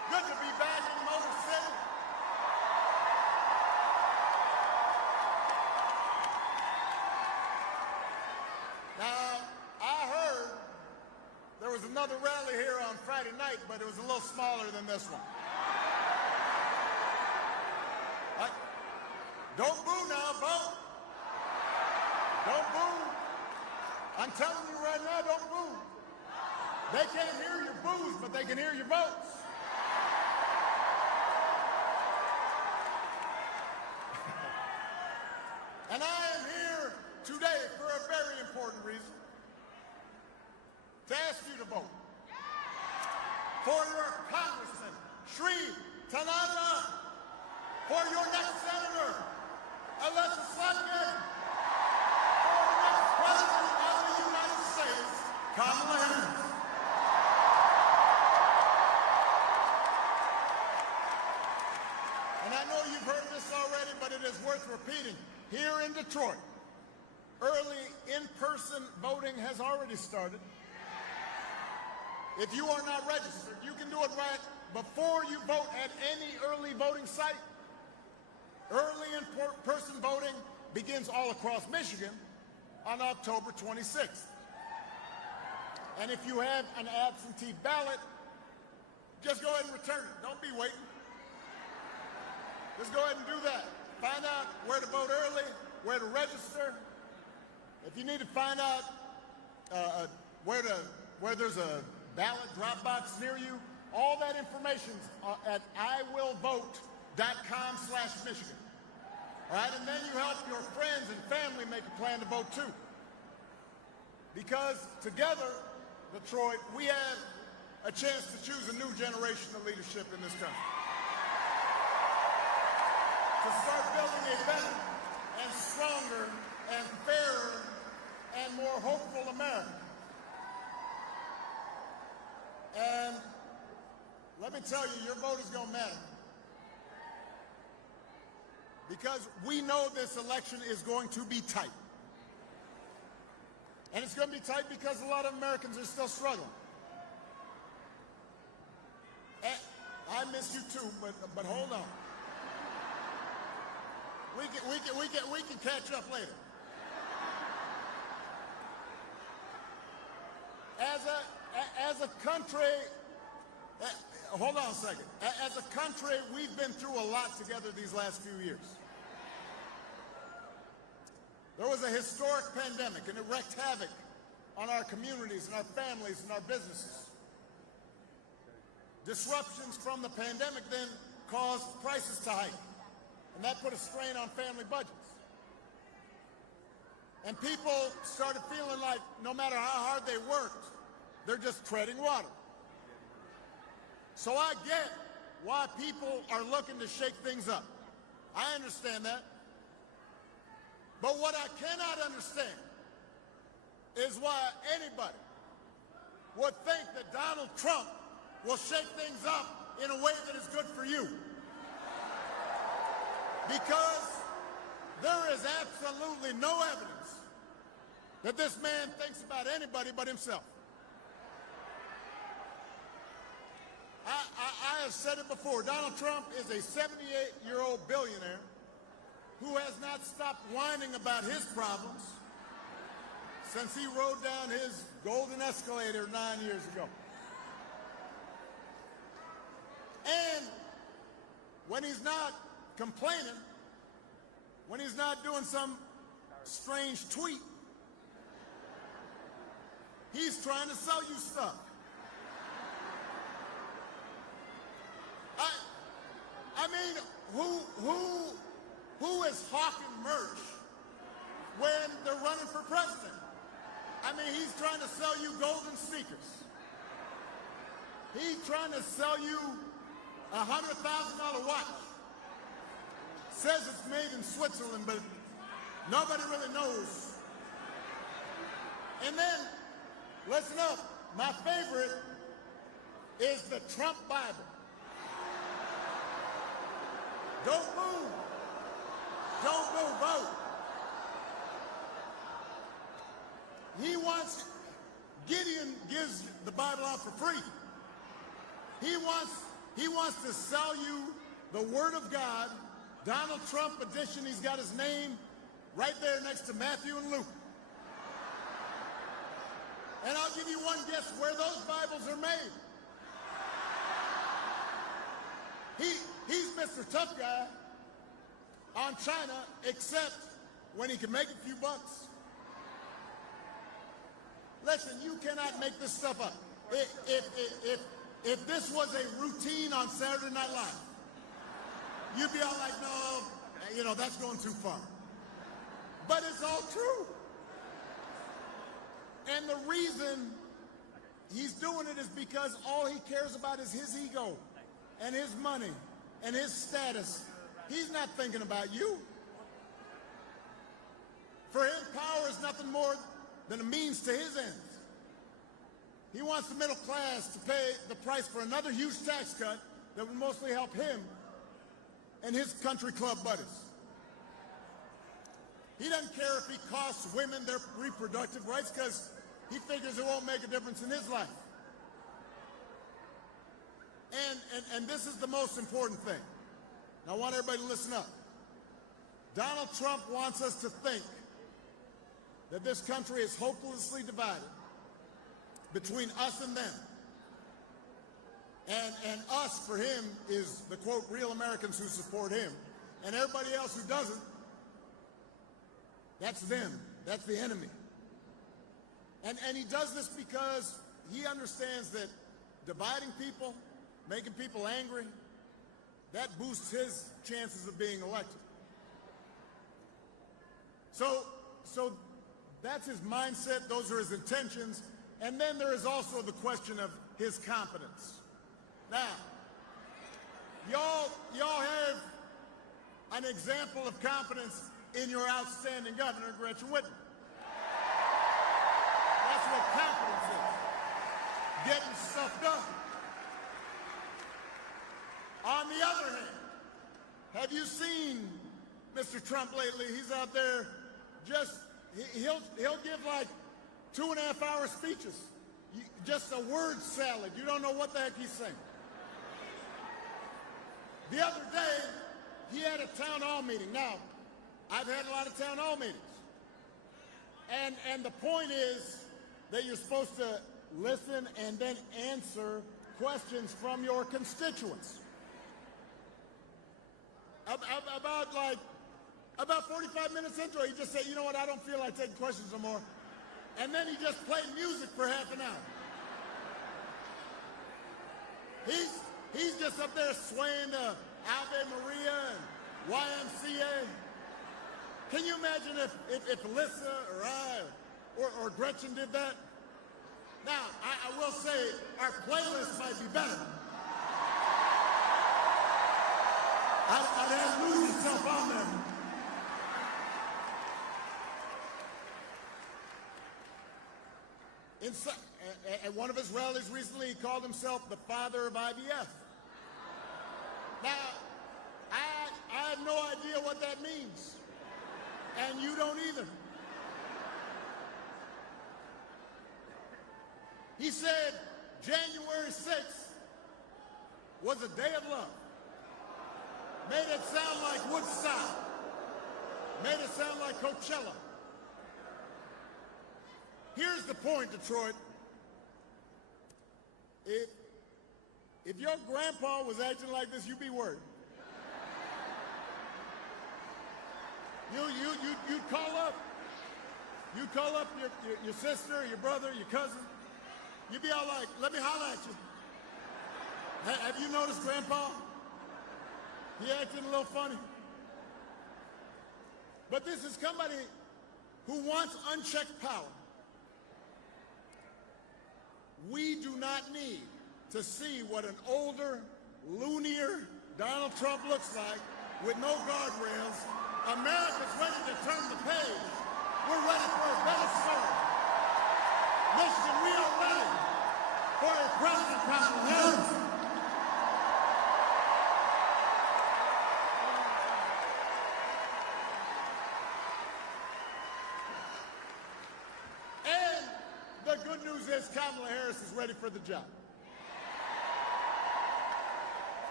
Good to be back in Motor City. Now, I heard there was another rally here on Friday night, but it was a little smaller than this one. Don't boo now, vote. Don't boo. I'm telling you right now, don't boo. They can't hear your boos, but they can hear your votes. And I am here today for a very important reason. To ask you to vote for your congressman, Shri Tanana, for your next senator, elected for the next president of the United States, Kamala Harris. And I know you've heard this already, but it is worth repeating. Here in Detroit, early in-person voting has already started. If you are not registered, you can do it right before you vote at any early voting site. Early in-person voting begins all across Michigan on October 26th. And if you have an absentee ballot, just go ahead and return it. Don't be waiting. Just go ahead and do that. Find out where to vote early, where to register. If you need to find out where there's a ballot drop box near you, all that information's at iwillvote.com/Michigan. All right, and then you help your friends and family make a plan to vote too. Because together, Detroit, we have a chance to choose a new generation of leadership in this country. To start building a better and stronger and fairer and more hopeful America. And let me tell you, your vote is going to matter. Because we know this election is going to be tight. And it's going to be tight because a lot of Americans are still struggling. And I miss you too, but hold on. We can catch up later. As a country, hold on a second. As a country, we've been through a lot together these last few years. There was a historic pandemic, and it wreaked havoc on our communities and our families and our businesses. Disruptions from the pandemic then caused prices to hike, and that put a strain on family budgets. And people started feeling like no matter how hard they worked, they're just treading water. So I get why people are looking to shake things up. I understand that. But what I cannot understand is why anybody would think that Donald Trump will shake things up in a way that is good for you. Because there is absolutely no evidence that this man thinks about anybody but himself. I have said it before, Donald Trump is a 78-year-old billionaire who has not stopped whining about his problems since he rode down his golden escalator 9 years ago. And when he's not complaining, when he's not doing some strange tweet, he's trying to sell you stuff. I mean, who is hawking merch when they're running for president? I mean, he's trying to sell you golden sneakers. He's trying to sell you a $100,000 watch. Says it's made in Switzerland, but nobody really knows. And then, listen up, my favorite is the Trump Bible. Don't move. Don't move, vote. Gideon gives the Bible out for free. He wants He wants to sell you the Word of God, Donald Trump edition. He's got his name right there next to Matthew and Luke. And I'll give you one guess where those Bibles are made. He's Mr. Tough Guy on China, except when he can make a few bucks. Listen, you cannot make this stuff up. If this was a routine on Saturday Night Live, you'd be all like, no, that's going too far. But it's all true. And the reason he's doing it is because all he cares about is his ego and his money and his status. He's not thinking about you. For him, power is nothing more than a means to his ends. He wants the middle class to pay the price for another huge tax cut that would mostly help him and his country club buddies. He doesn't care if he costs women their reproductive rights because he figures it won't make a difference in his life. And this is the most important thing. Now, I want everybody to listen up. Donald Trump wants us to think that this country is hopelessly divided between us and them. And us, for him, is the, quote, real Americans who support him. And everybody else who doesn't, that's them. That's the enemy. And he does this because he understands that dividing people, making people angry, that boosts his chances of being elected. So that's his mindset. Those are his intentions. And then there is also the question of his competence. Now, y'all have an example of competence in your outstanding governor, Gretchen Whitmer. That's what competence is. Getting stuff done. On the other hand, have you seen Mr. Trump lately? He's out there he'll give like 2.5-hour speeches. Just a word salad. You don't know what the heck he's saying. The other day, he had a town hall meeting. Now, I've had a lot of town hall meetings. And the point is that you're supposed to listen and then answer questions from your constituents. About 45 minutes into it, he just said, you know what, I don't feel like taking questions no more. And then he just played music for half an hour. He's just up there swaying to Ave Maria and YMCA. Can you imagine if Alyssa or I or Gretchen did that? Now, I will say our playlist might be better. I'd have to lose himself on there. At one of his rallies recently, he called himself the father of IVF. Now, I have no idea what that means. And you don't either. He said January 6th was a day of love. Made it sound like Woodstock. Made it sound like Coachella. Here's the point, Detroit. If your grandpa was acting like this, you'd be worried. You'd call up your sister, your brother, your cousin. You'd be all like, let me holler at you. Have you noticed Grandpa? He acting a little funny. But this is somebody who wants unchecked power. We do not need to see what an older, loonier Donald Trump looks like with no guardrails. America's ready to turn the page. We're ready for a better story. Michigan, we are ready for a President Kamala Harris. And the good news is Kamala Harris is ready for the job.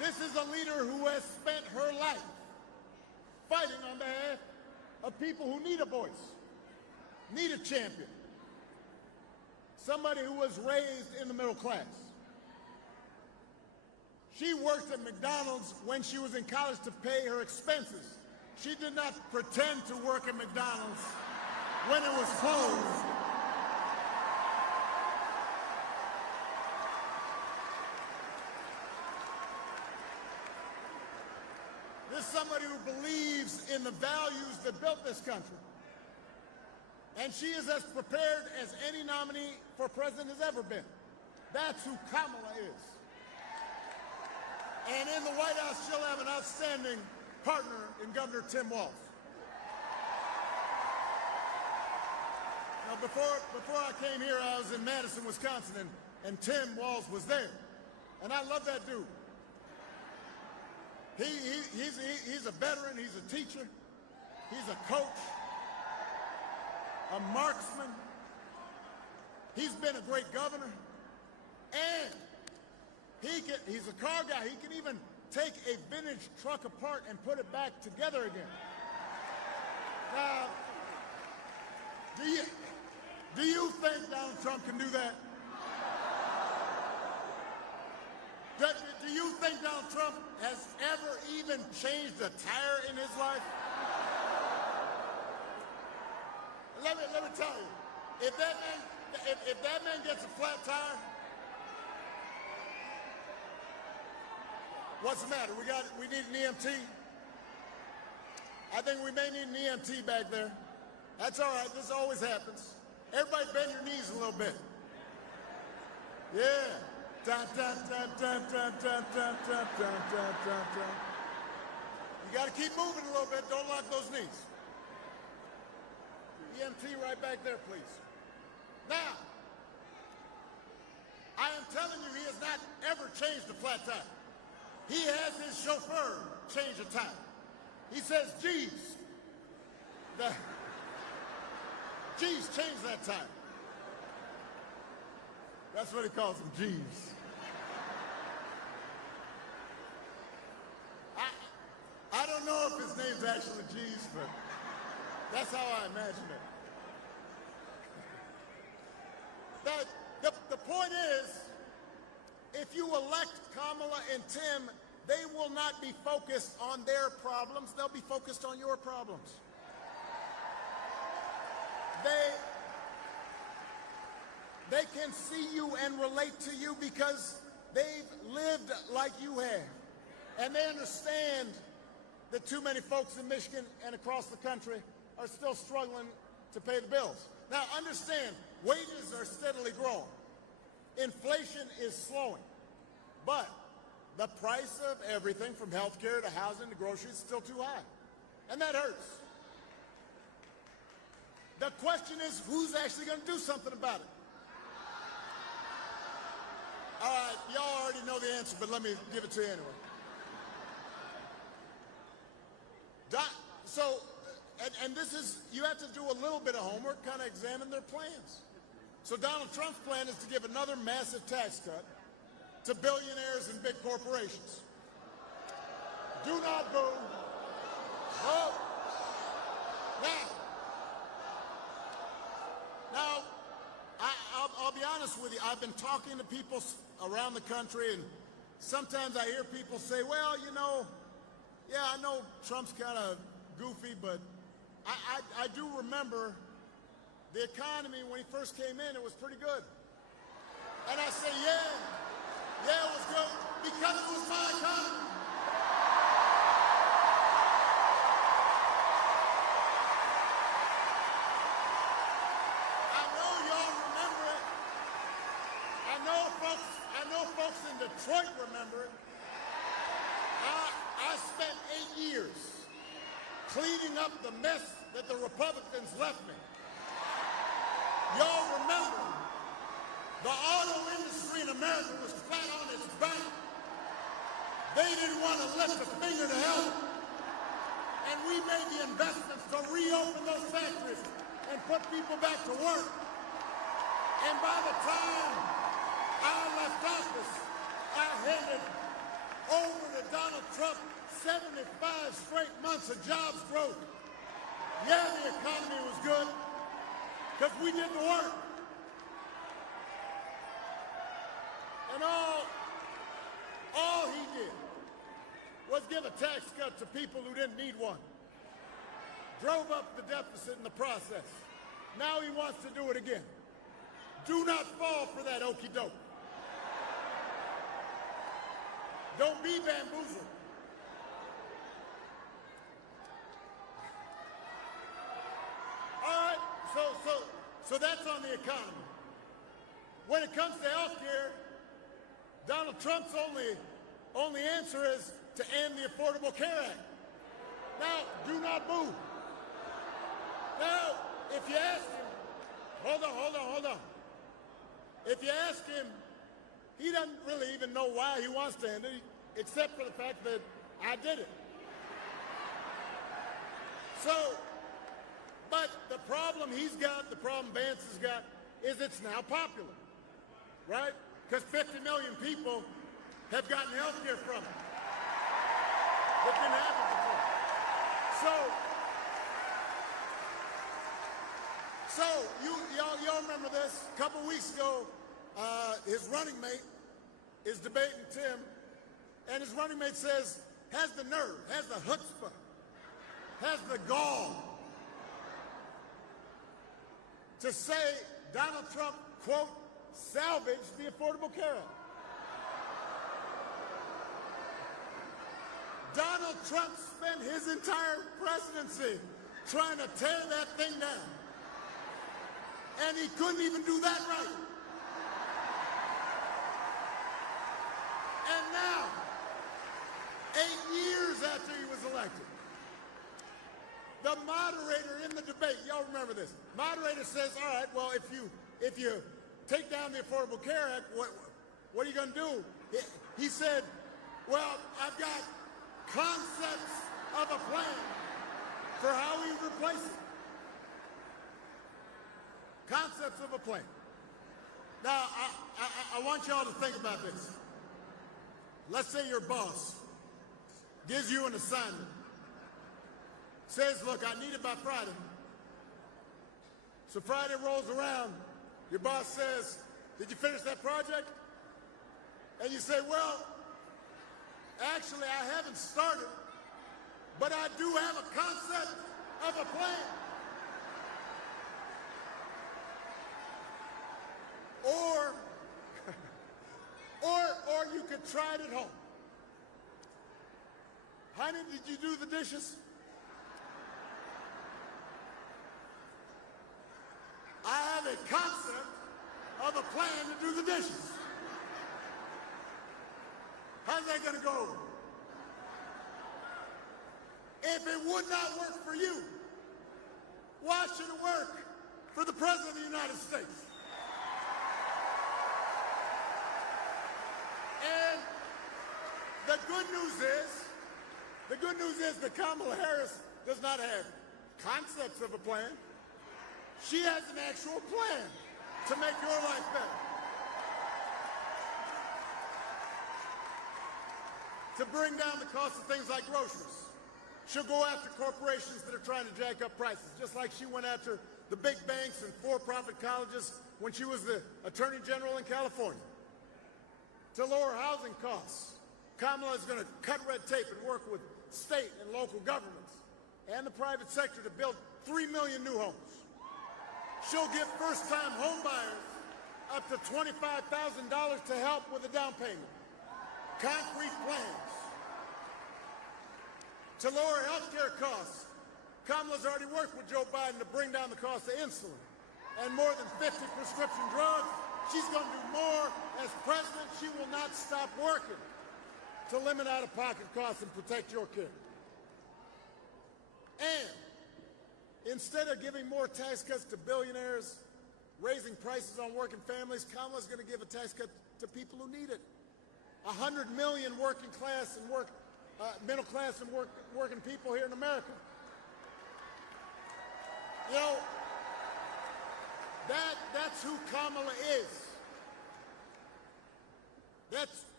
This is a leader who has spent her life fighting on behalf of people who need a voice, need a champion, somebody who was raised in the middle class. She worked at McDonald's when she was in college to pay her expenses. She did not pretend to work at McDonald's when it was closed. This is somebody who believes in the values that built this country. And she is as prepared as any nominee for president has ever been. That's who Kamala is. And in the White House, she'll have an outstanding partner in Governor Tim Walz. Now, before I came here, I was in Madison, Wisconsin, and Tim Walz was there. And I love that dude. He's a veteran, he's a teacher, he's a coach, a marksman. He's been a great governor, and he's a car guy. He can even take a vintage truck apart and put it back together again. Now, do you think Donald Trump can do that? Do you think Donald Trump has ever even changed a tire in his life? Let me tell you, if that man gets a flat tire, what's the matter? We need an EMT. I think we may need an EMT back there. That's all right. This always happens. Everybody bend your knees a little bit. Yeah. Dun, dun, dun, dun, dun, dun, dun, dun, dun, dun, dun, dun. You got to keep moving a little bit. Don't lock those knees. EMT right back there, please. Now, I am telling you, he has not ever changed a flat tire. He has his chauffeur change a tire. He says, Jeeves. Jeeves, change that tire. That's what he calls him, Jeeves. I don't know if his name's actually Jeeves, but that's how I imagine it. The point is, if you elect Kamala and Tim, they will not be focused on their problems. They'll be focused on your problems. They can see you and relate to you because they've lived like you have. And they understand that too many folks in Michigan and across the country are still struggling to pay the bills. Now, understand, wages are steadily growing. Inflation is slowing. But the price of everything from health care to housing to groceries is still too high. And that hurts. The question is, who's actually going to do something about it? All right, y'all already know the answer, but let me give it to you anyway. And this is, you have to do a little bit of homework, kind of examine their plans. So Donald Trump's plan is to give another massive tax cut to billionaires and big corporations. Do not boo. Vote. Now, I'll be honest with you. I've been talking to people around the country, and sometimes I hear people say, well, you know, yeah, I know Trump's kind of goofy, but I do remember the economy when he first came in, it was pretty good. And I say, yeah, it was good because it was my economy. I know y'all remember it. I know folks in Detroit remember it. I spent 8 years cleaning up the mess that the Republicans left me. Y'all remember, the auto industry in America was flat on its back. They didn't want to lift a finger to help. And we made the investments to reopen those factories and put people back to work. And by the time I left office, I handed over to Donald Trump 75 straight months of jobs growth. Yeah, the economy was good because we did the work. And all he did was give a tax cut to people who didn't need one. Drove up the deficit in the process. Now he wants to do it again. Do not fall for that okie doke. Don't be bamboozled. All right, so that's on the economy. When it comes to health care, Donald Trump's only answer is to end the Affordable Care Act. Now, do not move. Now, if you ask him, hold on. If you ask him, he doesn't really even know why he wants to end it, except for the fact that I did it. So, but the problem he's got, the problem Vance has got, is it's now popular, right? Because 50 million people have gotten health care from it. That didn't happen before. So y'all remember this? A couple weeks ago, his running mate is debating Tim, and his running mate says, has the nerve, has the chutzpah, has the gall to say Donald Trump, quote, salvaged the Affordable Care Act. Donald Trump spent his entire presidency trying to tear that thing down. And he couldn't even do that right. And now, 8 years after he was elected, the moderator in the debate, y'all remember this, moderator says, all right, well, if you take down the Affordable Care Act, what are you going to do? He said, well, I've got concepts of a plan for how we replace it. Concepts of a plan. Now, I want y'all to think about this. Let's say your boss gives you an assignment, says, look, I need it by Friday. So Friday rolls around, your boss says, did you finish that project? And you say, well, actually, I haven't started, but I do have a concept of a plan. Or you could try it at home. Honey, did you do the dishes? I have a concept of a plan to do the dishes. How's that going to go over? If it would not work for you, why should it work for the President of the United States? And the good news is that Kamala Harris does not have concepts of a plan. She has an actual plan to make your life better. To bring down the cost of things like groceries. She'll go after corporations that are trying to jack up prices, just like she went after the big banks and for-profit colleges when she was the Attorney General in California. To lower housing costs, Kamala is going to cut red tape and work with state and local governments and the private sector to build 3 million new homes. She'll give first-time home buyers up to $25,000 to help with the down payment. Concrete plans. To lower health care costs, Kamala's already worked with Joe Biden to bring down the cost of insulin and more than 50 prescription drugs. She's going to do more. As president, she will not stop working to limit out-of-pocket costs and protect your care. And instead of giving more tax cuts to billionaires, raising prices on working families, Kamala's going to give a tax cut to people who need it. 100 million working class and middle class and working people here in America. You know, that's who Kamala is.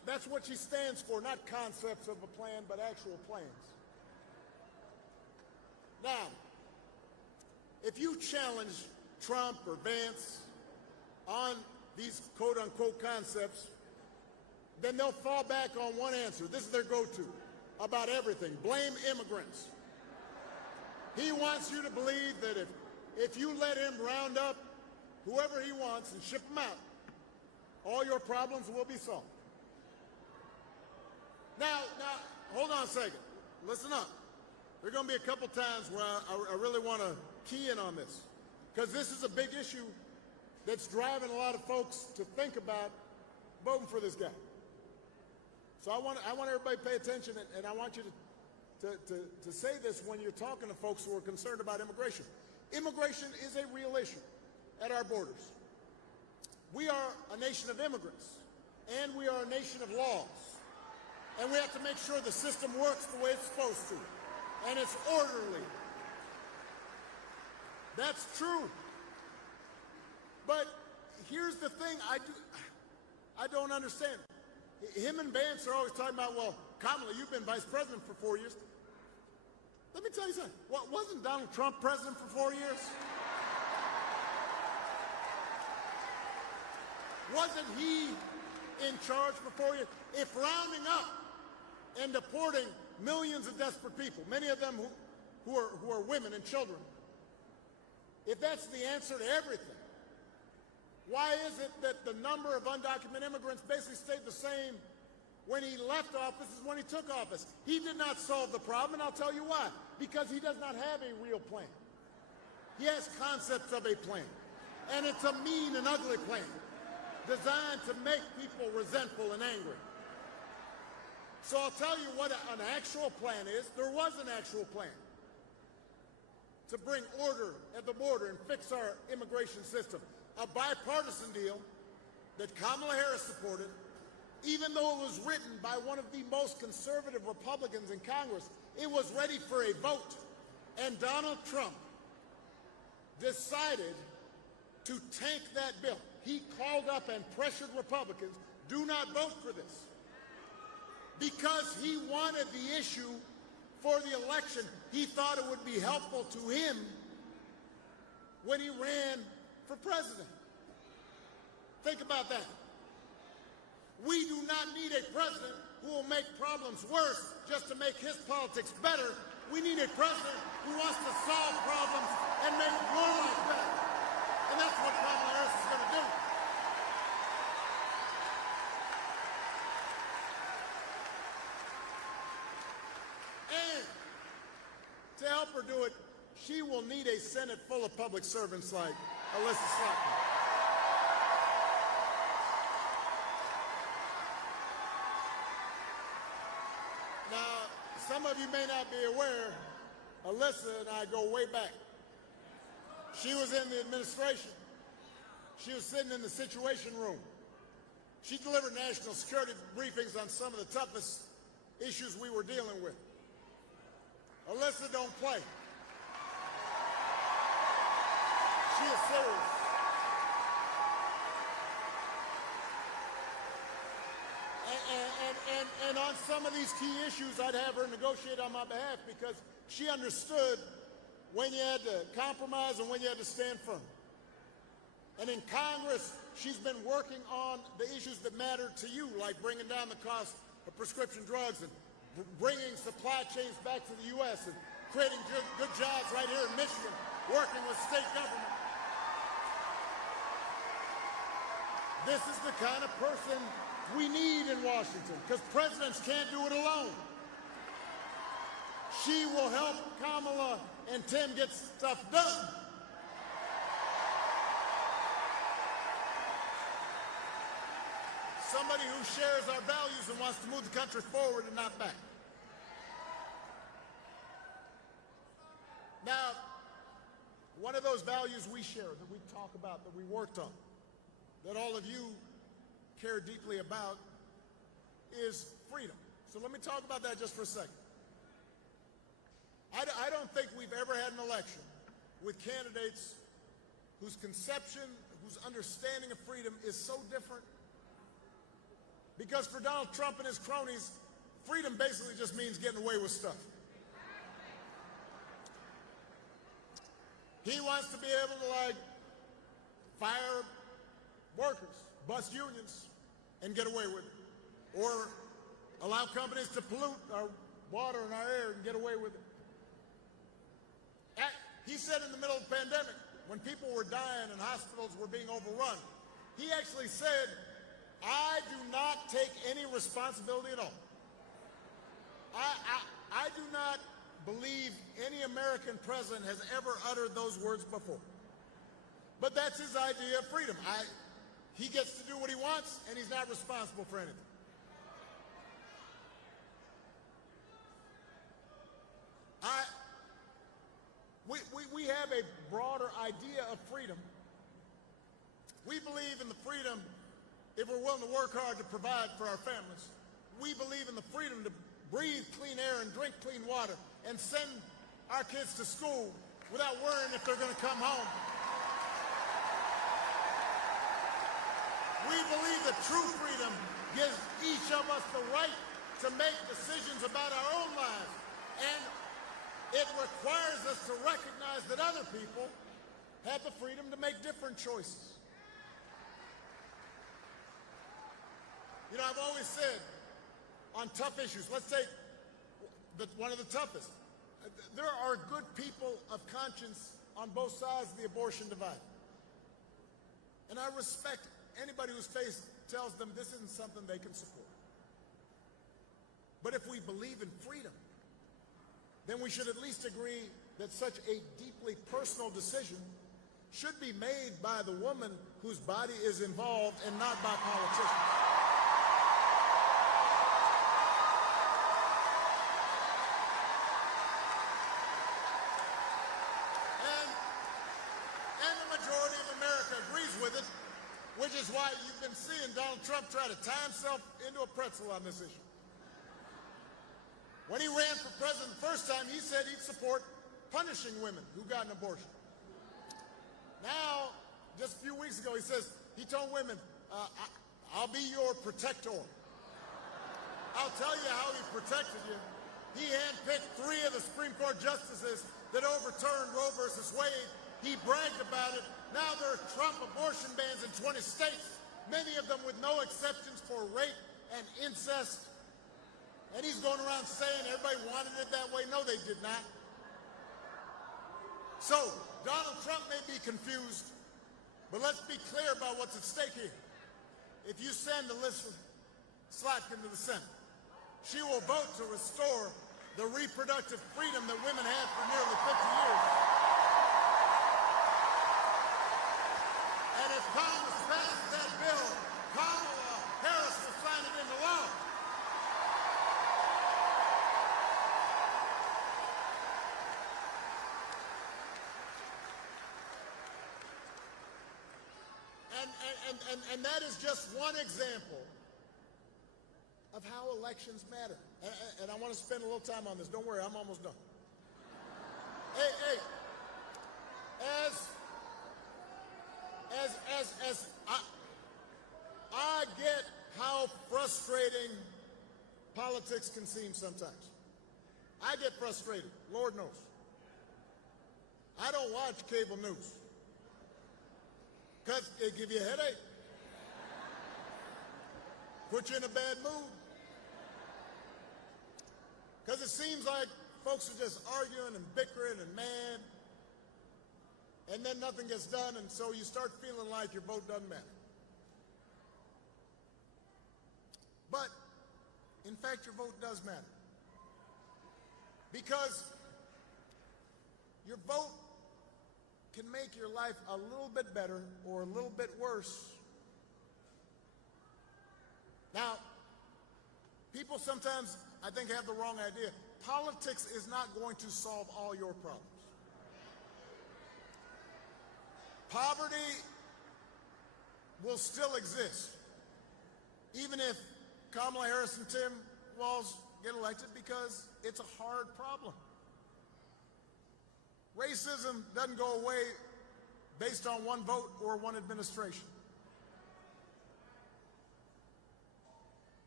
That's what she stands for, not concepts of a plan, but actual plans. Now, if you challenge Trump or Vance on these quote-unquote concepts, then they'll fall back on one answer. This is their go-to about everything. Blame immigrants. He wants you to believe that if you let him round up whoever he wants and ship them out, all your problems will be solved. Now, hold on a second. Listen up. There are going to be a couple times where I really want to key in on this, because this is a big issue that's driving a lot of folks to think about voting for this guy. So I want everybody to pay attention, and I want you to say this when you're talking to folks who are concerned about immigration. Immigration is a real issue at our borders. We are a nation of immigrants, and we are a nation of laws. And we have to make sure the system works the way it's supposed to, and it's orderly. That's true. But here's the thing I don't understand. Him and Vance are always talking about, well, Kamala, you've been vice president for 4 years. Let me tell you something. Wasn't Donald Trump president for 4 years? Wasn't he in charge for 4 years? If rounding up and deporting millions of desperate people, many of them who are women and children, if that's the answer to everything, why is it that the number of undocumented immigrants basically stayed the same when he left office as when he took office? He did not solve the problem, and I'll tell you why. Because he does not have a real plan. He has concepts of a plan, and it's a mean and ugly plan designed to make people resentful and angry. So I'll tell you what an actual plan is. There was an actual plan to bring order at the border and fix our immigration system. A bipartisan deal that Kamala Harris supported, even though it was written by one of the most conservative Republicans in Congress. It was ready for a vote. And Donald Trump decided to tank that bill. He called up and pressured Republicans, do not vote for this. Because he wanted the issue for the election. He thought it would be helpful to him when he ran for president. Think about that. We do not need a president who will make problems worse just to make his politics better. We need a president who wants to solve problems and make your life better. And that's what Kamala Harris is going to do. And to help her do it, she will need a Senate full of public servants like Alyssa Slotman. Now, some of you may not be aware, Alyssa and I go way back. She was in the administration. She was sitting in the Situation Room. She delivered national security briefings on some of the toughest issues we were dealing with. Alyssa don't play. She is serious. And on some of these key issues, I'd have her negotiate on my behalf because she understood when you had to compromise and when you had to stand firm. And in Congress, she's been working on the issues that matter to you, like bringing down the cost of prescription drugs and bringing supply chains back to the U.S. and creating good jobs right here in Michigan, working with state government. This is the kind of person we need in Washington, because presidents can't do it alone. She will help Kamala and Tim get stuff done. Somebody who shares our values and wants to move the country forward and not back. Now, one of those values we share, that we talk about, that we worked on, that all of you care deeply about, is freedom. So let me talk about that just for a second. I don't think we've ever had an election with candidates whose conception, whose understanding of freedom is so different Because for Donald Trump and his cronies, freedom basically just means getting away with stuff. He wants to be able to, like, fire workers, bust unions, and get away with it. Or allow companies to pollute our water and our air and get away with it. He said in the middle of the pandemic, when people were dying and hospitals were being overrun, he actually said, I do not take any responsibility at all. I do not believe any American president has ever uttered those words before. But that's his idea of freedom. He gets to do what he wants, and he's not responsible for anything. We have a broader idea of freedom. We believe in the freedom if we're willing to work hard to provide for our families. We believe in the freedom to breathe clean air and drink clean water and send our kids to school without worrying if they're going to come home. We believe that true freedom gives each of us the right to make decisions about our own lives, and it requires us to recognize that other people have the freedom to make different choices. You know, I've always said on tough issues, let's take one of the toughest. There are good people of conscience on both sides of the abortion divide. And I respect anybody whose faith tells them this isn't something they can support. But if we believe in freedom, then we should at least agree that such a deeply personal decision should be made by the woman whose body is involved and not by politicians. And the majority of America agrees with it, which is why you've been seeing Donald Trump try to tie himself into a pretzel on this issue. When he ran for president the first time, he said he'd support punishing women who got an abortion. Now, just a few weeks ago, he told women, I'll be your protector. I'll tell you how he protected you. He handpicked 3 of the Supreme Court justices that overturned Roe versus Wade. He bragged about it. Now there are Trump abortion bans in 20 states, many of them with no exceptions for rape and incest. And he's going around saying everybody wanted it that way. No, they did not. So, Donald Trump may be confused, but let's be clear about what's at stake here. If you send Alyssa Slotkin to the Senate, she will vote to restore the reproductive freedom that women had for nearly 50 years. And if Congress passes that bill, Kamala Harris will sign it into law. And that is just one example of how elections matter. And I want to spend a little time on this. Don't worry, I'm almost done. Hey, I get how frustrating politics can seem sometimes. I get frustrated, Lord knows. I don't watch cable news because it gives you a headache, put you in a bad mood, because it seems like folks are just arguing and bickering and mad, and then nothing gets done, and so you start feeling like your vote doesn't matter. But, in fact, your vote does matter, because your vote can make your life a little bit better or a little bit worse. Now, people sometimes, I think, have the wrong idea. Politics is not going to solve all your problems. Poverty will still exist, even if Kamala Harris and Tim Walz get elected, because it's a hard problem. Racism doesn't go away based on one vote or one administration.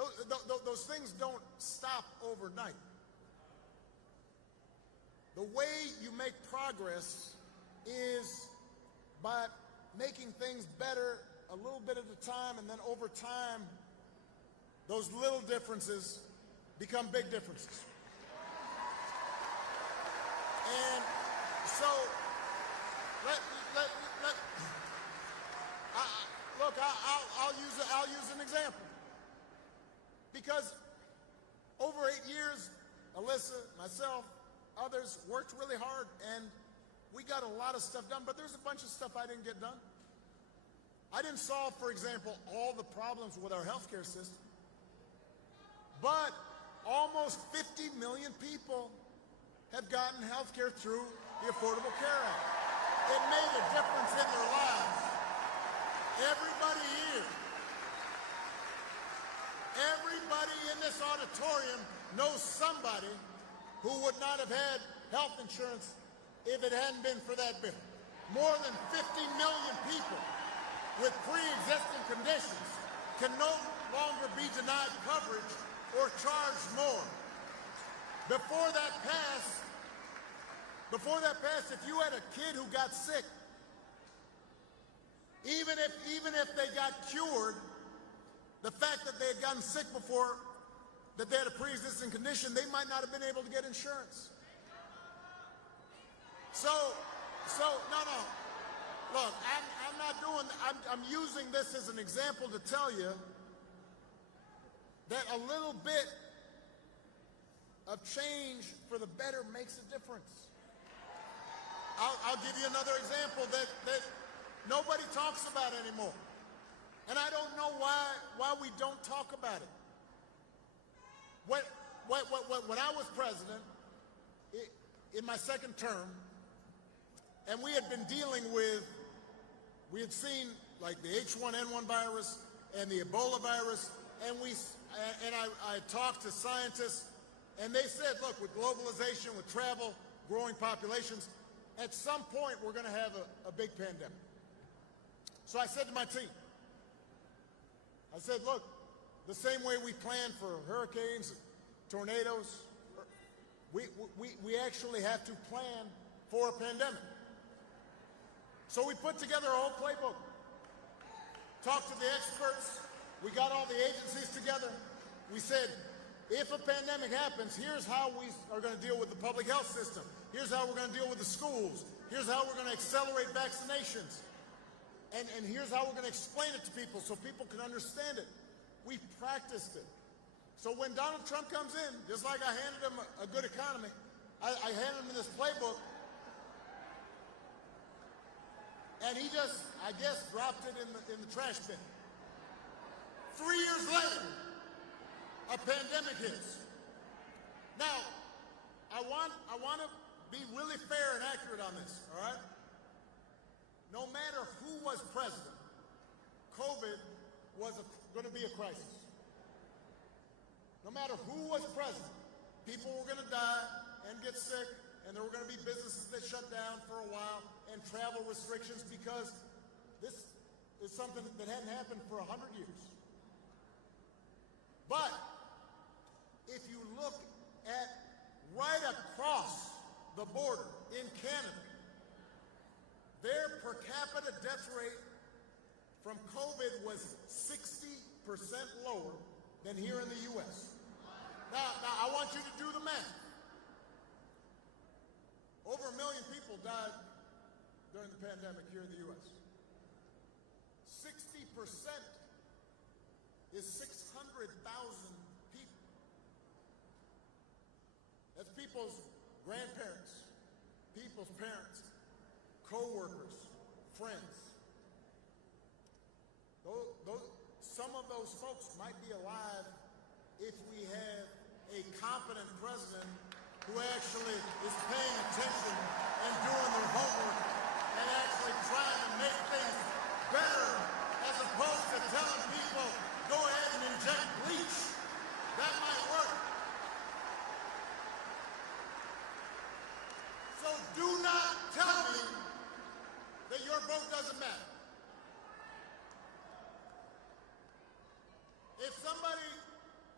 those things don't stop overnight. The way you make progress is by making things better a little bit at a time, and then over time, those little differences become big differences. And so, look, I'll use an example. Because over 8 years, Alyssa, myself, others worked really hard, and we got a lot of stuff done, but there's a bunch of stuff I didn't get done. I didn't solve, for example, all the problems with our healthcare system. But almost 50 million people have gotten healthcare through the Affordable Care Act. It made a difference in their lives. Everybody here, everybody in this auditorium knows somebody who would not have had health insurance if it hadn't been for that bill. More than 50 million people with pre-existing conditions can no longer be denied coverage or charged more. Before that passed, if you had a kid who got sick, even if they got cured, the fact that they had gotten sick before, that they had a pre-existing condition, they might not have been able to get insurance. So no. Look, I'm not doing, I'm using this as an example to tell you that a little bit of change for the better makes a difference. I'll give you another example that nobody talks about anymore. And I don't know why we don't talk about it. When I was president, in my second term, and we had been dealing with, we had seen like the H1N1 virus and the Ebola virus, and I talked to scientists, and they said, look, with globalization, with travel, growing populations, at some point we're going to have a big pandemic. So I said to my team, I said, look, the same way we plan for hurricanes, tornadoes, we actually have to plan for a pandemic. So we put together a whole playbook, talked to the experts, we got all the agencies together. We said, if a pandemic happens, here's how we are going to deal with the public health system. Here's how we're going to deal with the schools. Here's how we're going to accelerate vaccinations. And here's how we're going to explain it to people so people can understand it. We practiced it. So when Donald Trump comes in, just like I handed him a good economy, I handed him this playbook, and he just, I guess, dropped it in the trash bin. 3 years later, a pandemic hits. Now, I want to be really fair and accurate on this, all right? No matter who was president, COVID was going to be a crisis. No matter who was president, people were going to die and get sick, and there were going to be businesses that shut down for a while, and travel restrictions, because this is something that hadn't happened for 100 years. But if you look at right across the border in Canada, their per capita death rate from COVID was 60% lower than here in the U.S. Now I want you to do the math. Over 1 million people died during the pandemic here in the U.S. 60% is 600,000 people. That's people's grandparents, people's parents, co-workers, friends. Some of those folks might be alive if we have a competent president who actually is paying attention and doing their homework and actually trying to make things better, as opposed to telling people, go ahead and inject bleach. That might work. So do not tell me that your vote doesn't matter. If somebody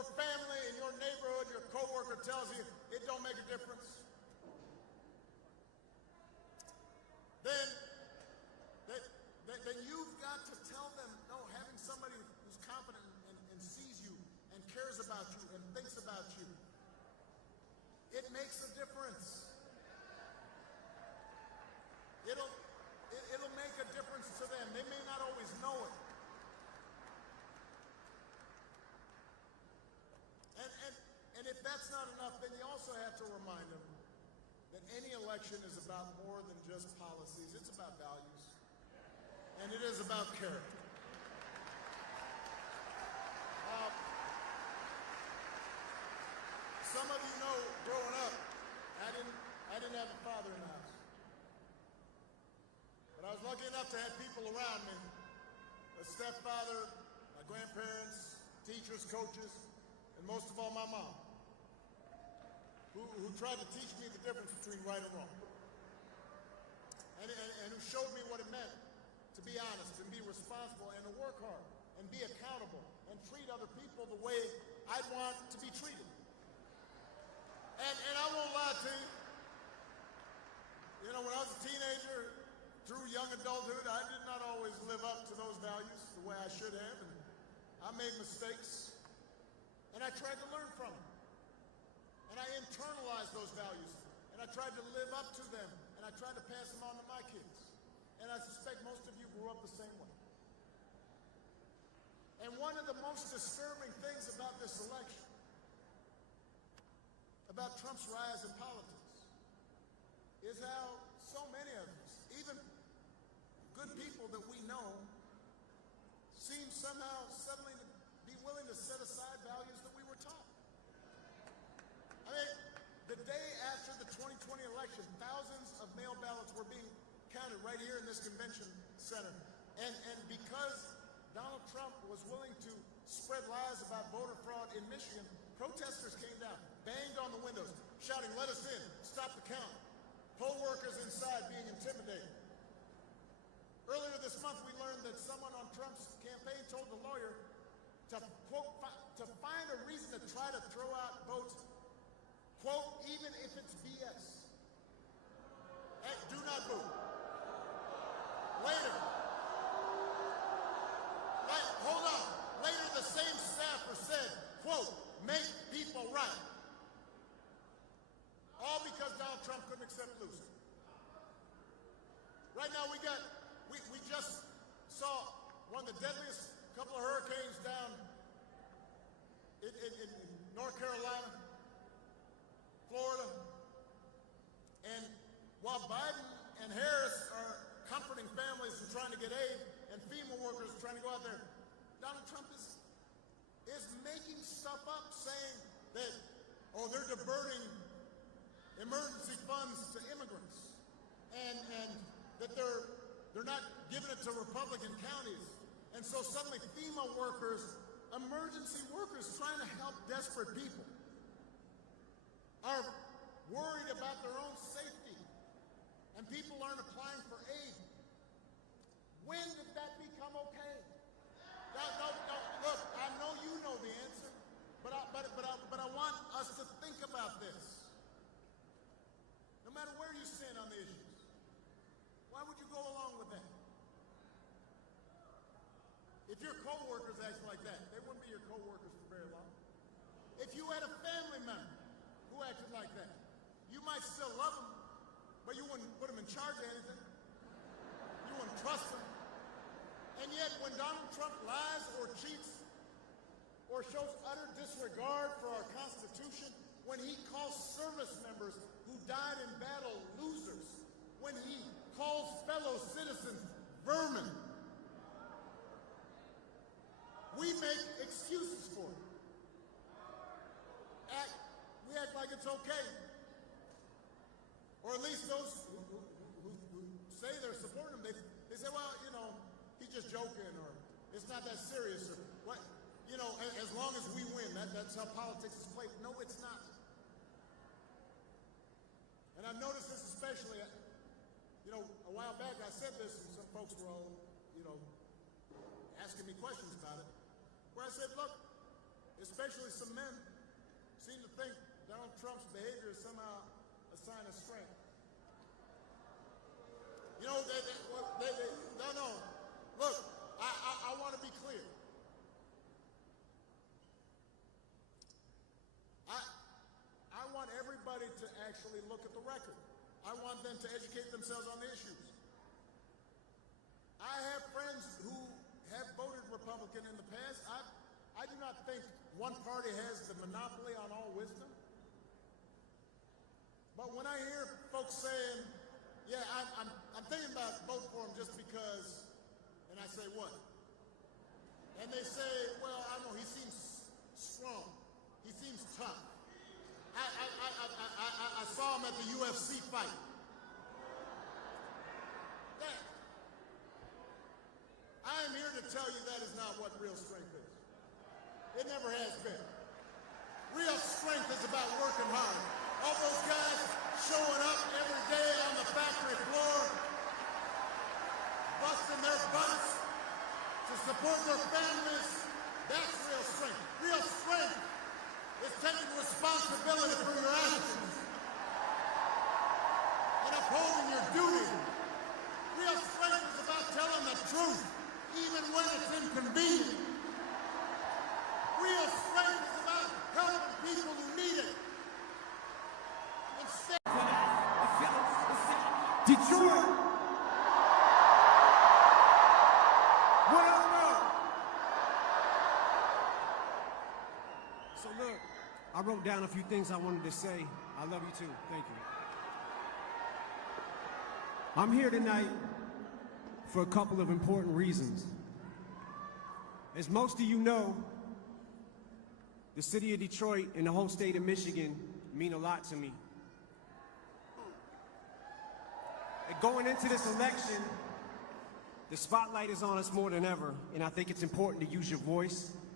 your family in your neighborhood, your coworker tells you it don't make a difference, then you've got to tell them, no, having somebody who's competent and sees you and cares about you and thinks about you, it makes a difference. It'll make a difference to them. They may not always know it. And if that's not enough, then you also have to remind them that any election is about more than just policies. It's about values. And it is about character. Some of you know, growing up, I didn't have a father in the house. But I was lucky enough to have people around me, a stepfather, my grandparents, teachers, coaches, and most of all my mom, who tried to teach me the difference between right and wrong. And who showed me what it meant to be honest and be responsible and to work hard and be accountable and treat other people the way I'd want to be treated. And I won't lie to you. You know, when I was a teenager, through young adulthood, I did not always live up to those values the way I should have, and I made mistakes, and I tried to learn from them. And I internalized those values, and I tried to live up to them, and I tried to pass them on to my kids. And I suspect most of you grew up the same way. And one of the most disturbing things about this election, about Trump's rise in politics, is how so many of us, even good people that we know, seem somehow suddenly to be willing to set aside values that we were taught. I mean, the day after the 2020 election, thousands of mail ballots were being counted right here in this convention center. And because Donald Trump was willing to spread lies about voter fraud in Michigan, protesters came down, banged on the windows, shouting, "Let us in, stop the count." Poll workers inside being intimidated. Earlier this month, we learned that someone on Trump's campaign told the lawyer to, quote, to find a reason to try to throw out votes, quote, even if it's BS. Hey, do not boo. Later. Hold on. Later, the same staffer said, quote, make people right. All because Donald Trump couldn't accept losing. Right now, we just saw one of the deadliest couple of hurricanes down in North Carolina, Florida. And while Biden and Harris are comforting families and trying to get aid, and FEMA workers are trying to go out there, Donald Trump is making stuff up, saying that, oh, they're diverting emergency funds to immigrants, and that they're not giving it to Republican counties. And so suddenly FEMA workers, emergency workers trying to help desperate people, are worried about their own safety, and people aren't applying for aid. When did that become okay? No, look, I know you know the answer, but I want us to think about this. No matter where you stand on the issues, why would you go along with that? If your co-workers act like that, they wouldn't be your co-workers for very long. If you had a family member who acted like that, you might still love them, but you wouldn't put them in charge of anything. You wouldn't trust them. And yet, when Donald Trump lies or cheats or shows utter disregard for our Constitution, when he calls service members who died in battle losers, when he calls fellow citizens vermin, we make excuses for it. We act like it's okay. Or at least those who say they're supporting him, they say, well, you know, he's just joking, or it's not that serious, or what, you know, as long as we win, that's how politics is played. No, it's not. And I've noticed this especially, you know, a while back I said this, and some folks were all, you know, asking me questions about it, where I said, look, especially some men, seem to think Donald Trump's behavior is somehow a sign of strength. You know, no. Look, I want to be clear. I want everybody to actually look at the record. I want them to educate themselves on the issues. I have friends who have voted Republican in the past. I do not think one party has the monopoly on all wisdom. But when I hear folks saying, yeah, I'm thinking about voting for him just because, and I say, what? And they say, well, I don't know, he seems strong. He seems tough. I saw him at the UFC fight. I am here to tell you that is not what real strength is. It never has been. Real strength is about working hard. All those guys showing up every day on the factory floor, busting their butts to support their families, that's real strength. Real strength is taking responsibility for your actions and upholding your duty. Real strength is about telling the truth, even when it's inconvenient. Real strength is about helping people who need it. Detroit! What up, So look, I wrote down a few things I wanted to say. I love you too. Thank you. I'm here tonight for a couple of important reasons. As most of you know, the city of Detroit and the whole state of Michigan mean a lot to me. And going into this election, the spotlight is on us more than ever, and I think it's important to use your voice